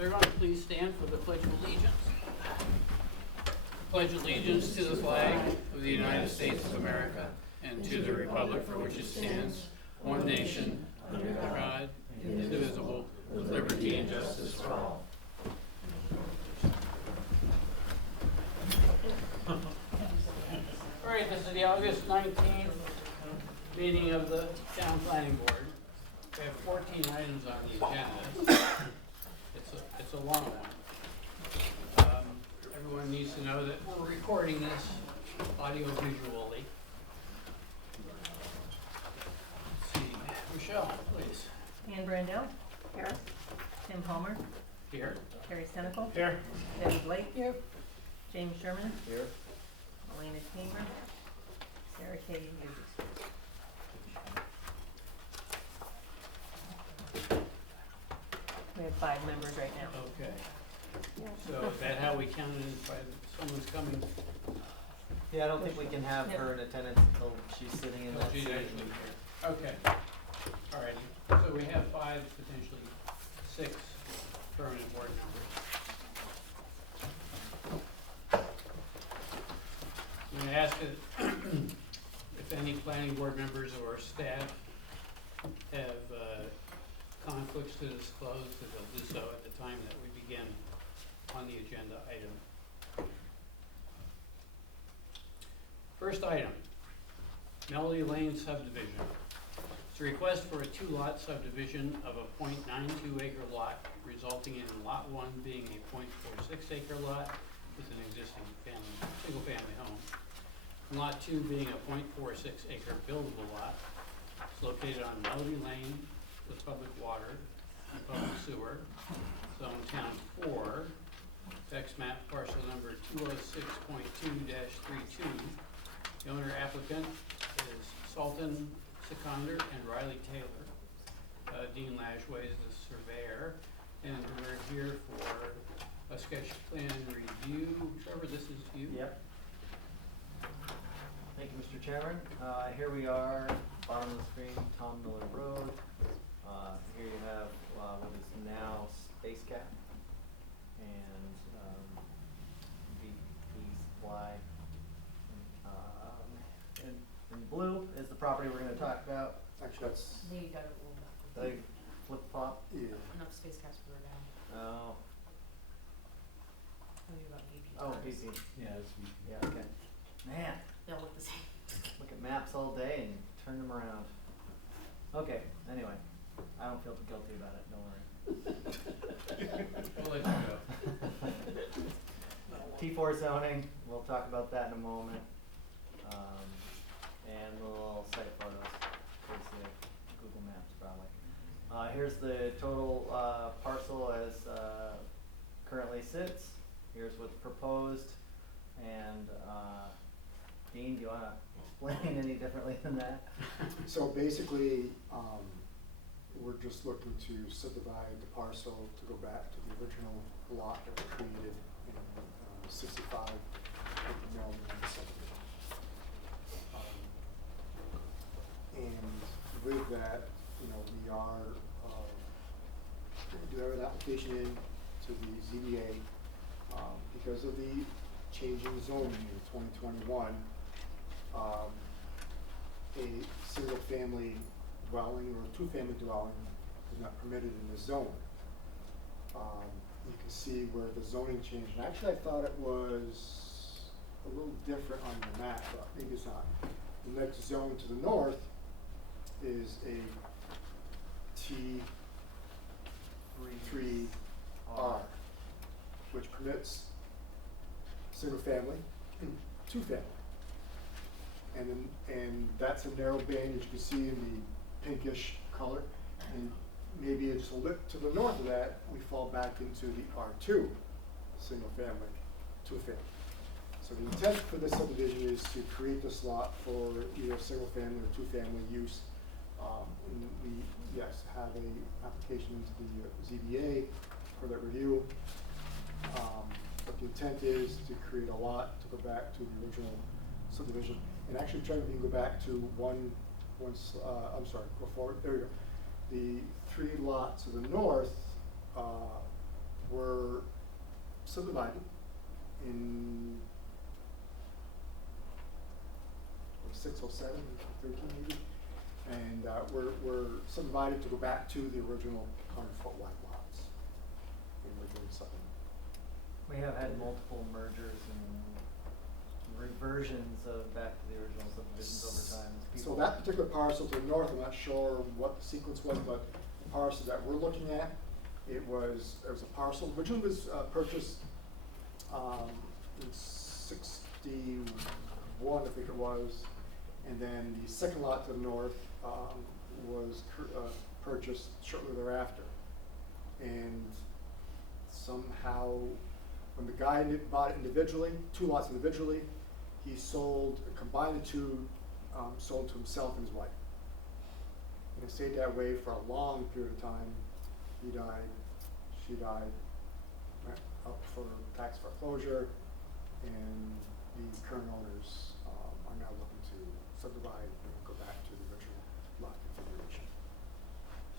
Everyone please stand for the Pledge of Allegiance. Pledge allegiance to the flag of the United States of America and to the republic for which it stands, one nation, under God, indivisible, with liberty and justice for all. All right, this is the August 19th meeting of the Town Planning Board. We have 14 items on the agenda. It's a long one. Everyone needs to know that we're recording this audio-visually. Let's see, Michelle, please. Ann Brandell. Here. Tim Palmer. Here. Terry Stenical. Here. Debbie Blake. Here. James Sherman. Here. Elena Kamer. Sarah Kay Hughes. We have 5 members right now. Okay. So is that how we count it if someone's coming? Yeah, I don't think we can have Yep. her in attendance until she's sitting in Oh, that she's seat. actually here. Okay. All righty. So we have 5, potentially 6 permanent board members. I'm going to ask if any planning board members or staff have conflicts to disclose, that they'll do so at the time that we begin on the agenda item. First item, Melody Lane subdivision. It's a request for a 2-lot subdivision of a .92 acre lot, resulting in lot 1 being a .46 acre lot with an existing single family home. And lot 2 being a .46 acre buildable lot. It's located on Melody Lane with public water and public sewer, zone town 4, tax map parcel number 206.2-32. The owner applicant is Sultan Seconder and Riley Taylor. Dean Lashway is the surveyor, and we're here for a sketch plan review. Trevor, this is you. Yep. Thank you, Mr. Chairman. Here we are, bottom of the screen, Tom Miller Road. Here you have what is now Space Cap and BP Supply. And in blue is the property we're going to talk about. Actually, that's, You got it rolled up. They flip flop. yeah. Enough space caps for her down. Oh, Tell you about BP. oh, cars. BP. Yeah, that's BP. Yeah, okay. Man, They'll look the same. look at maps all day and turn them around. Okay, anyway, I don't feel guilty about it, don't worry. We'll let you go. T4 zoning, we'll talk about that in a moment. And little site photos, courtesy of Google Maps probably. Here's the total parcel as currently sits. Here's what's proposed. And Dean, do you want to explain any differently than that? So basically, we're just looking to subdivide the parcel to go back to the original lot that was created in 65 Melbourne subdivision. And with that, we are do have an application in to the ZBA because of the change in zoning in 2021. A single-family dwelling or a 2-family dwelling is not permitted in the zone. You can see where the zoning changed. And actually, I thought it was a little different on the map, but maybe it's not. The next zone to the north is a T3R, which permits single-family and 2-family. And that's a narrow band, as you can see in the pinkish color. And maybe just a little to the north of that, we fall back into the R2, single family, 2-family. So the intent for this subdivision is to create this lot for either single family or 2-family use. And we, yes, have a application to the ZBA for that review. But the intent is to create a lot to go back to the original subdivision. And actually, Trevor, you can go back to I'm sorry, go forward, there we go. The 3 lots to the north were subdivided in 06, 07, 13 maybe, and we're subdivided to go back to the original 100-foot wide lots. And we're doing something. We have had multiple mergers and reversions of back to the original subdivisions over time. as So people- that particular parcel to the north, I'm not sure what the sequence was, but the parcel that we're looking at, it was a parcel, originally was purchased in 61, I think it was, and then the second lot to the north was purchased shortly thereafter. And somehow, when the guy bought it individually, 2 lots individually, he combined the 2, sold to himself and his wife. And it stayed that way for a long period of time. He died, she died, went up for tax foreclosure, and the current owners are now looking to subdivide and go back to the original lot configuration.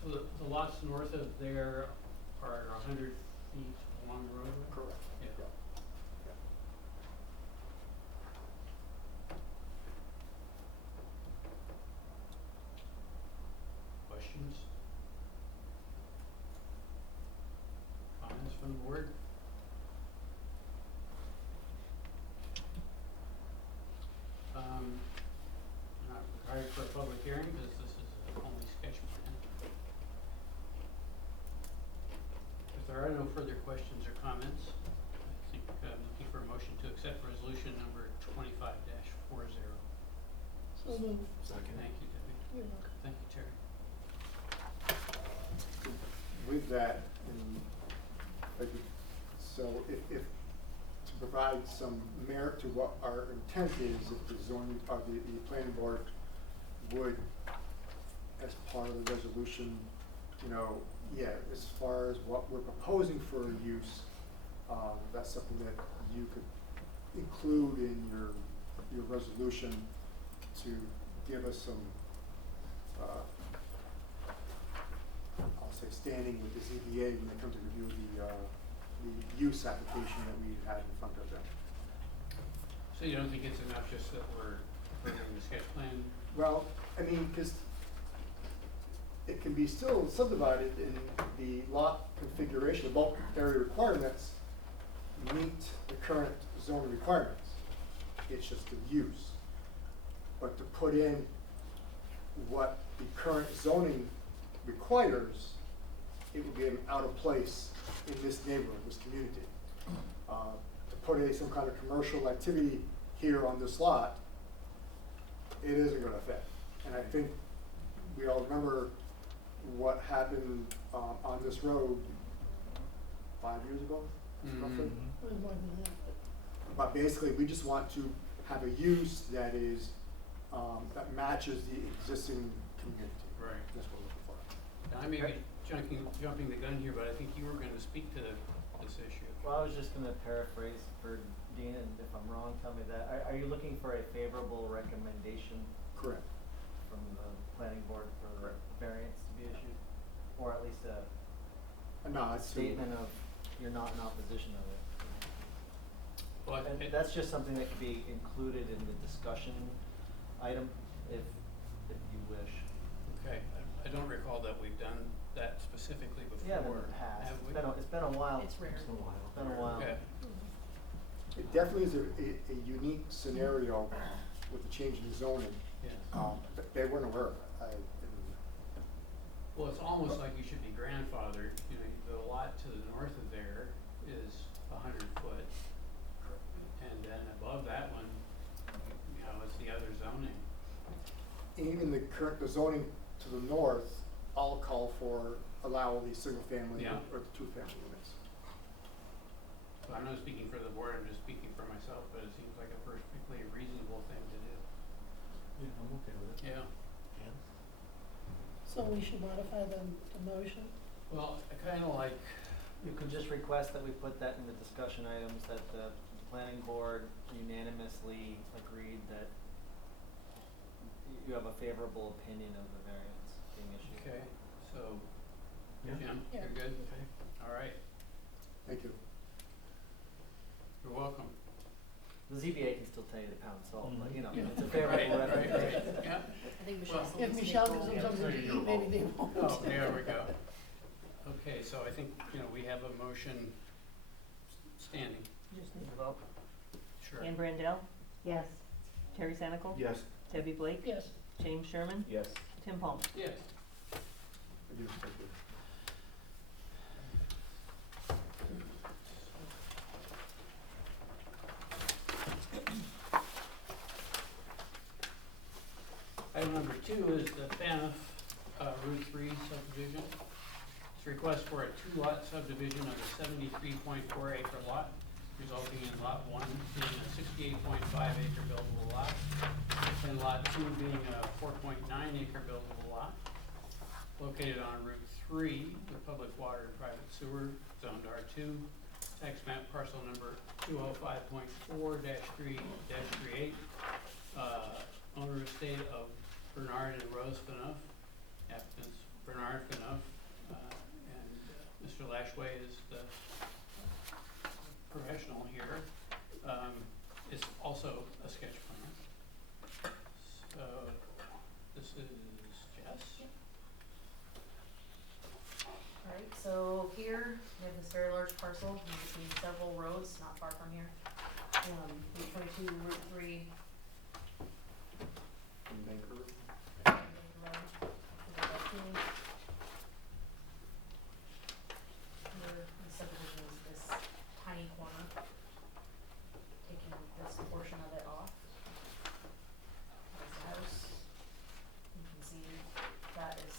So the lots north of there are 100 feet along the roadway? Correct. Yeah. Yeah. Questions? Comments from the board? Not required for a public hearing because this is only sketch plan. If there are no further questions or comments, I think I'm looking for a motion to accept resolution number 25-40. So moved. Second. Thank you, Debbie. You're welcome. Thank you, Terry. With that, so if to provide some merit to what our intent is, if the zoning, the planning board would, as part of the resolution, as far as what we're proposing for use, that's something that you could include in your resolution to give us some, I'll say, standing with the ZBA when they come to review the use application that we had in front of them. So you don't think it's enough just that we're approving the sketch plan? Well, I mean, because it can be still subdivided in the lot configuration, the bulk area requirements meet the current zoning requirements. It's just the use. But to put in what the current zoning requires, it would be out of place in this neighborhood, this community. To put some kind of commercial activity here on this lot, it isn't gonna fit. And I think we all remember what happened on this road 5 years ago, roughly. It was more than that, But basically, we just want to have a use that is, that matches the existing community. Right. That's what we're looking for. Now, I may be jumping the gun here, but I think you were gonna speak to this issue. Well, I was just gonna paraphrase for Dean, and if I'm wrong, tell me that. Are you looking for a favorable recommendation Correct. from the planning board for the Correct. variance to be issued? Or at least a No, it's statement of you're not in opposition of it? Well, And that's just something that could be included in the discussion item, if you wish. okay, I don't recall that we've done that specifically before. Yeah, in the past. Have we? It's been a while. It's rare. It's been a while. Okay, It definitely is a unique scenario with the change in zoning. yes. But they weren't aware of it. Well, it's almost like you should be grandfathered, the lot to the north of there is 100 foot. And then above that one, it's the other zoning. Even the zoning to the north, all call for allow these single family Yeah. or 2-family units. So I'm not speaking for the board, I'm just speaking for myself, but it seems like a perfectly reasonable thing to do. Yeah, I'm okay with it. Yeah. so we should modify the motion. Well, I kinda like, You could just request that we put that in the discussion items, that the planning board unanimously agreed that you have a favorable opinion of the variance being issued. okay, so, Yeah. Jim, Yeah. you're good? Okay. All right. Thank you. You're welcome. The ZBA can still tell you to pound salt, but you know, Yeah. it's a favorable Right, recommendation. yeah. I think Michelle Well, still If needs to Michelle make gives them roll. something to eat, maybe they won't. Oh, there we go. Okay, so I think, we have a motion standing. You just need to vote. Sure. Ann Brandell? Yes. Terry Senical? Yes. Debbie Blake? Yes, James Sherman? Yes. Tim Palmer? Yes. I do, thank you. Item number 2 is the Faniff Route 3 subdivision. It's a request for a 2-lot subdivision of a 73.4 acre lot, resulting in lot 1 being a 68.5 acre buildable lot, and lot 2 being a 4.9 acre buildable lot, located on Route 3 with public water and private sewer, zoned R2, tax map parcel number 205.4-3-38, owner estate of Bernard and Rose Fanouf, applicants Bernard Fanouf, and Mr. Lashway is the professional here. It's also a sketch plan. So, this is Jess. Alright, so here, we have this very large parcel, in between several roads, not far from here. Route 22, Route 3, From Vancouver. Baker Road, Route 2. Here, the subdivision is this tiny corner, taking this portion of it off. That's the house. You can see that is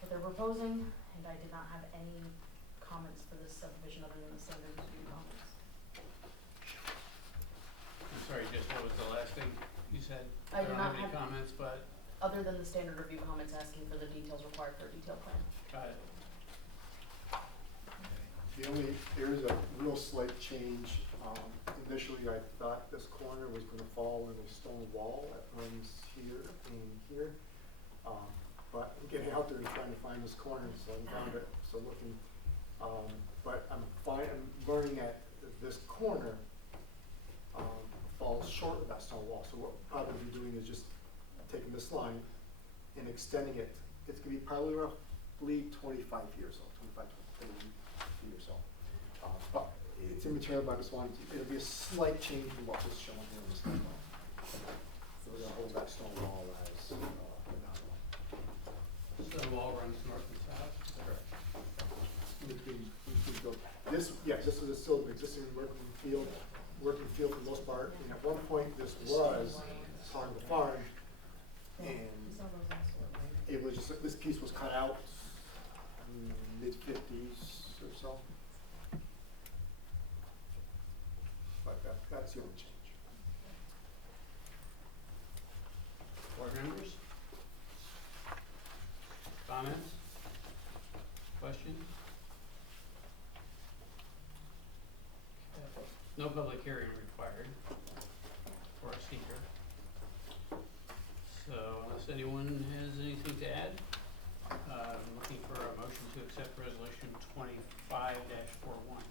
what they're proposing, and I did not have any comments for this subdivision other than the standard review comments. I'm sorry, Jess, what was the last thing you said? I do don't not have any have- comments, but, Other than the standard review comments asking for the details required for a detailed plan. got it. There is a real slight change. Initially, I thought this corner was gonna fall in a stone wall that runs here and here. But I'm getting out there and trying to find this corner, so I found it, so looking. But I'm learning that this corner, falls short of that stone wall. So what we'll probably be doing is just taking this line and extending it. It's gonna be probably roughly 25 years old, 25 to 30 years old. But it's immaterial, but I just wanted to, it'll be a slight change from what was shown here in this stone wall. So we're gonna hold that stone wall as, another one. So the wall runs north and south? Correct. In between build. This is still an existing working field for the most part. And at one point, this was part of the farm, and it was just, this piece was cut out mid-50s or so. But that's the only change. Board members? Comments? Questions? Okay. No public hearing required for a seeker. So unless anyone has anything to add, I'm looking for a motion to accept resolution 25-41.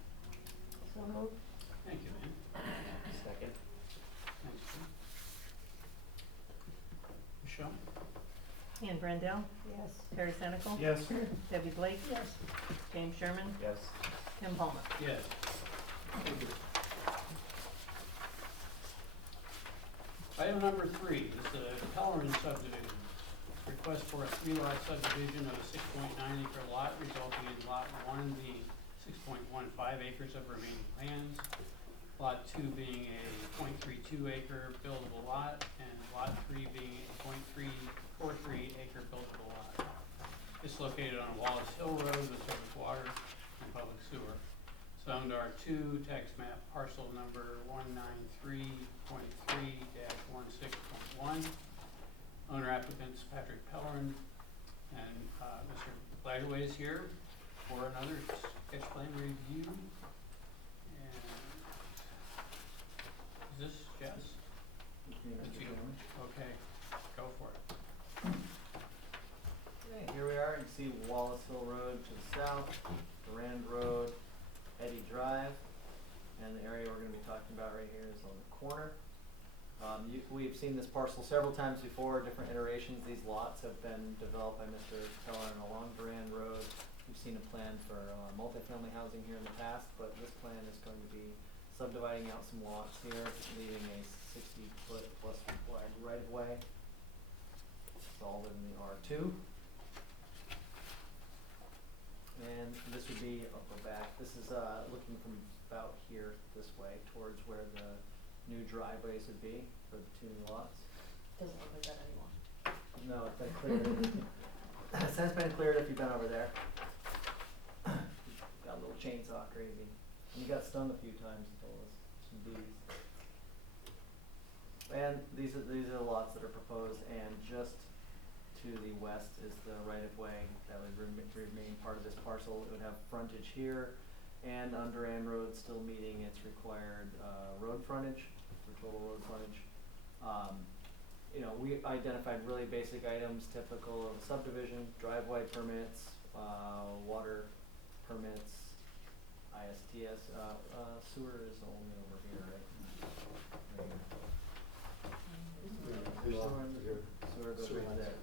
So moved. Thank you, Ann. Second. Thanks, Jim. Michelle? Ann Brandell? yes, Terry Senical? Yes. Debbie Blake? yes, James Sherman? Yes. Tim Palmer? Yes. Thank you. Item number 3 is the Pellerin subdivision. Request for a 3-lot subdivision of a 6.9 acre lot, resulting in lot 1 being 6.15 acres of remaining lands, lot 2 being a 0.32 acre buildable lot, and lot 3 being a 0.343 acre buildable lot. It's located on Wallace Hill Road with surface water and public sewer. Zoned R2, tax map parcel number 193.3-16.1. Owner applicants Patrick Pellerin, and Mr. Gladway is here for another sketch plan review. And is this Jess? That's you. Okay, go for it. Okay, here we are. You can see Wallace Hill Road to the south, Durand Road, Eddy Drive. And the area we're gonna be talking about right here is on the corner. We've seen this parcel several times before, different iterations. These lots have been developed by Mr. Teller along Duran Road. We've seen a plan for multifamily housing here in the past, but this plan is going to be subdividing out some lots here, leaving a 60-foot plus wide right-of-way. It's all within the R2. And this would be, I'll go back, this is looking from about here this way towards where the new driveways would be for the two new lots. Doesn't look like that anymore. No, it's been cleared. Since been cleared if you've been over there. Got a little chainsaw crazy. And you got stung a few times until it was some bees. And these are the lots that are proposed, and just to the west is the right-of-way that would remain part of this parcel. It would have frontage here, and on Duran Road still meeting its required road frontage, for total road frontage. You know, we identified really basic items typical of a subdivision: driveway permits, water permits, ISTS, sewer is only over here, right? Sewer goes Sewer. right there.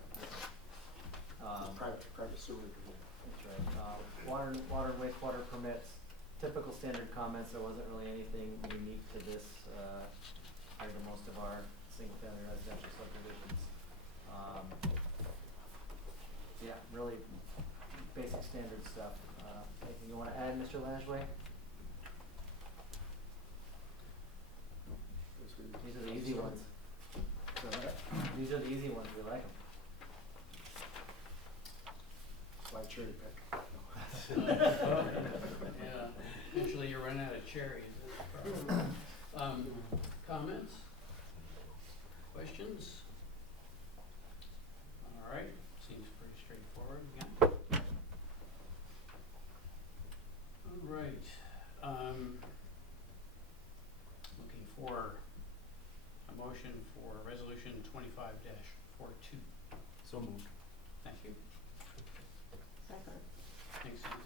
Private sewer. That's right. Water and wastewater permits, typical standard comments. There wasn't really anything unique to this, compared to most of our single-family residential subdivisions. Yeah, really basic standard stuff. Anything you wanna add, Mr. Lashway? These are the easy ones. These are the easy ones, we like them. Why cherry pick? Yeah, eventually you run out of cherries, that's the problem. Comments? Questions? All right, seems pretty straightforward, yeah. All right, looking for a motion for resolution 25-42. So moved. Thank you. Second. Thanks, Susan.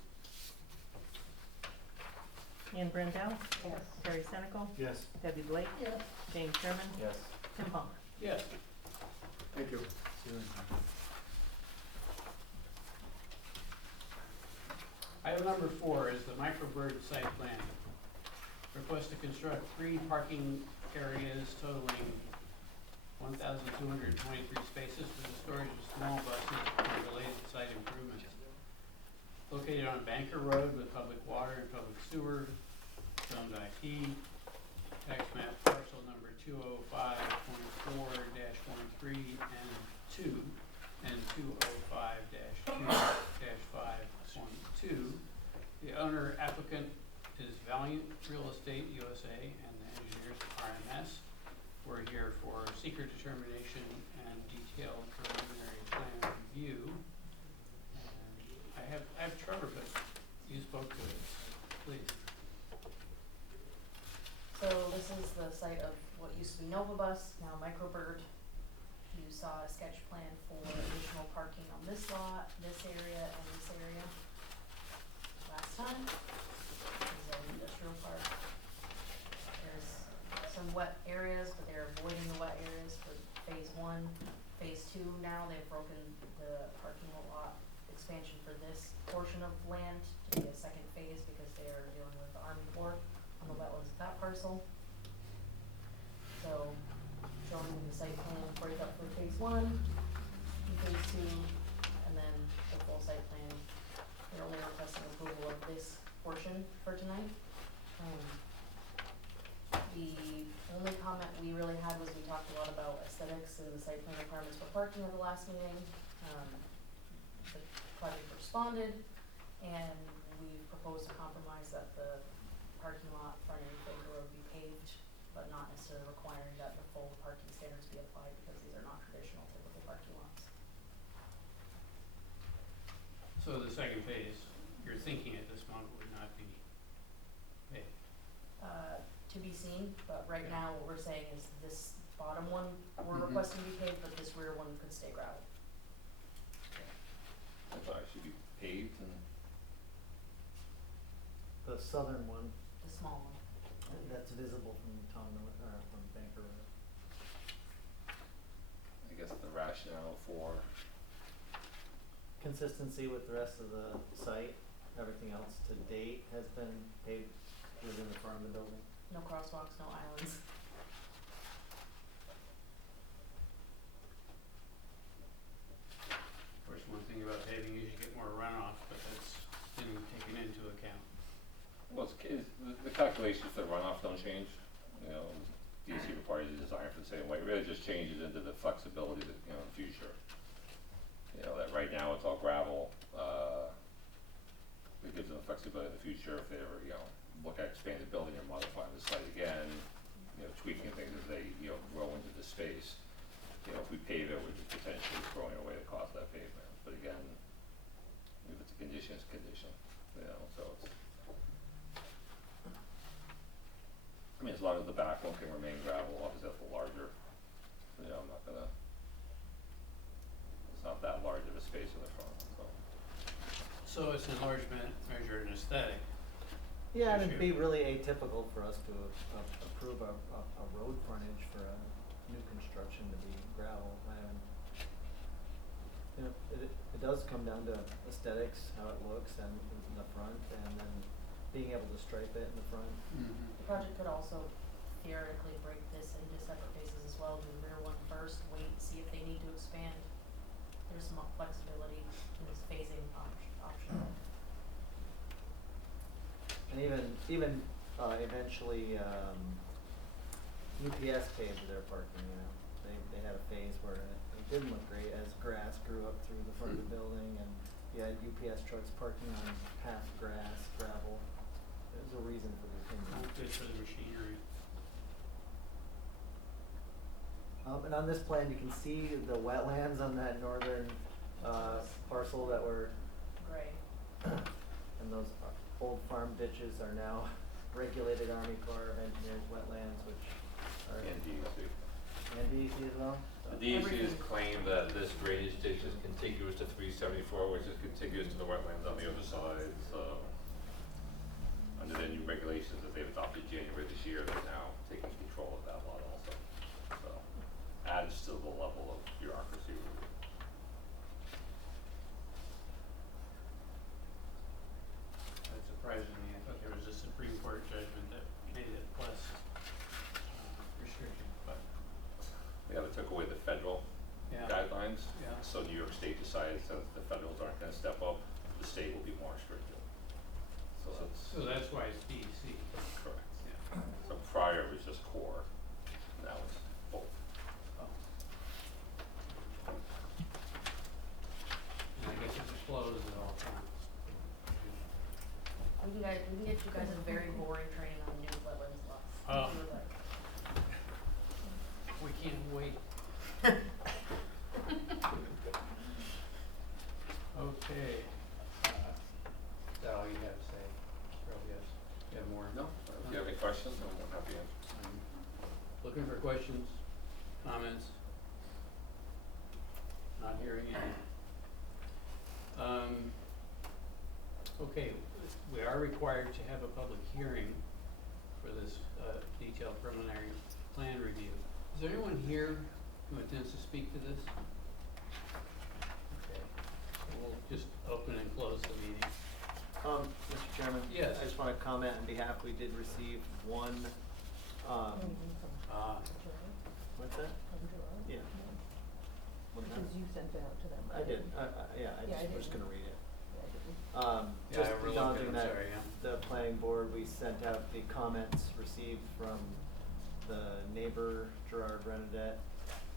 Ann Brendel. Yes. Terry Senical. Yes. Debbie Blake. Yes. James Sherman. Yes. Tim Palmer. Yes. Thank you. See you later. Item number 4 is the microbird site plan. Request to construct 3 parking areas totaling 1,223 spaces for the storage of small buses and related site improvements. Located on Banker Road with public water and public sewer, zoned IP, tax map parcel number 205.4-13 and 2, and 205-2-5.2. The owner applicant is Valiant Real Estate USA and the engineers RMS. We're here for secret determination and detailed preliminary plan review. And I have Trevor, but you spoke to it, please. So this is the site of what used to be Nova Bus, now Microbird. You saw a sketch plan for additional parking on this lot, this area, and this area. Last time, this is an industrial park. There's some wet areas, but they're avoiding the wet areas for phase 1. Phase 2 now, they've broken the parking lot expansion for this portion of land to be a second phase because they are dealing with the Army Corps on the wetlands of that parcel. So, showing the site plan breakup for phase 1, and phase 2, and then the full site plan. They're only requesting approval of this portion for tonight. The only comment we really had was we talked a lot about aesthetics and the site plan requirements for parking at the last meeting. The project responded, and we proposed a compromise that the parking lot fronting Baker Road be paved, but not necessarily requiring that the full parking standards be applied because these are not traditional typical parking lots. So the second phase, you're thinking at this moment would not be paid. To be seen, but right Yeah. now what we're saying is this bottom one we're requesting to be paved, but this rear one could stay gravel. I thought it should be paved and The the southern one, the small one. that's visible from from Banker Road. I guess the rationale for, Consistency with the rest of the site, everything else to date has been paved within the front of the building. No crosswalks, no islands. Of course, one thing about paving is you get more runoff, but that's been taken into account. well, the calculations for runoff don't change. You know, DEC requires you to design for the same way. It really just changes into the flexibility that, you know, in the future. You know, that right now it's all gravel, it gives them flexibility in the future if they ever, you know, look at expanding the building or modifying the site again, you know, tweaking things as they, you know, grow into the space. You know, if we pave it, we're just potentially throwing away the cost of that pavement, but again, if it's a condition, it's a condition, you know, so it's. I mean, as long as the back one can remain gravel, obviously that's the larger, you know, I'm not gonna, it's not that large of a space in the front, so. So it's enlargement measured in aesthetic. Yeah, and it'd Issue. be really atypical for us to approve a road frontage for a new construction to be gravel. You know, it does come down to aesthetics, how it looks and in the front, and then being able to stripe it in the front. The project could also theoretically break this into separate phases as well, do the rear one first, wait, see if they need to expand. There's some flexibility in this phasing option. And even eventually, UPS paved their parking, you know. They had a phase where it didn't look great as grass grew up through the front of the building, and you had UPS trucks parking on half grass, gravel. There's a reason for the opinion. Not good for the machinery. And on this plan, you can see the wetlands on that northern, parcel that were, Gray. and those old farm ditches are now regulated Army Corps of Engineers wetlands, which are. And DEC. And DEC as well? The DEC has claimed that this drainage ditch is contiguous to 374, which is contiguous to the wetlands on the other side, so. Under the new regulations that they've adopted January this year, they're now taking control of that lot also. So, adds to the level of bureaucracy. That surprised me. I thought there was a Supreme Court judgment that made it less restrictive, but Yeah, they took away the federal yeah. guidelines. Yeah. So New York State decided since the federals aren't gonna step up, the state will be more restrictive. So that's So that's why it's DEC. correct. Yeah. So prior it was just core, now it's both. Oh. And I guess it just flows at all times. We can get you guys a very boring training on new wetlands laws. Oh. You would like. We can't wait. Okay. Is that all you have to say? Probably yes. You have more? No, if you have any questions, I'm more happy to answer. I'm looking for questions, comments. Not hearing any. Okay, we are required to have a public hearing for this detailed preliminary plan review. Is there anyone here who intends to speak to this? Okay, so we'll just open and close the meeting. Mr. Chairman? Yes. I just wanna comment on behalf, we did receive one, what's that? Yeah. What's that? Because you sent it out to them. I did, yeah, I Yeah, I just was didn't. gonna read it. Yeah, I didn't. Yeah, Just I overlooked it, acknowledging I'm that sorry, yeah. the planning board, we sent out the comments received from the neighbor Gerard Renadette,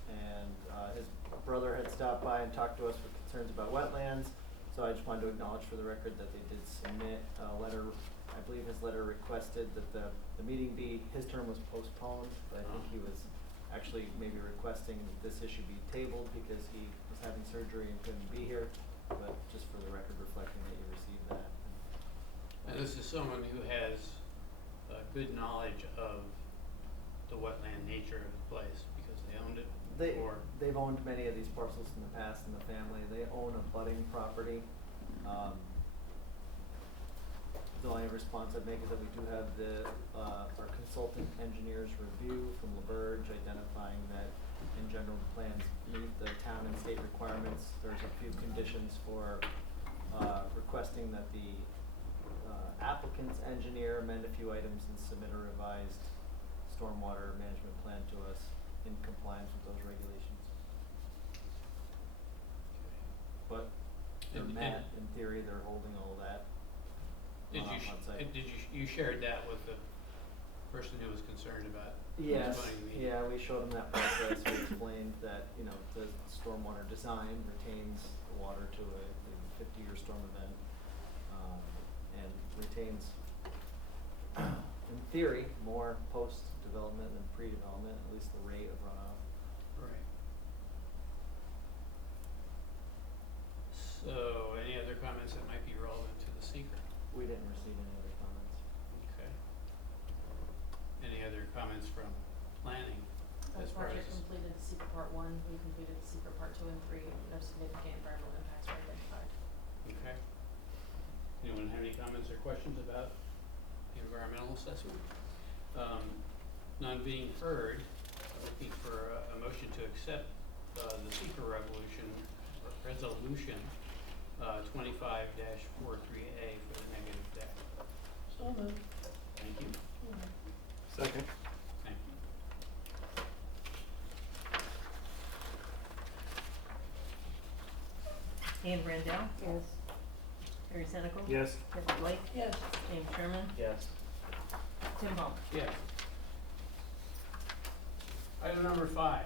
and his brother had stopped by and talked to us with concerns about wetlands. So I just wanted to acknowledge for the record that they did submit a letter. I believe his letter requested that the meeting be, his term was postponed, but I think he was actually maybe requesting that this issue be tabled because he was having surgery and couldn't be here. But just for the record, reflecting that you received that. And this is someone who has good knowledge of the wetland nature of the place because they owned it before. They've owned many of these parcels in the past in the family. They own a budding property. the only response I'd make is that we do have our consultant engineers review from LaBerge identifying that in general the plans meet the town and state requirements. There's a few conditions for requesting that the applicant's engineer amend a few items and submit a revised stormwater management plan to us in compliance with those regulations. But they're And- met, in theory, they're holding all that. Did you, on site. you shared that with the person who was concerned about Yes, joining the meeting? yeah, we showed them that process, we explained that, you know, the stormwater design retains water to a 50-year storm event, and retains, in theory, more post-development than pre-development, at least the rate of runoff. Right. So, any other comments that might be relevant to the seeker? We didn't receive any other comments. Okay. Any other comments from planning The as far as? project completed secret part 1, we completed secret part 2 and 3, no significant environmental impacts were identified. Okay. Anyone have any comments or questions about the environmental assessment? None being heard, I'm looking for a motion to accept the seeker resolution 25-43A for the negative deck. So moved. Thank you. Second. Thank you. Anne Brandel, Yes. Harry Senecal. Yes. Debbie Blake, Yes. James Sherman, Yes. Tim Palmer. Yes. Item number 5.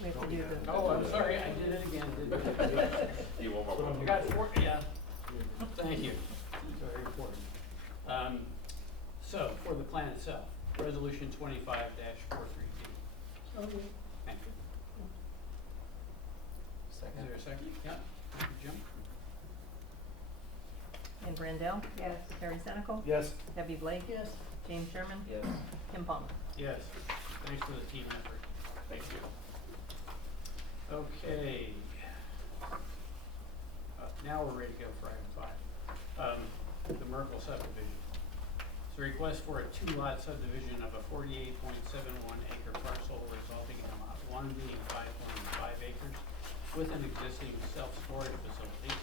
We have to do the. Oh, I'm sorry, I did it again, didn't I? You want more? You got 4, yeah. Thank you. Very important. So, for the plan itself, resolution 25-43D. So moved. Thank you. Is Second. there a second? Yeah. Thank you, Jim. Anne Brandel. Yes. Harry Senecal. Yes. Debbie Blake. Yes. James Sherman, Yes. Tim Palmer. Yes. Thanks for the team effort. Thank you. Okay. Now we're ready to go for item 5. The Merkel subdivision. It's a request for a 2-lot subdivision of a 48.71 acre parcel resulting in lot 1 being 5.5 acres with an existing self-storage facility,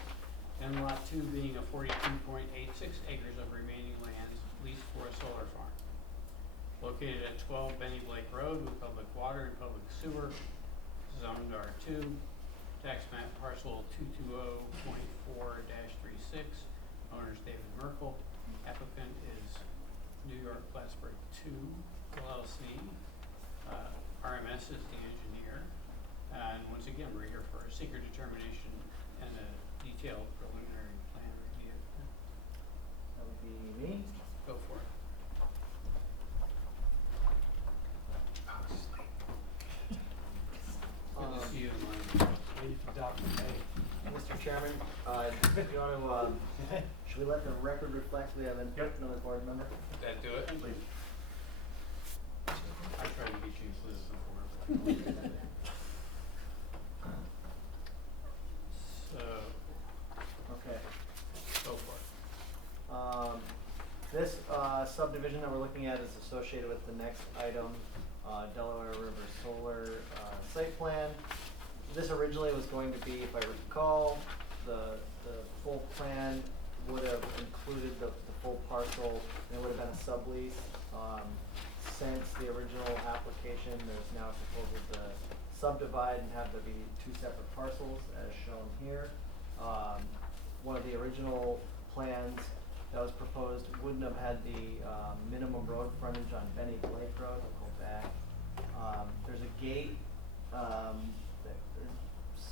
and lot 2 being a 42.86 acres of remaining lands leased for a solar farm. Located at 12 Benny Blake Road with public water and public sewer, zoned R2, tax map parcel 220.4-36, owners David Merkel, applicant is New York Plattsburgh 2 LLC, RMS is the engineer, and once again, we're here for a secret determination and a detailed preliminary plan review. That would be me. Go for it. Good to see you in line. Mr. Chairman, you want to, should we let the record reflect we have another board member? Did that do it? I tried to get you included before. So, Okay. go for it. This subdivision that we're looking at is associated with the next item, Delaware River Solar site plan. This originally was going to be, if I recall, the full plan would have included the full parcel, and it would have been a sublease. Since the original application, there's now a proposal to subdivide and have there be 2 separate parcels as shown here. One of the original plans that was proposed wouldn't have had the minimum road frontage on Benny Blake Road. I'll go back. There's a gate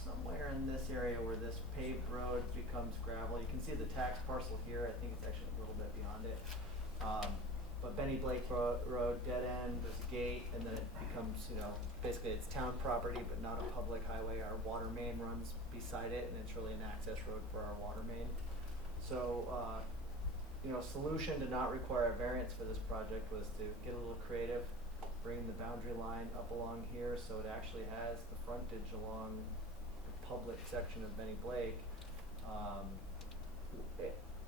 somewhere in this area where this paved road becomes gravel. You can see the tax parcel here. I think it's actually a little bit beyond it. But Benny Blake Road, dead end, there's a gate, and then it becomes, you know, basically it's town property, but not a public highway. Our water main runs beside it, and it's really an access road for our water main. So, you know, solution to not require a variance for this project was to get a little creative, bring the boundary line up along here, so it actually has the frontage along the public section of Benny Blake.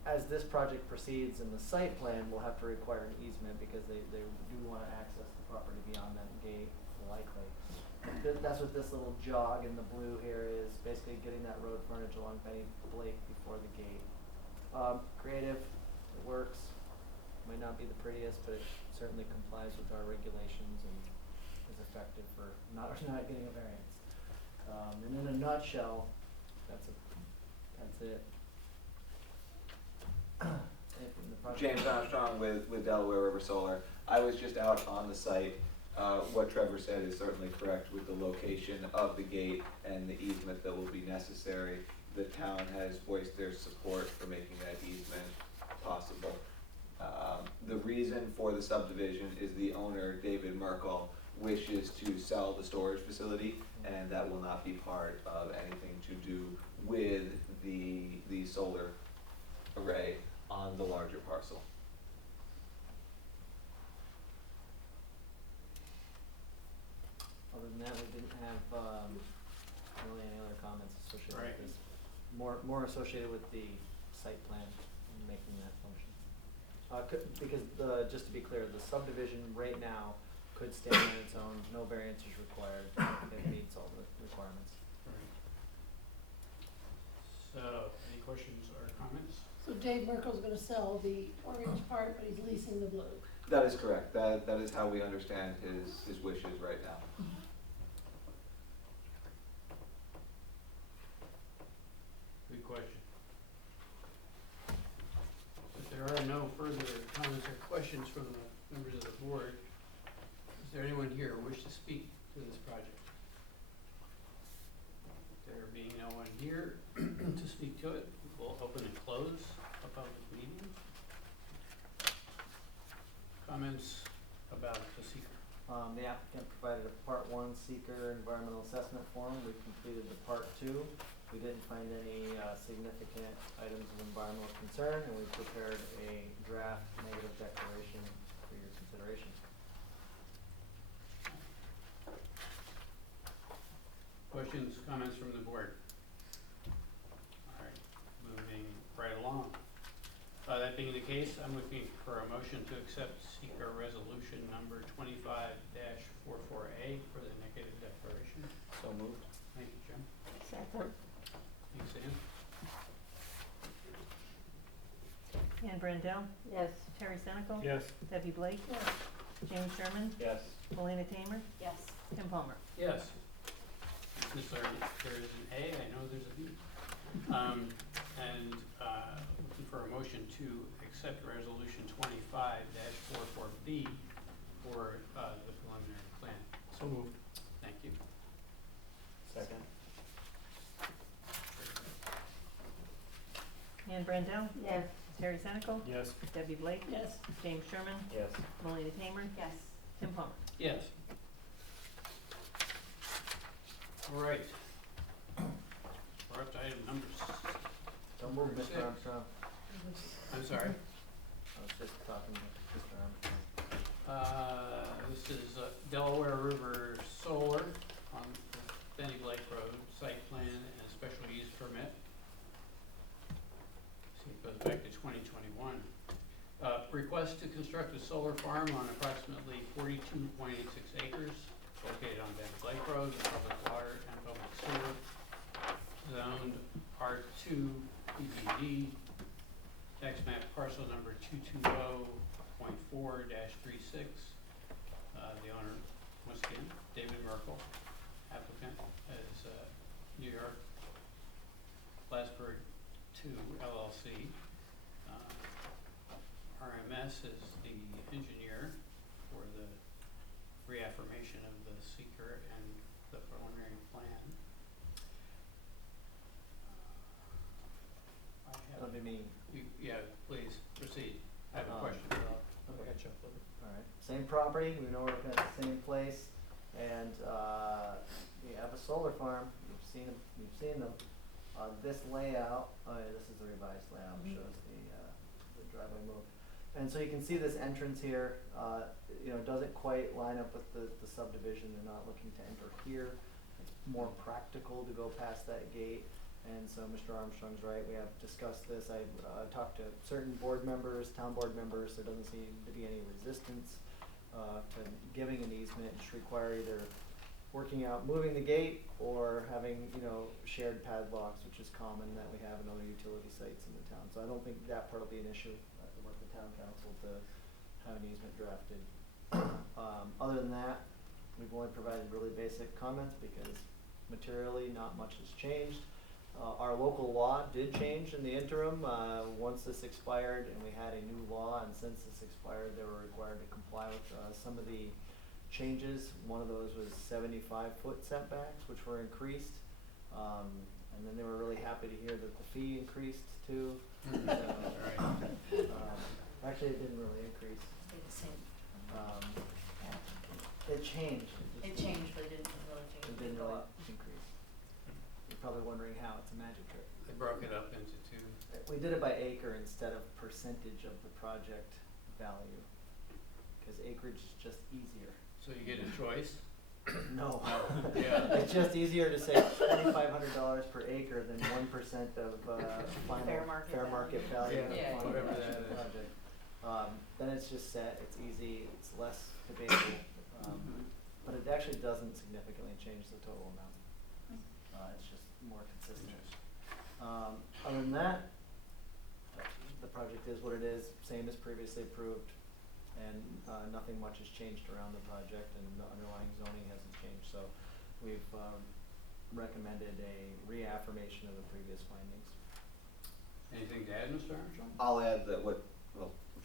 as this project proceeds in the site plan, we'll have to require an easement because they do wanna access the property beyond that gate likely. That's what this little jog in the blue here is, basically getting that road frontage along Benny Blake before the gate. Creative, it works, might not be the prettiest, but it certainly complies with our regulations and is effective for not getting a variance. And in a nutshell, that's it. Anything in the project? James Armstrong with Delaware River Solar. I was just out on the site. What Trevor said is certainly correct with the location of the gate and the easement that will be necessary. The town has voiced their support for making that easement possible. The reason for the subdivision is the owner, David Merkel, wishes to sell the storage facility, and that will not be part of anything to do with the solar array on the larger parcel. Other than that, we didn't have, really any other comments associated Right. with this. More associated with the site plan and making that function. Because just to be clear, the subdivision right now could stand on its own, no variance is required, it meets all the requirements. Right. So, any questions or comments? So Dave Merkel's gonna sell the orange part, but he's leasing the blue. That is correct. That is how we understand his wishes right now. Good question. If there are no further comments or questions from the members of the board, is there anyone here who wish to speak to this project? There being no one here to speak to it, we'll open and close a public meeting. Comments about the seeker? The applicant provided a part 1 seeker environmental assessment form. We completed the part 2. We didn't find any significant items of environmental concern, and we prepared a draft negative declaration for your consideration. Questions, comments from the board? All right, moving right along. That being the case, I'm looking for a motion to accept seeker resolution number 25-44A for the negative declaration. So moved. Thank you, Jim. Second. Thanks, Ann. Ann Brandel, Yes. Terry Senical. Yes. Debbie Blake. Yes. James Sherman, Yes. Melina Tamer, Yes. Tim Palmer. Yes. Since there is an A, I know there's a B. Looking for a motion to accept resolution 25-44B for the preliminary plan. So moved. Thank you. Second. Ann Brandel, Yes. Terry Senical, Yes. Debbie Blake, Yes. James Sherman, Yes. Melina Tamer, Yes. Tim Palmer. Yes. All right. We're up to item number Don't move, Number Mr. 6. Armstrong. I'm sorry. I was just talking to Mr. Armstrong. This is Delaware River Solar on Benny Blake Road, site plan and special use permit. See, it goes back to 2021. Request to construct a solar farm on approximately 42.86 acres located on Benny Blake Road, with public water and public sewer, zoned R2 PBD, tax map parcel number 220.4-36. The owner, once again, David Merkel, applicant is New York Plattsburgh 2 LLC. RMS is the engineer for the reaffirmation of the seeker and the preliminary plan. I have, That'll be me. yeah, please proceed. I have a question, but I'll catch up with it. Alright, same property, we know we're looking at the same place, and, we have a solar farm, you've seen them. This layout, this is the revised layout, shows the driveway move. And so you can see this entrance here, doesn't quite line up with the subdivision, they're not looking to enter here. It's more practical to go past that gate, And so Mr. Armstrong's right, we have discussed this, I talked to certain board members, town board members, there doesn't seem to be any resistance to giving an easement, just require either working out, moving the gate, or having, shared padlocks, which is common that we have in other utility sites in the town. So I don't think that part will be an issue, I have to work with town council to have an easement drafted. Other than that, we've only provided really basic comments because materially not much has changed. Our local law did change in the interim, once this expired, and we had a new law, and since this expired, they were required to comply with, some of the changes. One of those was 75-foot setbacks, which were increased, and then they were really happy to hear that the fee increased too. Actually, it didn't really increase. Stayed the same. It changed. It changed, but it didn't really change. It didn't really increase. You're probably wondering how, it's a magic trick. They broke it up into two. We did it by acre instead of percentage of the project value, because acreage is just easier. So you get a choice? No. Yeah. It's just easier to say $2,500 per acre than 1% of final Fair market fair value. market value of Yeah. final Whatever cost of that the is. project. Then it's just set, it's easy, it's less debatable, but it actually doesn't significantly change the total amount. It's just more consistent. Other than that, the project is what it is, same as previously approved, and nothing much has changed around the project, and the underlying zoning hasn't changed, so we've recommended a reaffirmation of the previous findings. Anything to add, Mr. Armstrong? I'll add that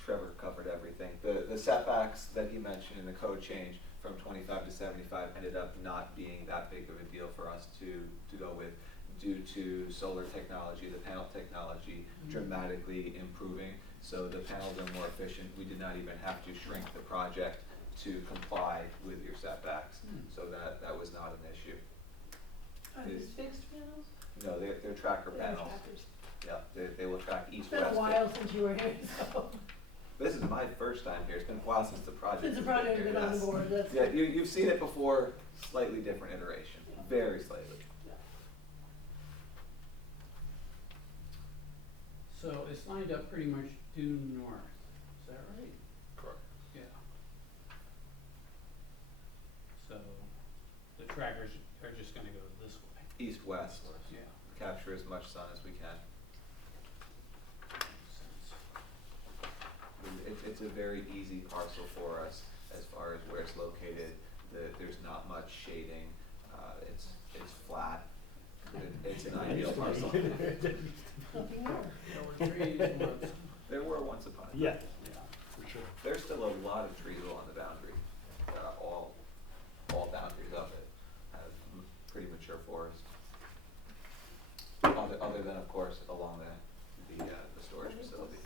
Trevor covered everything. The setbacks that he mentioned in the code change from 25 to 75 ended up not being that big of a deal for us to go with due to solar technology, the panel technology dramatically improving. So the panels are more efficient. We did not even have to shrink the project to comply with your setbacks. So that was not an issue. Are these fixed panels? No, they're tracker They're panels. trackers. Yeah, they will track east, It's been a west. while since you were here, so, This is my first time here. It's been a while since the project since the has been project here, has been on the yes. board, that's. Yeah, you've seen it before, slightly different iteration, very slightly. So it's lined up pretty much due north, is that right? Correct. Yeah. So the trackers are just gonna go this way. East-west, Yeah. capture as much sun as we can. Makes sense. It's a very easy parcel for us as far as where it's located. There's not much shading, it's flat. It's an ideal parcel. Nothing more. There were trees once. There were once upon a time. Yeah, Yeah. for sure. There's still a lot of trees along the boundary. All boundaries of it have pretty mature forest. Other than, of course, along the storage facility.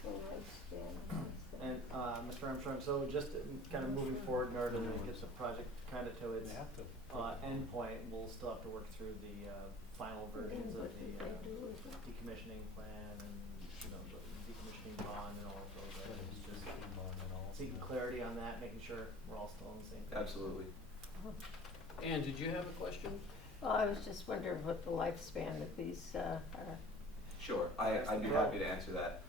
And, Mr. Armstrong, so just kind of moving forward in order to get the project kind of to its They have to. endpoint, we'll still have to work through the final versions of the decommissioning plan and, the decommissioning bond and all of those items. Just seeking clarity on that, making sure we're all still on the same page. Absolutely. Ann, did you have a question? Well, I was just wondering what the lifespan of these are. Sure, I'd be happy to answer that.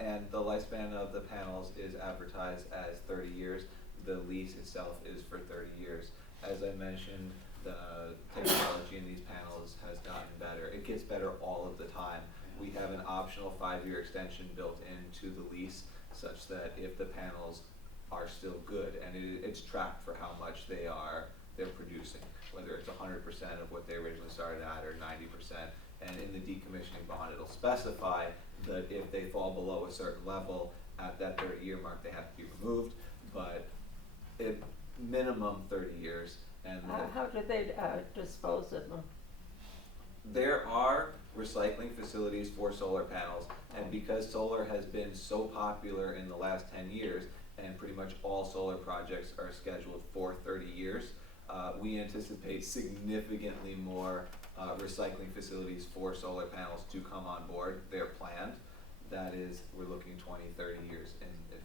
And the lifespan of the panels is advertised as 30 years. The lease itself is for 30 years. As I mentioned, the technology in these panels has gotten better. It gets better all of the time. We have an optional 5-year extension built into the lease such that if the panels are still good, and it's tracked for how much they're producing, whether it's 100% of what they originally started at or 90%. And in the decommissioning bond, it'll specify that if they fall below a certain level at that 30-year mark, they have to be removed. But it minimum 30 years. And How do they dispose of them? there are recycling facilities for solar panels, and because solar has been so popular in the last 10 years, and pretty much all solar projects are scheduled for 30 years, we anticipate significantly more recycling facilities for solar panels to come on board. They're planned. That is, we're looking 20, 30 years in the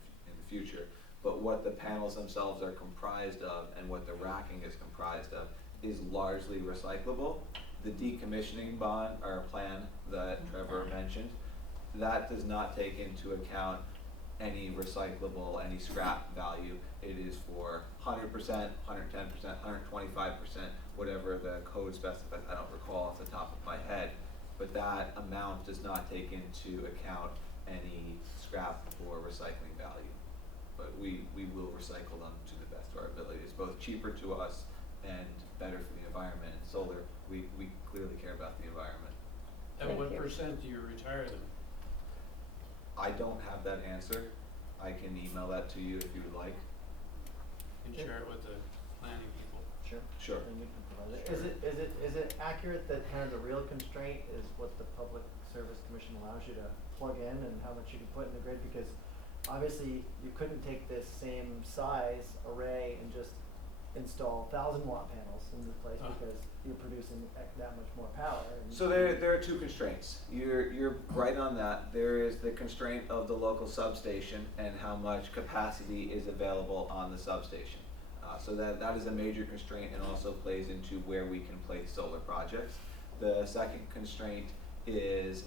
future. But what the panels themselves are comprised of and what the racking is comprised of is largely recyclable. The decommissioning bond, or plan that Trevor mentioned, that does not take into account any recyclable, any scrap value. It is for 100%, 110%, 125%, whatever the code specifies. I don't recall off the top of my head, but that amount does not take into account any scrap or recycling value. But we will recycle them to the best of our ability. It's both cheaper to us and better for the environment. And solar, we clearly care about the environment. At Thank what you. percent do you retire them? I don't have that answer. I can email that to you if you would like. And share it with the planning people? Sure. Sure. And we can provide it. Sure. Is it accurate that kind of the real constraint is what the Public Service Commission allows you to plug in and how much you can put in the grid? Because obviously you couldn't take this same size array and just install 1,000-watt panels in the place because you're producing that much more power. And So there are two constraints. You're right on that. There is the constraint of the local substation and how much capacity is available on the substation. So that is a major constraint and also plays into where we can place solar projects. The second constraint is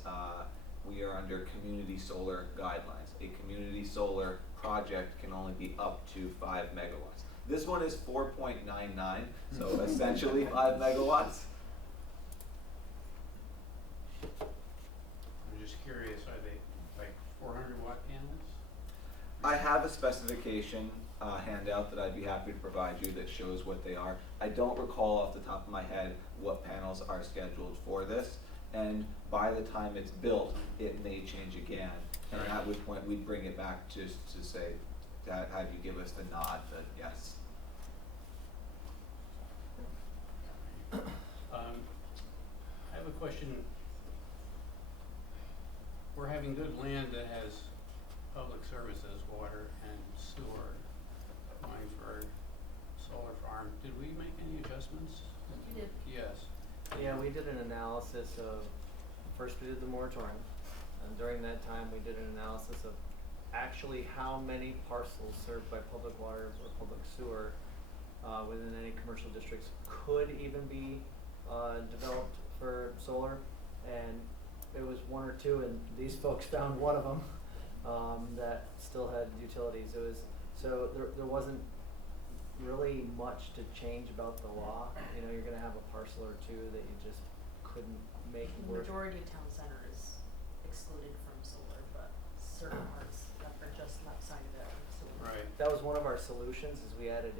we are under community solar guidelines. A community solar project can only be up to 5 megawatts. This one is 4.99, so essentially 5 megawatts. I'm just curious, are they like 400-watt panels? I have a specification handout that I'd be happy to provide you that shows what they are. I don't recall off the top of my head what panels are scheduled for this, and by the time it's built, it may change again. And at which point we'd bring it back to say, to have you give us the nod that yes. I have a question. We're having good land that has public services, water and sewer, going for solar farm. Did we make any adjustments? You did. Yes. yeah, we did an analysis of, first we did the moratorium, and during that time we did an analysis of actually how many parcels served by public water or public sewer within any commercial districts could even be developed for solar, and it was one or two, and these folks found one of them that still had utilities. It was, so there wasn't really much to change about the law. You know, you're gonna have a parcel or two that you just couldn't make The work. majority of town center is excluded from solar, but certain parts that are just left side of it are solar. Right. That was one of our solutions, is we added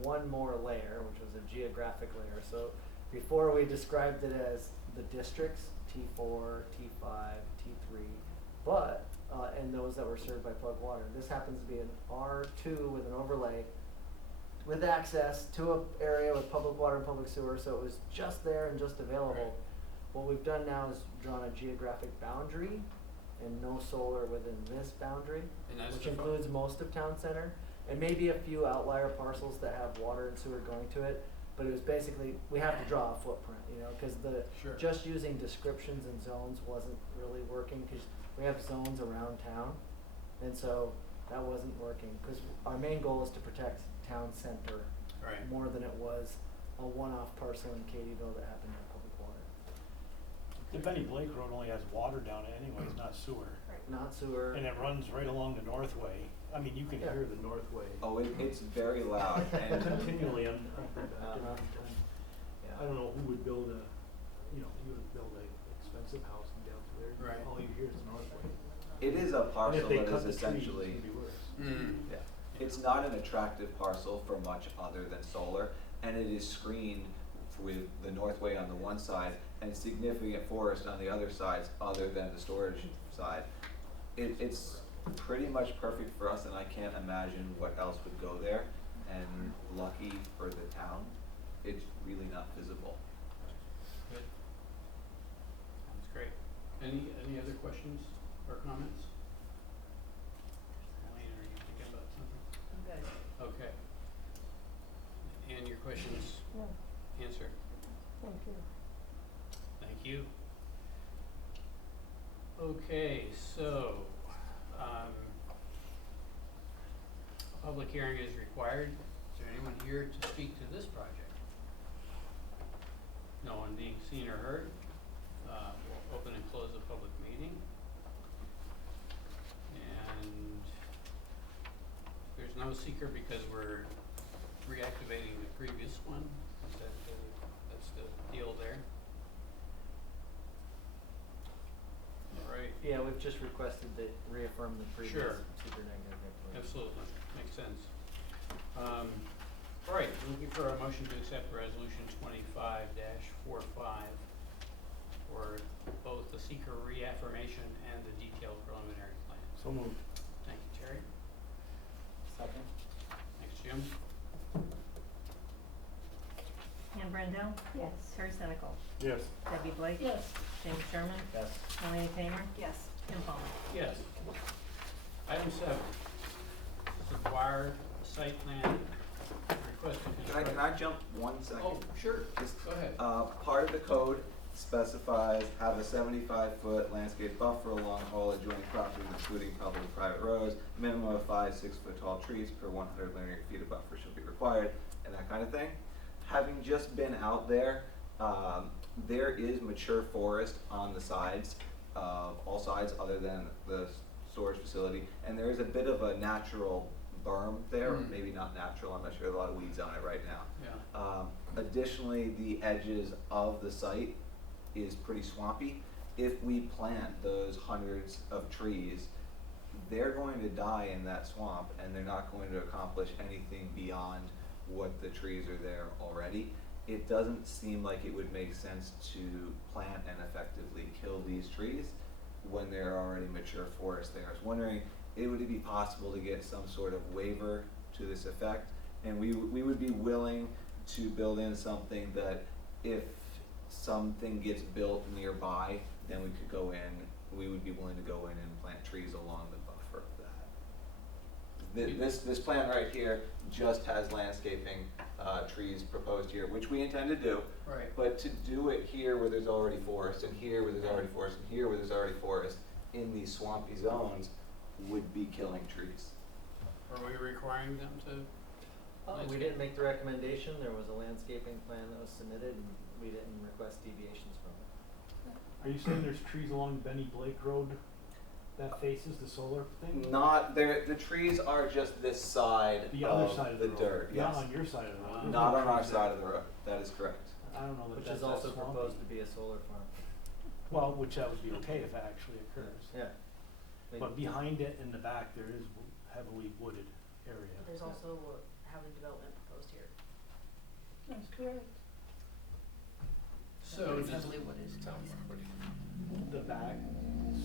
one more layer, which was a geographic layer. So before we described it as the districts, T4, T5, T3, but, and those that were served by plug water. This happens to be an R2 with an overlay with access to an area with public water and public sewer, so it was just there and just available. What we've done now is drawn a geographic boundary and no solar within this boundary, And that's which the includes most of town center, and maybe a few outlier parcels that have water and sewer going to it. But it was basically, we have to draw a footprint, you know, cause Sure. just using descriptions and zones wasn't really working, cause we have zones around town. And so that wasn't working, cause our main goal is to protect town center Right. more than it was a one-off parcel in Katyville that happened to have public water. The Benny Blake Road only has water down it anyways, not sewer. Not sewer. And it runs right along the Northway. I mean, you can Yeah. hear the Northway Oh, it's very loud and continually on Uh-huh. I don't know who would build you would build an expensive house down through there. Right. All you hear is the Northway. it is a And parcel if they that cut is the trees, essentially. it's gonna be worse. Mm. Yeah, it's not an attractive parcel for much other than solar, and it is screened with the Northway on the one side and significant forest on the other sides, other than the storage side. It's pretty much perfect for us, and I can't imagine what else would go there, and lucky for the town, it's really not visible. Good. Sounds great. Any other questions or comments? Marlene, are you thinking about something? I'm good. Okay. And your questions No, answered? thank you. Thank you. Okay, so, a public hearing is required. Is there anyone here to speak to this project? No one being seen or heard, we'll open and close the public meeting. And there's no seeker because we're reactivating the previous one. Is that that's the deal there? All right. Yeah, we've just requested that reaffirm the previous Sure. super negative declaration. Absolutely, makes sense. All right, looking for a motion to accept resolution 25-45 for both the seeker reaffirmation and the detailed preliminary plan. So moved. Thank you, Terry. Second? Thanks, Jim. Ann Brandel, Yes. Terry Senecal, Yes. Debbie Blake. Yes. James Sherman, Yes. Melanie Tamer, Yes. Kim Palmer. Yes. Item 7, require site plan request to construct. Can I jump 1 second? Oh, sure, Just, go ahead. Part of the code specifies have a 75-foot landscape buffer along all adjoining properties, including public and private roads. Minimum of 5 6-foot tall trees per 100 linear feet of buffer shall be required, and that kind of thing. Having just been out there, there is mature forest on the sides, all sides other than the storage facility, and there is a bit of a natural berm there, or maybe not natural, I'm not sure, there's a lot of weeds on it right now. Yeah. Additionally, the edges of the site is pretty swampy. If we plant those hundreds of trees, they're going to die in that swamp, and they're not going to accomplish anything beyond what the trees are there already. It doesn't seem like it would make sense to plant and effectively kill these trees when there are already mature forest there. I was wondering, would it be possible to get some sort of waiver to this effect? And we would be willing to build in something that if something gets built nearby, then we could go in, we would be willing to go in and plant trees along the buffer of that. This plan right here just has landscaping, trees proposed here, which we intend to do. Right. But to do it here where there's already forest, and here where there's already forest, and here where there's already forest, in these swampy zones, would be killing trees. Are we requiring them to? We didn't make the recommendation, there was a landscaping plan that was submitted, and we didn't request deviations from it. Are you saying there's trees along Benny Blake Road that faces the solar thing? Not there. The trees are just this side The other side of the road. dirt. Yes. Not on your side of the road. There's Not no on our trees side there. of the road. That is correct. I don't know that Which that's is also that swampy. proposed to be a solar farm. Well, which that would be okay if it actually occurs. Yeah. But behind it in the back, there is heavily wooded area. But there's also housing development proposed here. That's correct. So does, The back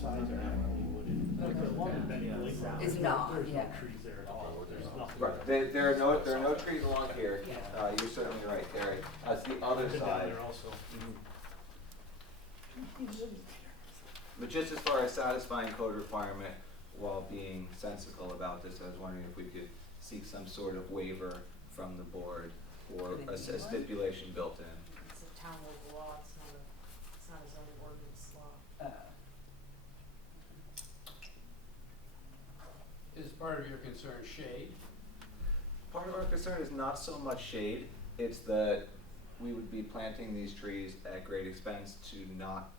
sides are heavily wooded. Like along Benny Yeah. Blake Road, Is there's not, there's no yeah. trees there at all. There's nothing. Right. There are no trees along here. You're certainly right, Terry. That's the other I've been down side. there also. But just as far as satisfying code requirement while being sensical about this, I was wondering if we could seek some sort of waiver from the board or Could a it be one? stipulation built in. It's a town local law, it's not a zoning ordinance law. is part of your concern shade? Part of our concern is not so much shade, it's that we would be planting these trees at great expense to not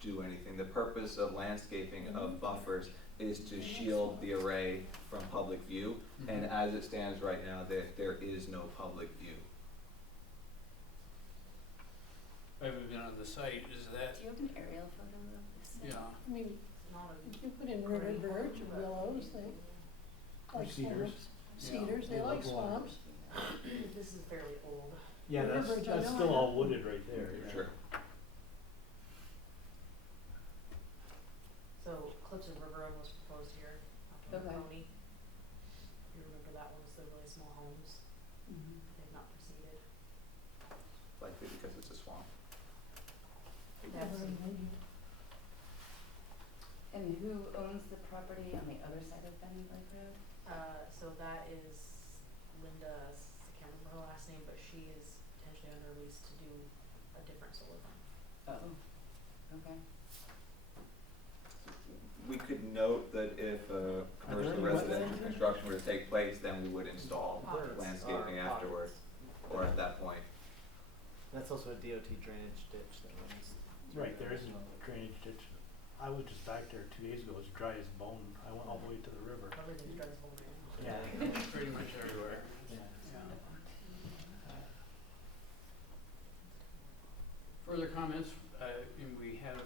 do anything. The purpose of landscaping of buffers is to shield the array from public view, and as it stands right now, there is no public view. I haven't been on the site, is that, Do you have an aerial photo of this? yeah, I mean, It's not a. if you put in river birch or willows, they like cedars. swamps. Cedars, they They like like water. swamps. This is fairly old. Yeah, River that's Bridge, I know, still I all know. wooded right there. Yeah. Sure. So Cliffs of River Run was proposed here, Okay. Pony. You remember that one was the really small homes, they've not proceeded. Likely because it's a swamp. That's- And who owns the property on the other side of Benny Lake Road? So that is Linda, I can't remember her last name, but she is potentially under lease to do a different solar farm. Oh, okay. We could note that if commercial any residential wetlands? construction were to take place, then we would install Pockets. landscaping Pockets. afterwards, or at that point. That's also a DOT drainage ditch that runs. through Right, there as isn't well. a drainage ditch. I was just back there 2 days ago, it was dry as bone. I went all the way to the river. Everything's dry as bone. Yeah. Pretty much everywhere. Yeah. Yeah. Further comments, and we have,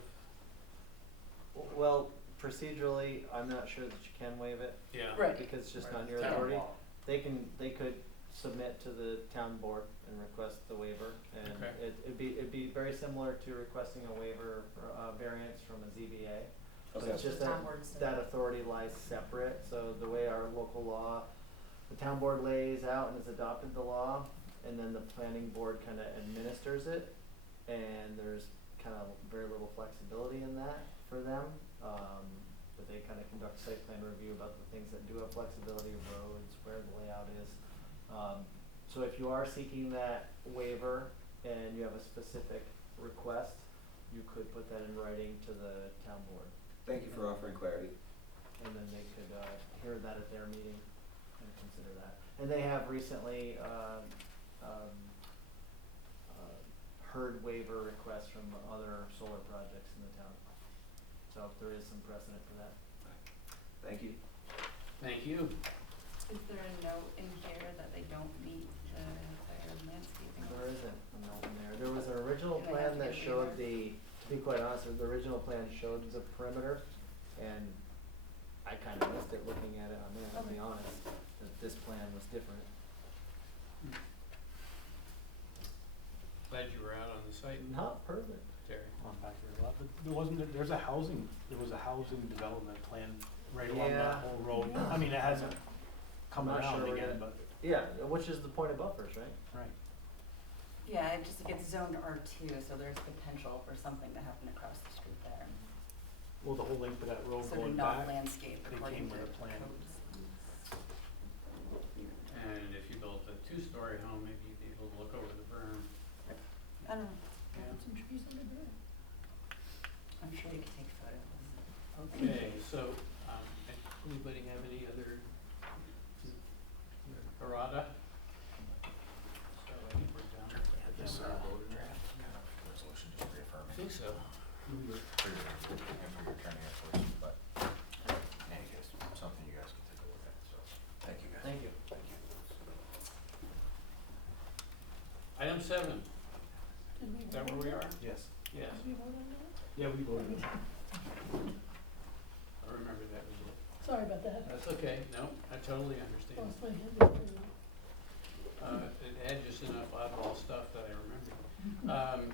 Well, procedurally, I'm not sure that you can waive it, yeah. Right. because it's just not your Town authority. law. They could submit to the town board and request the waiver, and Okay. it'd be very similar to requesting a waiver or variance from a ZBA. So Okay. it's just The town that, board instead. that authority lies separate, so the way our local law, the town board lays out and has adopted the law, and then the planning board kinda administers it, and there's kinda very little flexibility in that for them. But they kinda conduct site plan review about the things that do have flexibility, roads, where the layout is. So if you are seeking that waiver and you have a specific request, you could put that in writing to the town board. Thank you for offering clarity. And then they could hear that at their meeting and consider that. And they have recently heard waiver requests from other solar projects in the town. So there is some precedent for that. Thank you. Thank you. Is there a note in here that they don't meet the required landscaping? There isn't a note in there. There was an original Do they have plan to that get a showed waiver? to be quite honest, the original plan showed the perimeter, and I kinda missed it looking at it on there, to be Okay. honest, that this plan was different. Glad you were out on the site, Not perfect. Terry. On back there a lot, but there wasn't, there was a housing development plan right along Yeah. that whole road. I mean, it hasn't come I'm not around sure we're again, gonna- but, Yeah, which is the point of buffers, right? right. Yeah, it just, it's zoned R2, so there's potential for something to happen across the street there. Well, the whole length of that road So to going not back, landscape they according came to with a plan. codes. And if you built a two-story home, maybe you'd be able to look over the berm. I don't know, Yeah. Put some trees under there. I'm sure you could take photos. Okay, so, anybody have any other errata? So I think we're done. This Yeah, draft resolution just reaffirming. I think so. For your attorney, of course, but in any case, something you guys can take a look at, so, thank you guys. Thank you. Thank you. Item 7, Did we is that vote where we on are? that? Yes. Yes, Did we vote on that? Yeah, we voted. I remember that was it. Sorry about that. That's okay, no, I totally understand. Lost my head there for a minute. It had just enough oddball stuff that I remembered.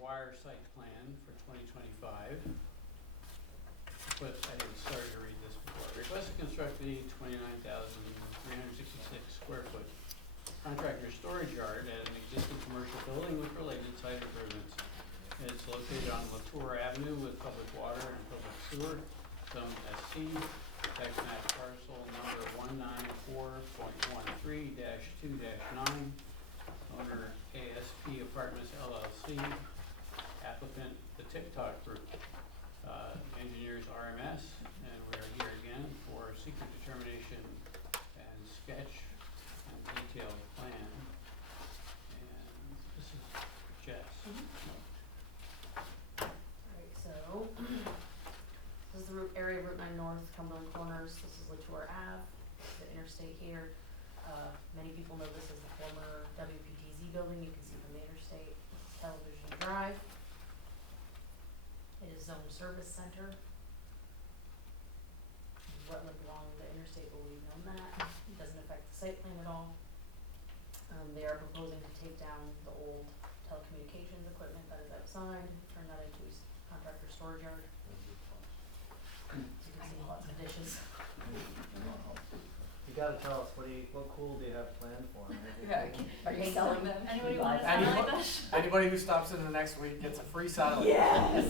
Wire site plan for 2025. But I had started to read this before. Request to construct the 29,366 square foot contractor storage yard at an existing commercial building with related site improvements. It's located on Latour Avenue with public water and public sewer, zone SC, tax map parcel number 194.13-2-9, owner ASP Apartments LLC, applicant the TikTok Group, engineers RMS, and we're here again for secret determination and sketch and detailed plan. And this is Jess. Alright, so, this is the area of Route 9 North, Cumberland Corners, this is Latour Ave, the interstate here. Many people know this as the former WPTZ building, you can see from the interstate, this is Television Drive. It is zone service center. Wetland along the interstate, but we've known that, it doesn't affect the site plan at all. They are proposing to take down the old telecommunications equipment that is outside, turn that into a contractor storage yard. So you can see lots of dishes. You gotta tell us, what cool do you have planned for them? Are you selling them? Anybody want to Buy sign them? like Anybody who stops in the next week gets a free satellite. Yes.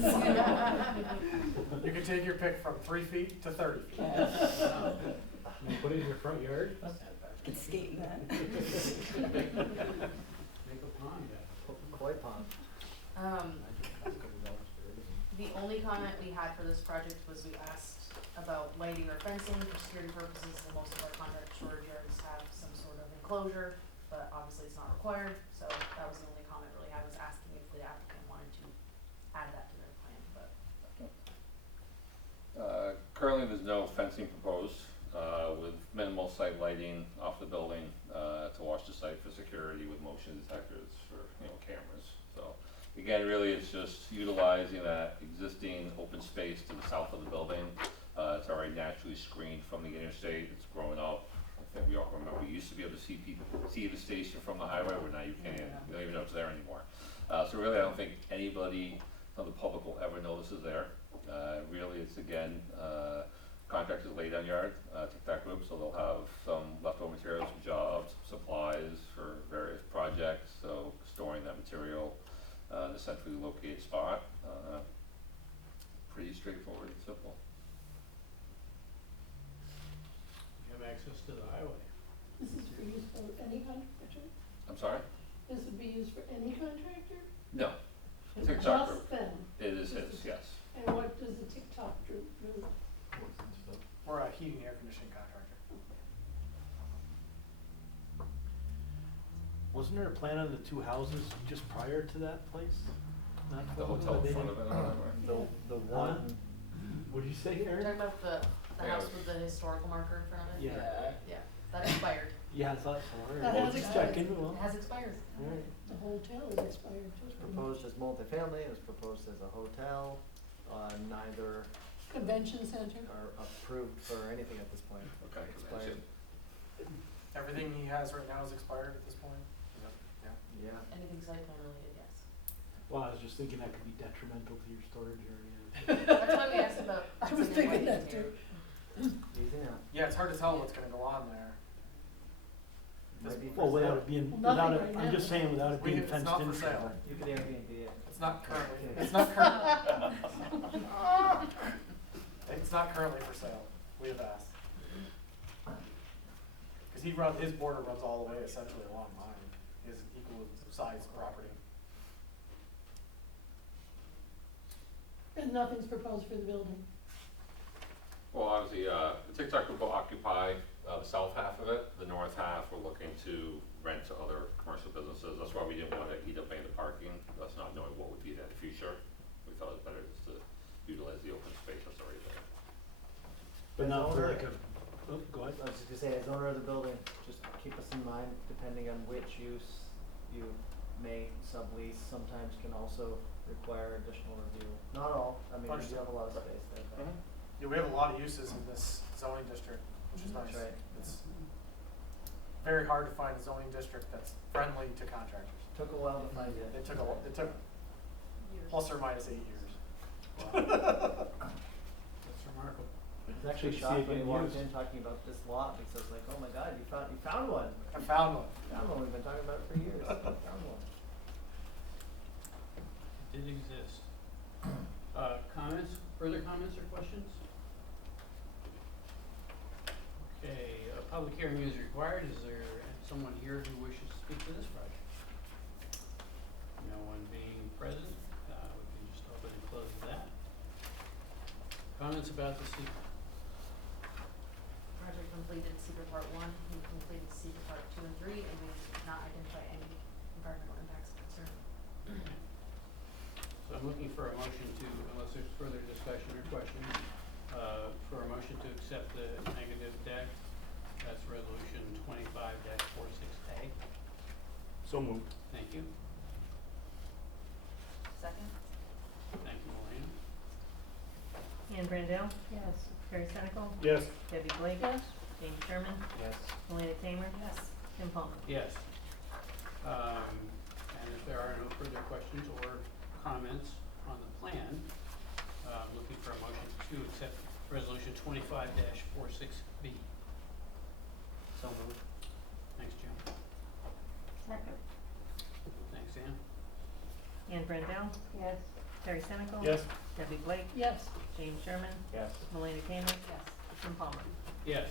You can take your pick from 3 feet to 30 feet. You put it in your front yard? Can skate in that. Make a pond out. Koi pond. The only comment we had for this project was we asked about lighting or fencing for security purposes, and most of our contract storage yards have some sort of enclosure, but obviously it's not required, so that was the only comment Currently, there's no fencing proposed, with minimal site lighting off the building, to watch the site for security with motion detectors for, cameras. So, again, really, it's just utilizing that existing open space to the south of the building. It's already naturally screened from the interstate, it's grown up. I think we all remember, we used to be able to see the station from the highway, where now you can't, you don't even know it's there anymore. So really, I don't think anybody from the public will ever know this is there. Really, it's again, contractors lay down yard, tic-tac group, so they'll have some leftover materials for jobs, supplies for various projects, so storing that material in a centrally located spot. Pretty straightforward and simple. You have access to the highway. This is for use for any contractor? I'm sorry? This would be used for any contractor? No, It's TikTok just group. them? It is his, yes. And what does the TikTok group do? We're a heating and air conditioning contractor. Wasn't there a plan on the two houses just prior to that place? Not The hotel they in front didn't- of it, on the highway. The one, What'd you say, You're Aaron? talking about the Yeah. house with the historical marker in front of it? Yeah. Yeah, that expired. Yeah, I thought so. All right. That Well, has just expired. checking, well, It has expired. all right. The hotel is expired too. proposed as multifamily, it was proposed as a hotel, neither Convention center? are approved for anything at this point. Okay, Expired. Everything he has right now is expired at this point? Is that, yeah? Yeah. Anything site plan related, yes. Well, I was just thinking that could be detrimental to your storage area. That's why we asked about. I was putting thinking lighting that too. Easy now. Yeah, it's hard to tell what's gonna go on there. Might be for Well, without sale. it being, Well, without nothing it, right I'm now. just saying without it We being can- it's fenced not in. for sale. You could Airbnb it. It's not currently, it's not currently. It's not currently for sale, we have asked. Cause his border runs all the way essentially along mine, his equal size property. And nothing's proposed for the building? Well, obviously, the TikTok group will occupy the south half of it. The north half, we're looking to rent to other commercial businesses. That's why we didn't want to eat up any of the parking. That's not knowing what would be there in the future. We thought it better just to utilize the open space that's already there. But As not for owner- like a, oh, go ahead. I was just gonna say, as owner of the building, just keep us in mind, depending on which use you may sublease, sometimes can also require additional review. Not all, I mean, we do have a lot of space there, but. Yeah, we have a lot of uses in this zoning district, which is nice. That's right. It's very hard to find a zoning district that's friendly to contractors. Took a while to find it. It took plus or minus 8 years. That's remarkable. It's Actually actually shocked when he walked used. in talking about this lot, because like, oh my god, you found one. I found one. Found one, we've been talking about it for years, found one. It did exist. Further comments or questions? Okay, a public hearing is required. Is there someone here who wishes to speak to this project? No one being present, we can just open and close that. Comments about the secret? Project completed secret part 1, we completed secret part 2 and 3, and we did not identify any environmental impacts of concern. So I'm looking for a motion to, unless there's further discussion or questions, for a motion to accept the negative deck. That's resolution 25-46A. So moved. Thank you. Second? Thank you, Maureen. Anne Brandell? Yes. Terry Senical? Yes. Debbie Blake? Yes. James Sherman? Yes. Melina Tamer? Yes. Tim Palmer? Yes. And if there are no further questions or comments on the plan, I'm looking for a motion to accept resolution 25-46B. So moved. Thanks, Jim. Second. Thanks, Ann. Anne Brandell? Yes. Terry Senical? Yes. Debbie Blake? Yes. James Sherman? Yes. Melina Tamer? Yes. Tim Palmer? Yes.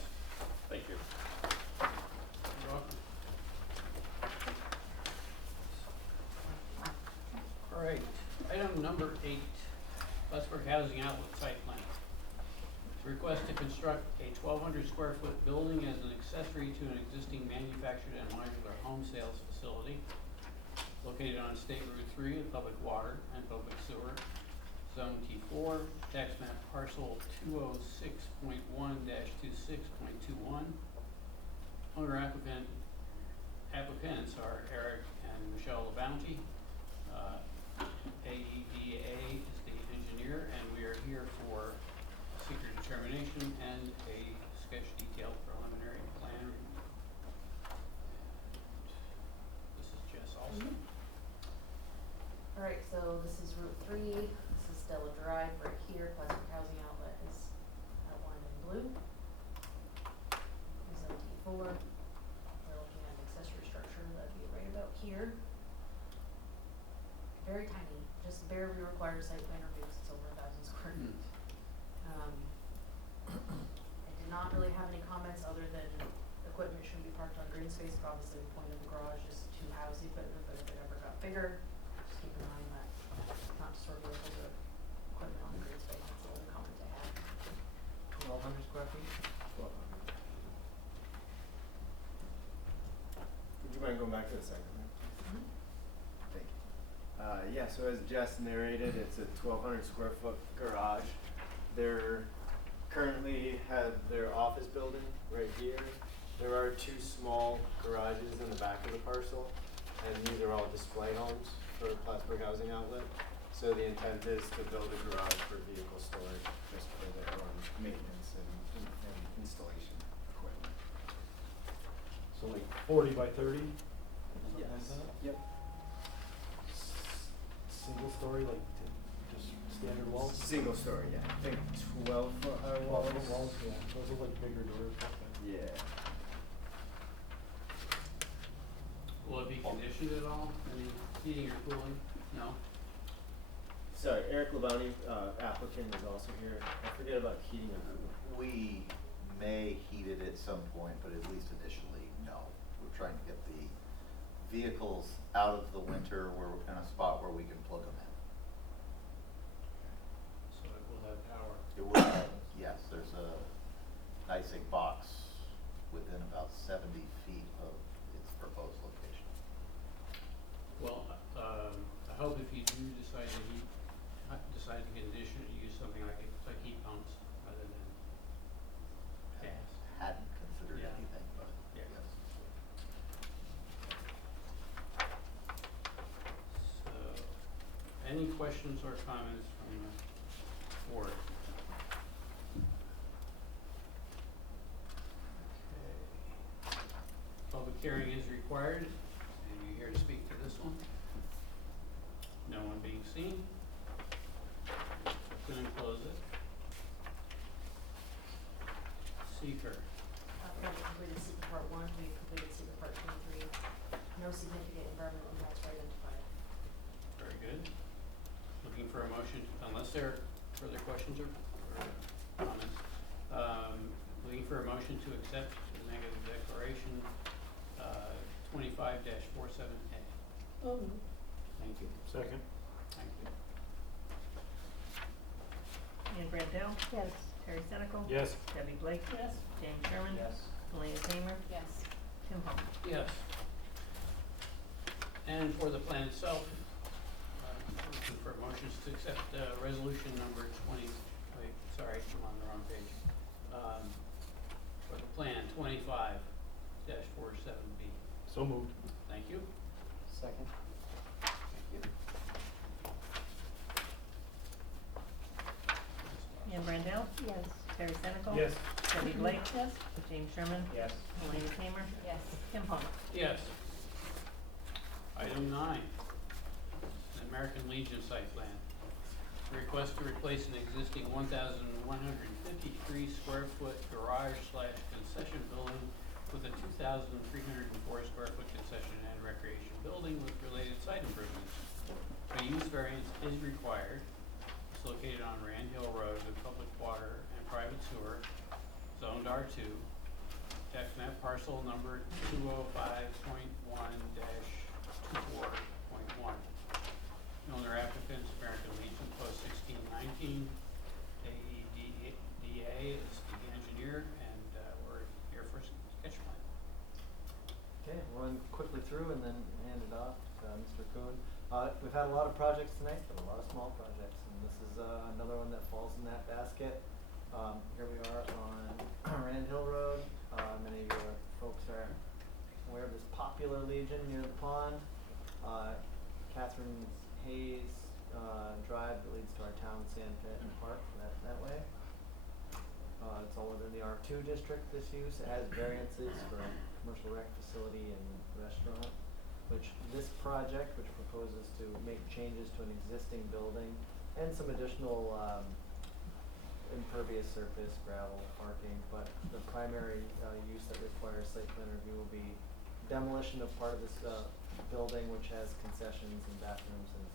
Thank you. You're welcome. All right, item number 8, Plattsburgh Housing Outlet Site Plan. It's a request to construct a 1,200 square foot building as an accessory to an existing manufactured and modular home sales facility located on State Route 3 of Public Water and Public Sewer, Zone T4, tax map parcel parcel 206.1-26.21. Owner applicants are Eric and Michelle LaBounty. AEDA is the engineer, and we are here for secret determination and a sketch detailed preliminary plan review. This is Jess also. Alright, so this is Route 3, this is Stella Drive right here, Plattsburgh Housing Outlet is outlined in blue. Zone T4, we're looking at an accessory structure that'd be right about here. Very tiny, just barely requires site plan review, 'cause it's over 1,000 square feet. I did not really have any comments other than equipment shouldn't be parked on green space, but obviously the point of the garage is to house the equipment, but if it ever got bigger, just keep in mind that not to store vehicles or equipment on the green space, that's the only comment I had. 1,200 square feet? 1,200. Would you mind going back to the second one? Thank you. Yeah, so as Jess narrated, it's a 1,200 square foot garage. They're currently have their office building right here. There are 2 small garages in the back of the parcel, and these are all display homes for Plattsburgh Housing Outlet. So the intent is to build a garage for vehicle storage, just for their own maintenance and installation equipment. So like 40 by 30? Something like Yes. that? Yep. Single story, like just standard walls? Single story, yeah. I think 12-foot high 12 walls. foot walls, yeah. Those are like bigger doors. Okay. Yeah. Will it be conditioned at all? Any heating or cooling? No? Sorry, Eric Labounty, applicant, is also here. I forget about heating and cooling. We may heat it at some point, but at least initially, no. We're trying to get the vehicles out of the winter where we're in a spot where we can plug them in. So it will have power. It will have, yes, there's a icing box within about 70 feet of its proposed location. Well, I hope if you do decide to condition it, use something like heat pumps rather than gas. Hadn't considered Yeah. anything, but Yeah. yes. So, any questions or comments from the board? Okay. Public hearing is required. Are you here to speak to this one? No one being seen? Going to close it. Seeker. Project completed secret part 1, we completed secret part 2 and 3. No significant environmental impacts were identified. Very good. Looking for a motion, unless there are further questions or comments. Looking for a motion to accept the negative declaration, 25-47A. Oh, Thank you. Second? Thank you. Ann Brandell, Yes. Terry Senecal. Yes. Debbie Blake. yes. James Sherman. Yes. Elena Tamer. Yes. Tim Hall. Yes. And for the plan itself, looking for motions to accept resolution number 20, wait, sorry, I'm on the wrong page. For the plan 25-47B. So moved. Thank you. Second. Thank you. Ann Brandell, Yes. Terry Senecal. Yes. Debbie Blake. Yes. James Sherman. Yes. Elena Tamer. Yes. Tim Hall. Yes. Item 9, the American Legion site plan. Request to replace an existing 1,153 square foot garage/concession building with a 2,304 square foot concession and recreation building with related site improvements. A use variance is required. It's located on Rand Hill Road with public water and private sewer, zoned R2. Tax map parcel number 205.1-24.1. Owner applicants, American Legion, Post 1619. AEDA is the engineer, and we're here for sketch plan. Okay, we'll run quickly through and then hand it off to Mr. Kuhn. We've had a lot of projects tonight, but a lot of small small projects, and this is another one that falls in that basket. Here we are on Rand Hill Road. Many of you folks are aware of this popular Legion near the pond. Catherine Hayes Drive that leads to our town sand pit and park that way. It's all within the R2 district, this use. It has variances for commercial rec facility and restaurant, which this project, which proposes to make changes to an existing building and some additional impervious surface, gravel, parking, but the primary use that requires site plan review will be demolition of part of this building, which has concessions and bathrooms, and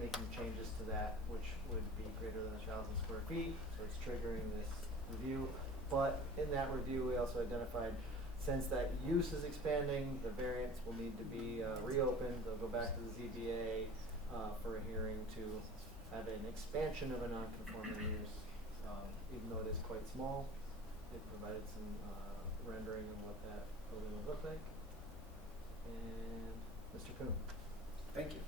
making changes to that, which would be greater than 1,000 square feet, so it's triggering this review. But in that review, we also identified, since that use is expanding, the variance will need to be reopened. They'll go back to the ZBA for a hearing to have an expansion of a non-conforming use. Even though it is quite small, it provided some rendering of what that building would look like. And Mr. Kuhn. Thank you.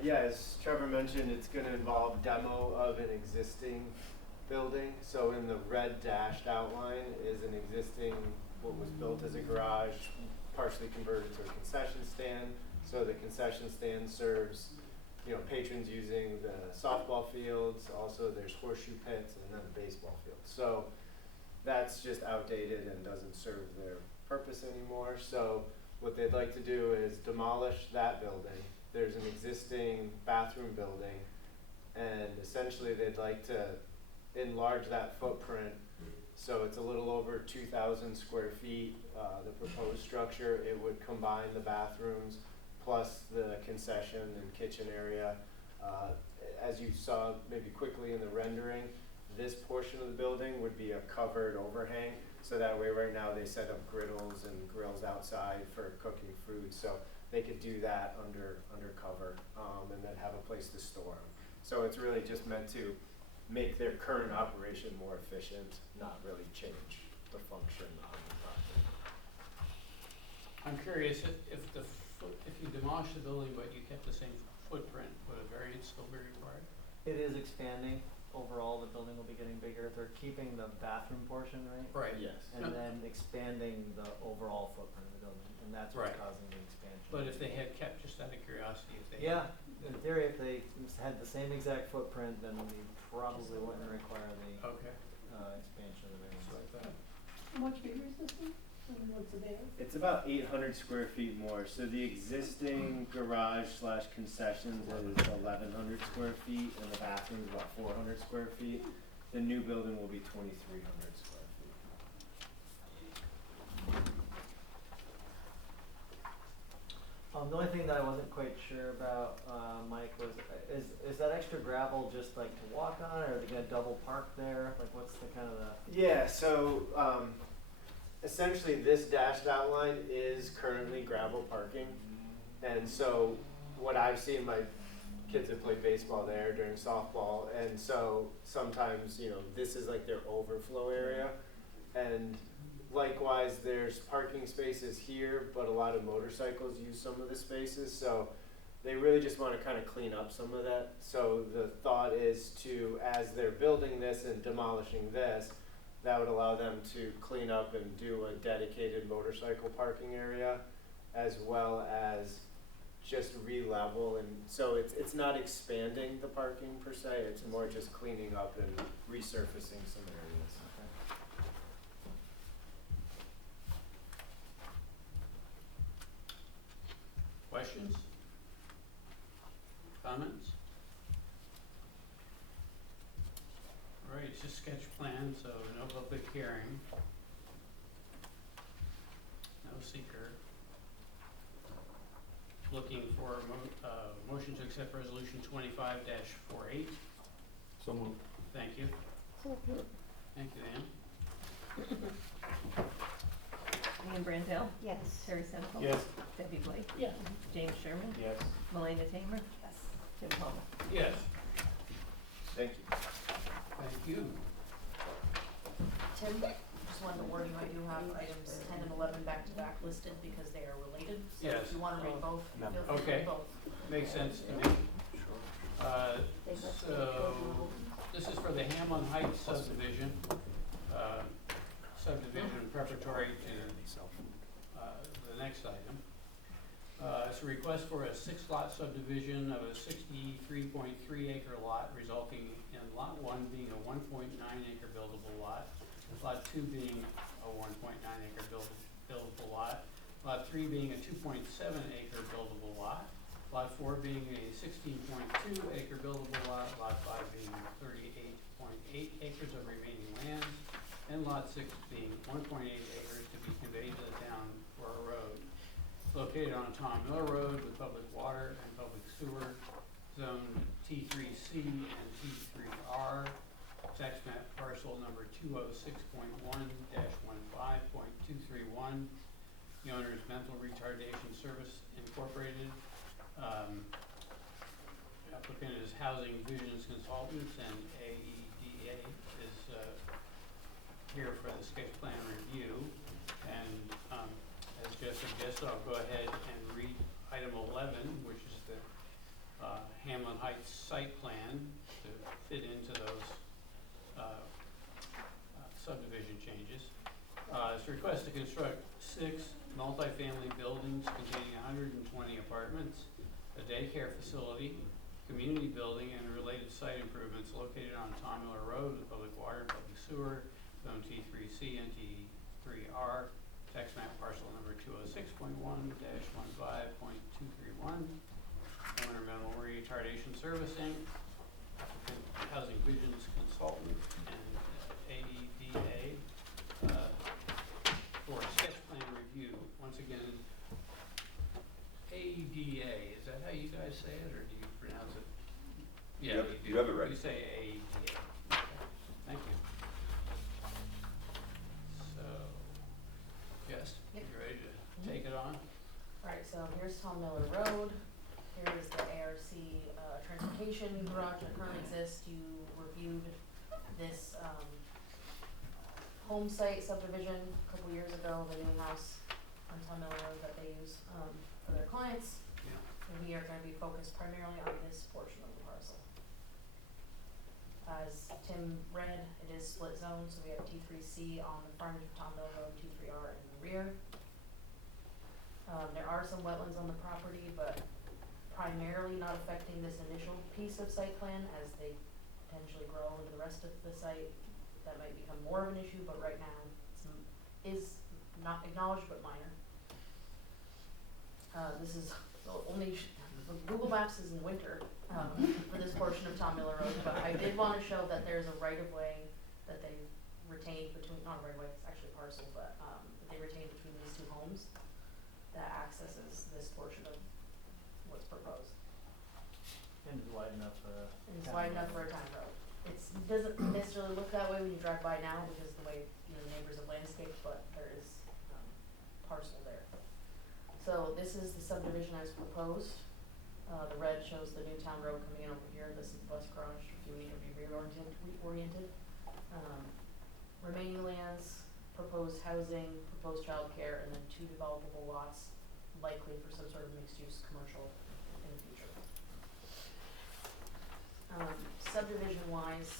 Yeah, as Trevor mentioned, it's gonna involve demo of an existing building. So in the red dashed outline is an existing, what was built as a garage, partially converted to a concession stand. So the concession stand serves, patrons using the softball fields. Also there's horseshoe pits and then a baseball field. So that's just outdated and doesn't serve their purpose anymore. So what they'd like to do is demolish that building. There's an existing bathroom building, and essentially they'd like to enlarge that footprint so it's a little over 2,000 square feet. The proposed structure, it would combine the bathrooms plus the concession and kitchen area. As you saw maybe quickly in the rendering, this portion of the building would be a covered overhang, so that way right now they set up griddles and grills outside for cooking food, so they could do that under cover, and then have a place to store them. So it's really just meant to make their current operation more efficient, not really change the function of the property. I'm curious, if you demolish the building but you kept the same footprint, would a variance still be required? It is expanding. Overall, the building will be getting bigger. They're keeping the bathroom portion, right? Right. Yes. And then expanding the overall footprint of the building, and that's what's Right. causing the expansion. But if they had kept, just out of curiosity, if they. Yeah, in theory, if they had the same exact footprint, then we probably wouldn't require the Okay. expansion of the variance. So I thought, How much bigger is this one? And what's the there? It's about 800 square feet more. So the existing garage / concessions is 1,100 square feet, and the bathroom is about 400 square feet. The new building will be 2,300 square feet. The only thing that I wasn't quite sure about, Mike, was is that extra gravel just like to walk on, or are they gonna double park there? Like, what's the kind of the? Yeah, so essentially this dashed outline is currently gravel parking. And so what I've seen, my kids have played baseball there during softball, and so sometimes, this is like their overflow area. And likewise, there's parking spaces here, but a lot of motorcycles use some of the spaces, so they really just want to kind of clean up some of that. So the thought is to, as they're building this and demolishing this, that would allow them to clean up and do a dedicated motorcycle parking area, as well as just re-level. And so it's not expanding the parking per se, it's more just cleaning up and resurfacing some areas. questions? Comments? All right, it's just sketch plan, so no public hearing. No seeker. Looking for a motion to accept resolution 25-48. So moved. Thank you. Thank you, Ann. Ian Brandell, Yes. Terry Sennable. Yes. Debbie Blake, Yeah. James Sherman, Yes. Melina Tamer, Yes. Tim Palmer. Yes, Thank you. thank you. Tim, just wanted to warn you, I do have items 10 and 11 back to back listed because they are related. So Yes. if you want to read both, feel free to Okay. read both. Makes sense to me. Hamlin Heights subdivision, subdivision preparatory to the next item. It's a request for a 6-lot subdivision of a 63.3 acre lot, resulting in lot 1 being a 1.9 acre buildable lot, lot 2 being a 1.9 acre buildable lot, lot 3 being a 2.7 acre buildable lot, lot 4 being a 16.2 acre buildable lot, lot 5 being 38.8 acres of remaining lands, and lot 6 being 1.8 acres to be conveyed to the town for a road. Located on Tom Miller Road with public water and public sewer, zone T3C and T3R, tax map parcel number 206.1-15.231. The owner is Mental Retardation Service Incorporated. Applicant is Housing Visions Consultants, and AEDA is here for the sketch plan review. And as Jeff suggested, I'll go ahead and read item 11, which is the Hamlin Heights site plan to fit into those subdivision changes. It's a request to construct 6 multifamily buildings containing 120 apartments, a daycare facility, community building, and related site improvements located on Tom Miller Road with public water and public sewer, zone T3C and T3R, tax map parcel number 206.1-15.231. Owner Mental Retardation Service Inc., applicant Housing Visions Consultant, and AEDA for sketch plan review. Once again, AEDA, is that how you guys say it, or do you pronounce it? Yeah, You have it right. You say AEDA. Okay, thank you. So, yes, you Yep. ready to take it on? Alright, so here's Tom Miller Road, here is the ARC transportation garage that currently exists. You reviewed this home site subdivision a couple years ago, the new house on Tom Miller Road that they use for their clients. Yeah. And we are gonna be focused primarily on this portion of the parcel. As Tim read, it is split zone, so we have T3C on the frontage of Tom Miller Road, T3R in the rear. There are some wetlands on the property, but primarily not affecting this initial piece of site plan. As they potentially grow into the rest of the site, that might become more of an issue, but right now is not acknowledged but minor. This is the only, Google Maps is in winter for this portion of Tom Miller Road, but I did want to show that there's a right-of-way that they retained between, not a right-of-way, it's actually a parcel, but that they retained between these two homes that accesses this portion of what's proposed. And it's wide enough for a. And it's wide enough for a town road. It doesn't necessarily look that way when you drive by now because the way, the neighbors have landscaped, but there is parcel there. So this is the subdivision as proposed. The red shows the new town road coming in over here. This is the bus garage if you need to be reoriented. Remaining lands, proposed housing, proposed childcare, and then 2 developable lots, likely for some sort of mixed-use commercial in the future. Subdivision-wise,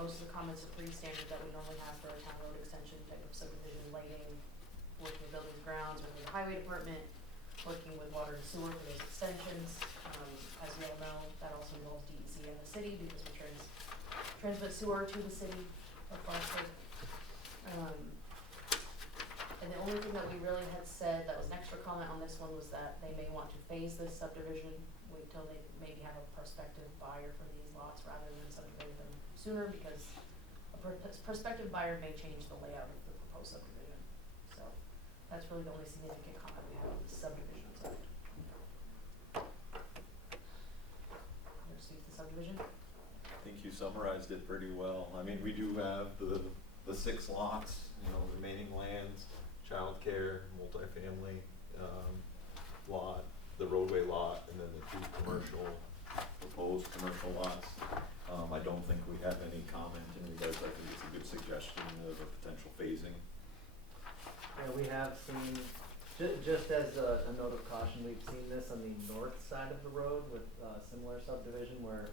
most of the comments are pretty standard that we normally have for a town road extension type of subdivision: lighting, working with buildings and grounds, working with the highway department, working with water and sewer for those extensions. As we all know, that also involves DEC and the city because we transmit sewer to the city of Plattsburgh. And the only thing that we really had said that was an extra comment on this one was that they may want to phase this subdivision, wait till they maybe have a prospective buyer for these lots rather than subdivide them sooner, because a prospective buyer may change the layout of the proposed subdivision. So that's really the only significant comment we have on the subdivision side. You want to speak to the subdivision? I think you summarized it pretty well. I mean, we do have the 6 lots, remaining lands, childcare, multifamily, lot, the roadway lot, and then the 2 proposed commercial lots. I don't think we have any comment in regards. I think it's a good suggestion of a potential phasing. Yeah, we have seen, just as a note of caution, we've seen this on the north side of the road with similar subdivision where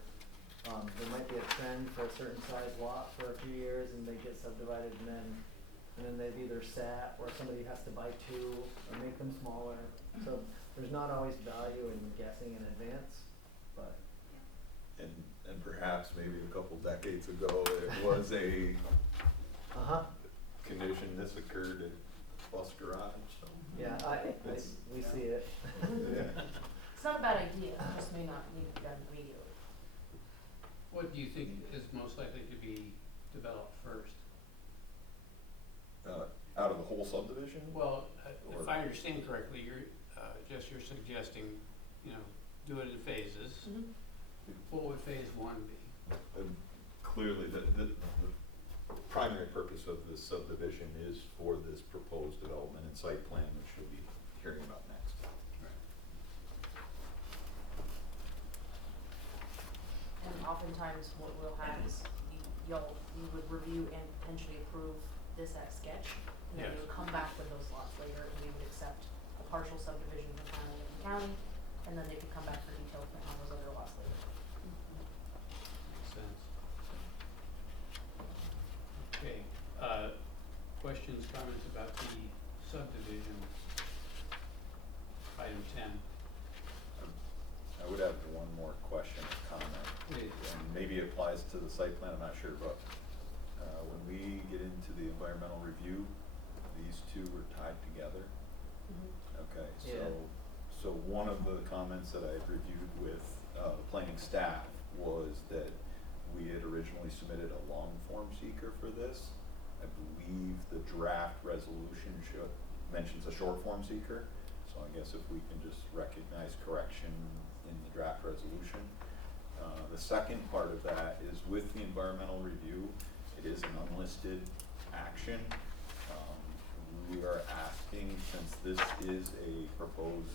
There might be a trend for a certain size lot for a few years and they get subdivided and then they've either sat or somebody has to buy two or make them smaller. So there's not always value in guessing in advance, but. And perhaps maybe a couple decades ago, it was a condition, this occurred at bus garage, so. Yeah, we see it. Yeah. It's not a bad idea, it just may not need to be done immediately. What do you think is most likely to be developed first? Out of the whole subdivision? Well, if Or- I understand correctly, you're suggesting, do it in phases. Mm-hmm. What would phase one be? Clearly, the primary purpose of this subdivision is for this proposed development and site plan, which you'll be hearing about next. And oftentimes what we'll have is you would review and potentially approve this as sketch, and then Yes. you would come back with those lots later, and we would accept a partial subdivision from final Lincoln County, and then they could come back for detailed plan on those other lots later. Makes sense. Okay, questions, comments about the subdivision? Item 10. I would have one more question or comment. Please. And maybe it applies to the site plan, I'm not sure, but when we get into the environmental review, these two were tied together. Okay, Yeah. so one of the comments that I reviewed with planning staff was that we had originally submitted a long form seeker for this. I believe the draft resolution mentions a short form seeker, so I guess if we can just recognize correction in the draft resolution. The second part of that is with the environmental review, it is an unlisted action. We are asking, since this is a proposed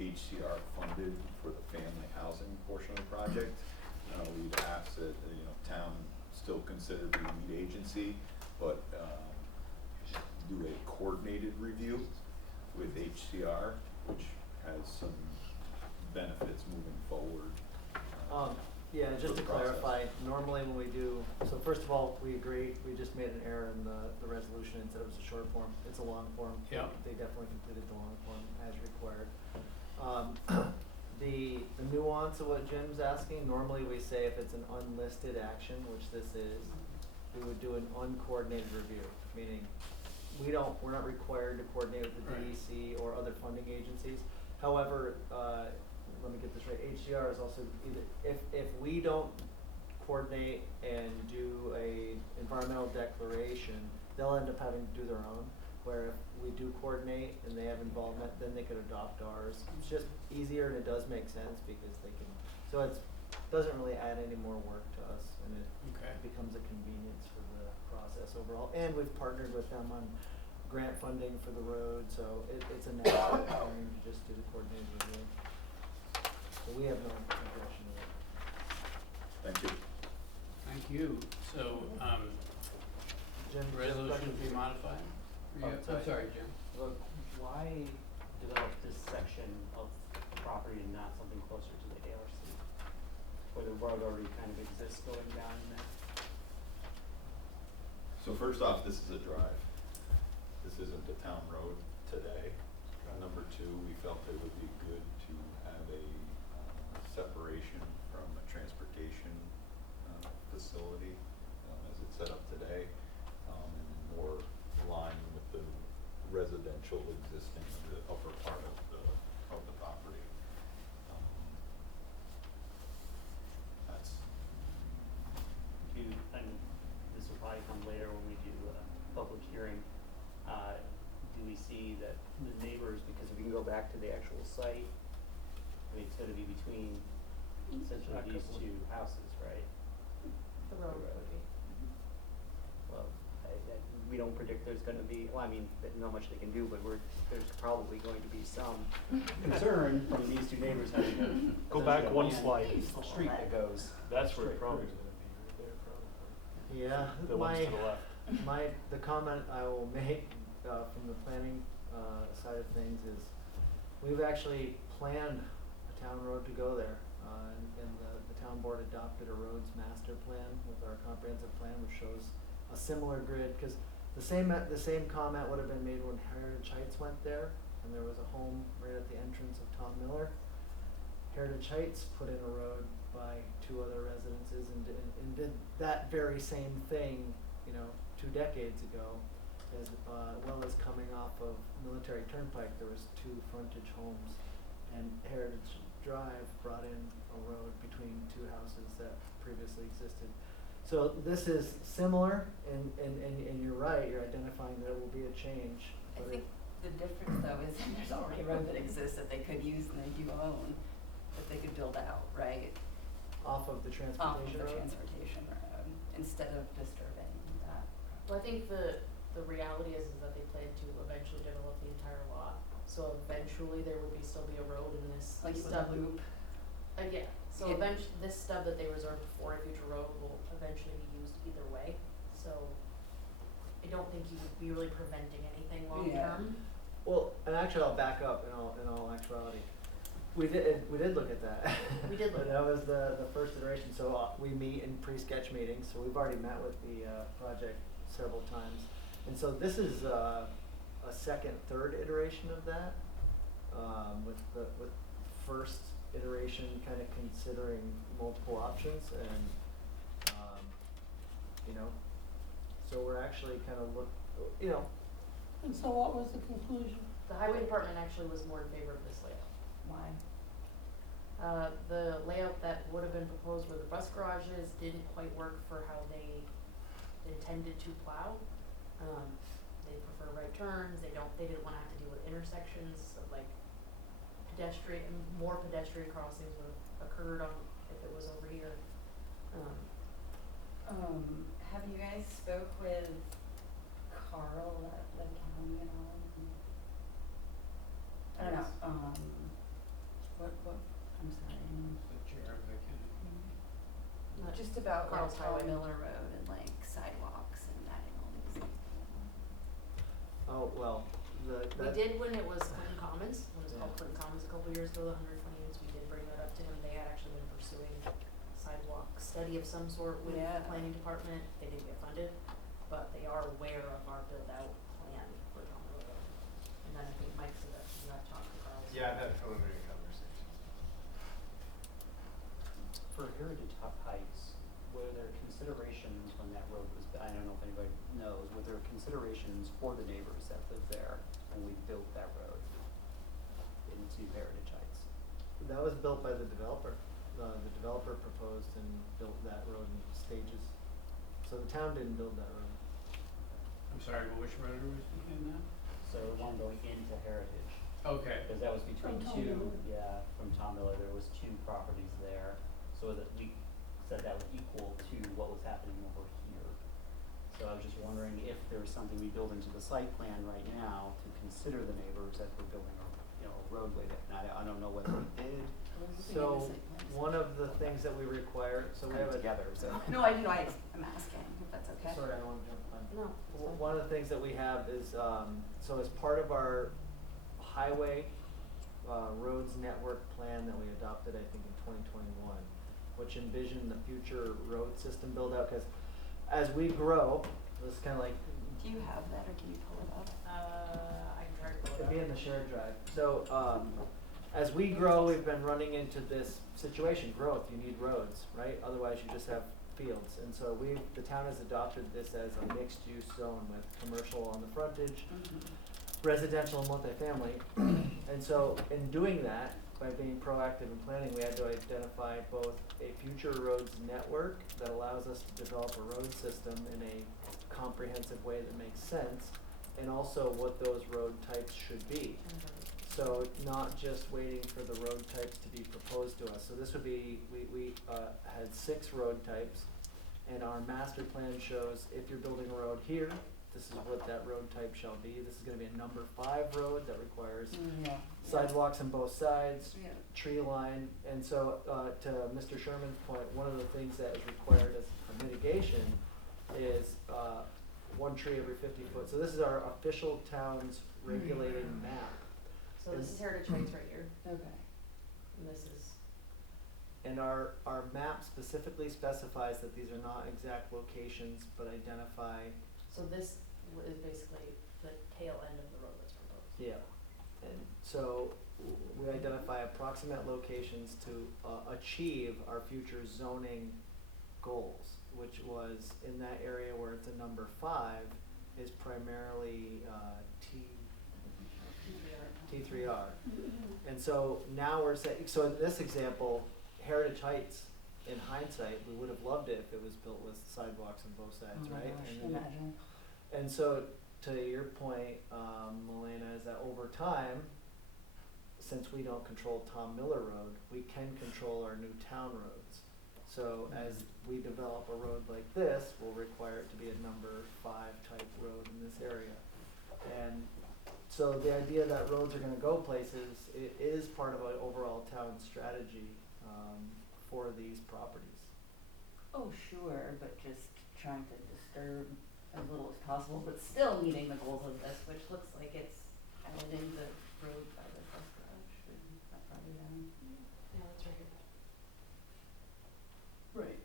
HCR funded for the family housing portion of the project, we'd ask that, town still consider the lead agency, but do a coordinated review with HCR, which has some benefits moving forward. Yeah, just For to the process. clarify, normally when we do, so first of all, we agree, we just made an error in the resolution, instead it was a short form, it's a long form. Yeah. They definitely completed the long form as required. The nuance of what Jim's asking, normally we say if it's an unlisted action, which this is, we would do an uncoordinated review, meaning we're not required to coordinate with the Right. DEC or other funding agencies. However, let me get this right, HCR is also either, if we don't coordinate and do a environmental declaration, they'll end up having to do their own, where if we do coordinate and they have involvement, then they could adopt ours. It's just easier and it does make sense because they can, so doesn't really add any more work to us and it Okay. becomes a convenience for the process overall. And we've partnered with them on grant funding for the road, so it's a natural thing to just do the coordinated review. So we have no objection to it. Thank you. Thank you. So, Jim, resolution to be modified? I'm sorry, Jim. Look, why develop this section of property and not something closer to the ARC? Where the road already kind of exists going down in there? So first off, this is a drive. This isn't a town road today. Number two, we felt it would be good to have a separation from a transportation facility as it's set up today, and more in line with the residential existing in the upper part of the property. That's And this will probably come later when we do a public hearing. Do we see that the neighbors, because if we can go back to the actual site, I mean, it's gonna be between essentially these two houses, right? The road would be. Well, we don't predict there's gonna be, well, I mean, not much they can do, but there's probably going to be some concern from these two neighbors having a. Go back one slide. A street that goes. That's where the straight problem's through. gonna be, right there, probably. Yeah, The ones to the left. the comment I will make, from the planning, side of things is, we've actually planned a town road to go there, and the town board adopted a roads master plan with our comprehensive plan, which shows a similar grid, cause the same comment would have been made when Heritage Heights went there, and there was a home right at the entrance of Tom Miller. Heritage Heights put in a road by 2 other residences and did that very same thing, 2 decades ago, as well as coming off of Military Turnpike, there was 2 frontage homes, and Heritage Drive brought in a road between 2 houses that previously existed. So this is similar, and you're right, you're identifying there will be a change. I but think the difference though is there's already a road that exists that they could use and they do own, that they could build out, right? Off of the Off of transportation the road? transportation road, instead of disturbing that. Well, I think the reality is that they plan to eventually develop the entire lot. So eventually there would still be a road in this Like with stub. a loop. Yeah, so Yeah. eventually, this stub that they reserved for a future road will eventually be used either way. So I don't think you would be really preventing anything long Yeah. term. Well, and actually, I'll back up in all actuality. We did look at that. We did look But at that was the first iteration, so we meet in pre-sketch meetings, so we've already met with the project several times. And so this is a second, third iteration of that, with first iteration kind of considering multiple options and, so we're actually kind of And so what was the conclusion? The highway department actually was more in favor of this layout. Why? The layout that would have been proposed where the bus garages didn't quite work for how they intended to plow. They prefer right turns, they didn't wanna have to deal with intersections of like more pedestrian crossings would have occurred if it was over here. Have you guys spoke with Carl at the county at all? I don't know, what, I'm sorry. The chair of the county. Just about like Carl's Tom Highway. Miller Road and like sidewalks and adding all these things. Oh, well, We did when it was Clinton Commons, when it was called Clinton Commons a couple of years ago, the 120 units, we did bring that up to him. They had actually been pursuing sidewalk study of some sort with the Yeah. planning department. They didn't get funded, but they are aware of our build out plan for Tom Miller Road. And then I think Mike said that you have talked to Carl. Yeah, I've had preliminary conversations. For Heritage Heights, were there considerations when that road was, I don't know if anybody knows, were there considerations for the neighbors that lived there when we built that road into Heritage Heights? That was built by the developer. The developer proposed and built that road in stages. So the town didn't build that road. I'm sorry, but which road are we speaking of now? So the one going into Heritage, Okay. because that was between From Tom two, Miller. from Tom Miller, there was 2 properties there. So that we said that was equal to what was happening over here. So I was just wondering if there was something we build into the site plan right now to consider the neighbors as we're building a roadway there. And I don't know whether we did. So one of the things that we require, so we have a. Together, so. No, I'm asking if that's okay. Sorry, I don't want to jump on. No, that's fine. One of the things that we have is, so as part of our highway, roads network plan that we adopted, I think in 2021, which envisioned the future road system build out, because as we grow, this is kind of like, Do you have that or can you pull it up? I can try to pull it it'd up. be in the shared drive. So, as we grow, we've been running into this situation, growth, you need roads, right? Otherwise you just have fields. And so the town has adopted this as a mixed use zone with commercial on the frontage, residential and multifamily. And so in doing that, by being proactive in planning, we had to identify both a future roads network that allows us to develop a road system in a comprehensive way that makes sense, and also what those road types should be. So not just waiting for the road types to be proposed to us. So this would be, we had 6 road types, and our master plan shows if you're building a road here, this is what that road type shall be. This is gonna be a number 5 road that requires sidewalks on both sides, Yeah. tree line. And so, to Mr. Sherman's point, one of the things that is required as a mitigation is, 1 tree every 50 foot. So this is our official town's regulated map. So this is Heritage Heights right here, Okay. and this is And our map specifically specifies that these are not exact locations, but identify, So this is basically the tail end of the road that's proposed. yeah. And so we identify approximate locations to achieve our future zoning goals, which was in that area where it's a number 5 is primarily T3R. And so now we're saying, so in this example, Heritage Heights, in hindsight, we would have loved it if it was built with sidewalks on both sides, Oh my right? gosh, And then it- imagine. And so, to your point, Melena, is that over time, since we don't control Tom Miller Road, we can control our new town roads. So as we develop a road like this, we'll require it to be a number 5 type road in this area. And so the idea that roads are gonna go places, it is part of an overall town strategy, for these properties. Oh, sure, but just trying to disturb as little as possible, but still meeting the goals of this, which looks like it's adding the road by the bus garage, and that probably down. Yeah, that's right here. Right.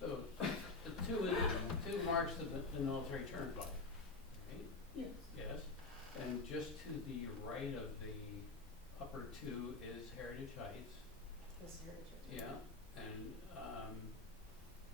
So, the two marks of the military turnpike, right? Yes. Yes, and just to the right of the upper 2 is Heritage Heights. This is Heritage. Yeah, and,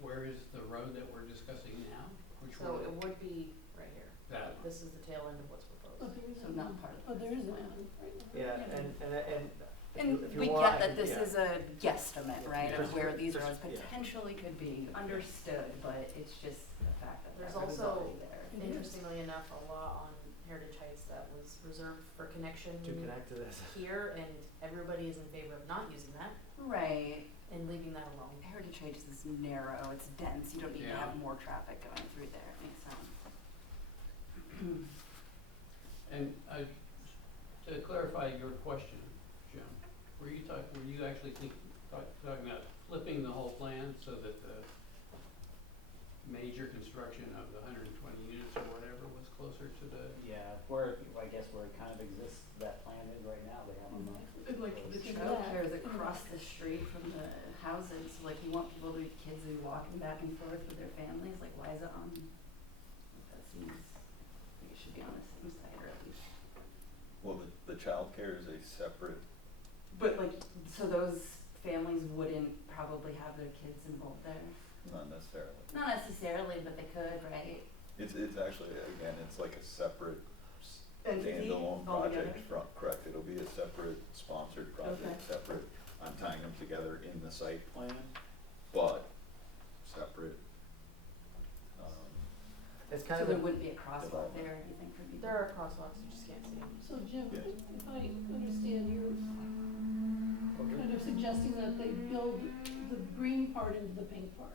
where is the road that we're discussing now? Which So road? it would be right here. That one. This is the tail end of what's Oh, proposed. there is So an not island. part of Oh, there is an plan. island, right? Yeah, and And if you we want, get I that can- this yeah. is a guesstimate, right, of where these There's- roads yeah. potentially could be, understood, but it's just the fact that There's that road is also, already there. It is. interestingly enough, a lot on Heritage Heights that was reserved for connection To connect to this. here, and everybody is in favor of not using that Right. and leaving that alone. Heritage Heights is narrow, it's dense, you don't need to Yeah. have more traffic going through there, it makes sense. And, to clarify your question, Jim, were you actually talking about flipping the whole plan so that the major construction of the 120 units or whatever was closer to the, Yeah, where, I guess where it kind of exists, that plan is right now, they have them. Like the Yeah. childcare is across the street from the houses, like you want people to, kids to be walking back and forth with their families, like why is it on, that seems, like it should be on the same side or at least. Well, the childcare is a separate, But like, so those families wouldn't probably have their kids enrolled there? not necessarily. Not necessarily, but they could, right? It's actually, again, it's like a separate Entity standalone altogether? project from, correct, it'll be a separate sponsored project, Okay. separate, I'm tying them together in the site plan, but separate. It's kind So of there a, wouldn't be a crosswalk there or anything for people? There are crosswalks, you just can't see them. So Jim, Yeah. if I understand, you're kind of suggesting that they build the green part into the pink part.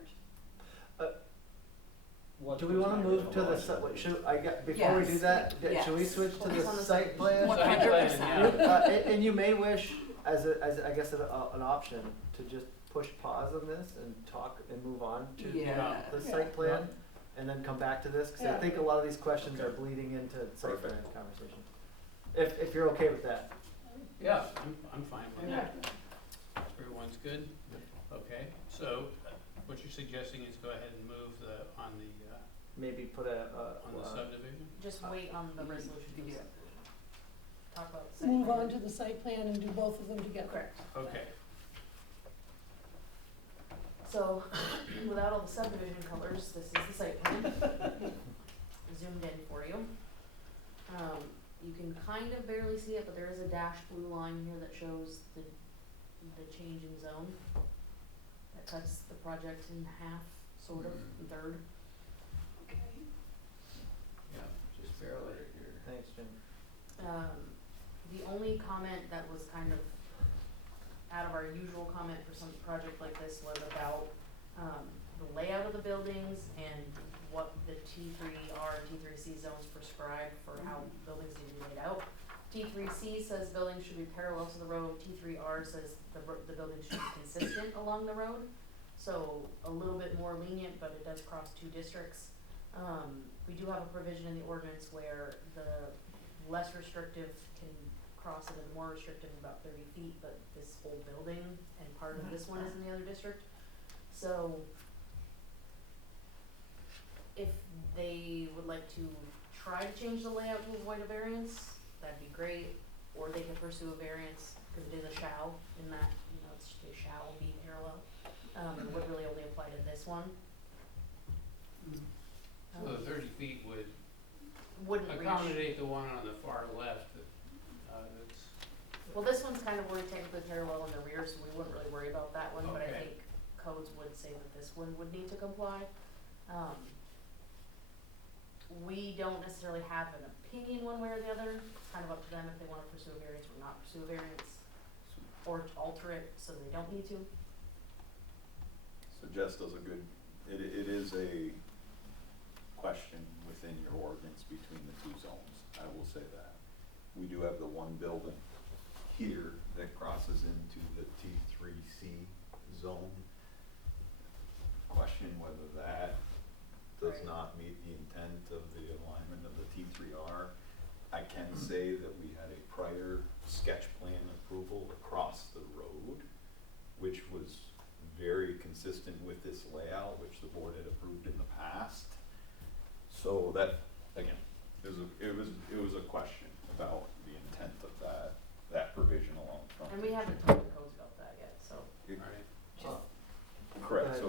do we wanna move to the, should, before we do Yes. that, should we Yes. switch to Focus on the the site site. plan? One Site hundred plan, percent. And you may wish, as I guess, an option, to just push pause on this and talk and move on to Yeah. the site plan, and then come back to this, cause I Yeah. think a lot of these questions are Okay. bleeding into site plan Perfect. conversation. If you're okay with that. yeah, I'm fine with Yeah. that. Everyone's good? Okay, so what you're suggesting is go ahead and move on the Maybe put a, subdivision? Just wait on the resolution. You do. Talk about the site. Move plan. on to the site plan and do both of them together. Correct. Okay, So, without all the subdivision colors, this is the site plan. Zoomed in for you. You can kind of barely see it, but there is a dashed blue line here that shows the change in zone. That cuts the project in half, sort of, a third. Okay. yeah, just barely. thanks, Jim. The only comment that was kind of out of our usual comment for some project like this was about, the layout of the buildings and what the T3R and T3C zones prescribe for how buildings need to be laid out. T3C says buildings should be parallel to the road, T3R says the buildings should be consistent along the road. So a little bit more lenient, but it does cross 2 districts. We do have a provision in the ordinance where the less restrictive can cross it and more restrictive, about 30 feet, but this whole building and part of this one is in the other district. So if they would like to try to change the layout to avoid a variance, that'd be great. Or they can pursue a variance, because it is a shall, in that, it's, they shall be parallel. It would really only apply to this one. So the 30 feet would Wouldn't reach. accommodate the one on the far left that's, Well, this one's kind of already technically parallel in the rear, so we wouldn't really worry about that one, but I Okay. think codes would say that this one would need to comply. We don't necessarily have an opinion one way or the other. It's kind of up to them if they want to pursue a variance or not pursue a variance, or to alter it so they don't need to. So Jess does a good, it is a question within your ordinance between the two zones, I will say that. We do have the one building here that crosses into the T3C zone. Question whether that does Right. not meet the intent of the alignment of the T3R. I can say that we had a prior sketch plan approval across the road, which was very consistent with this layout, which the board had approved in the past. So that, again, it was a question about the intent of that provision along front. And we haven't talked to codes about that yet, so. right. Just, Correct, so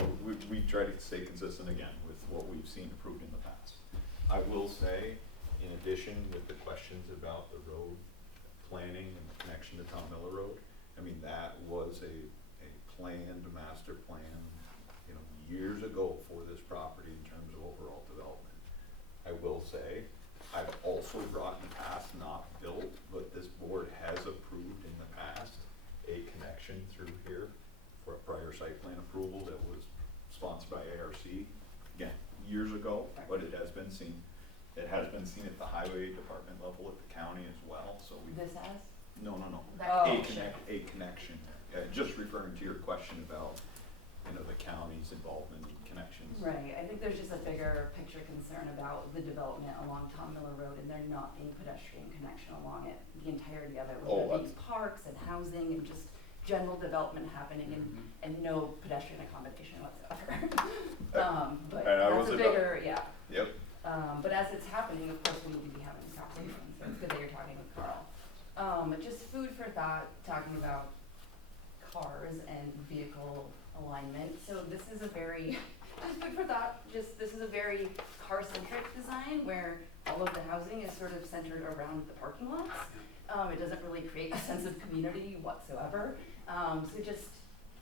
we try to stay consistent again with what we've seen approved in the past. I will say, in addition, with the questions about the road planning and the connection to Tom Miller Road, I mean, that was a planned master plan, years ago for this property in terms of overall development. I will say, I've also brought in the past, not built, but this board has approved in the past a connection through here for a prior site plan approval that was sponsored by ARC, again, years ago, but it has been seen. It has been seen at the highway department level, at the county as well, so we. This has? No. That Oh, A connection, just referring to your question about, the county's involvement in connections. Right, I think there's just a bigger picture concern about the development along Tom Miller Road and there not being pedestrian connection along it, the entirety of it, Oh, with there being parks and housing and just general development happening and no pedestrian accommodation whatsoever. But And I that's a was bigger, yeah. Yep, But as it's happening, of course, we need to be having this conversation, so it's good that you're talking with Carl. Just food for thought, talking about cars and vehicle alignment. So this is a very, just food for thought, this is a very car-centric design where all of the housing is sort of centered around the parking lots. It doesn't really create a sense of community whatsoever. So just,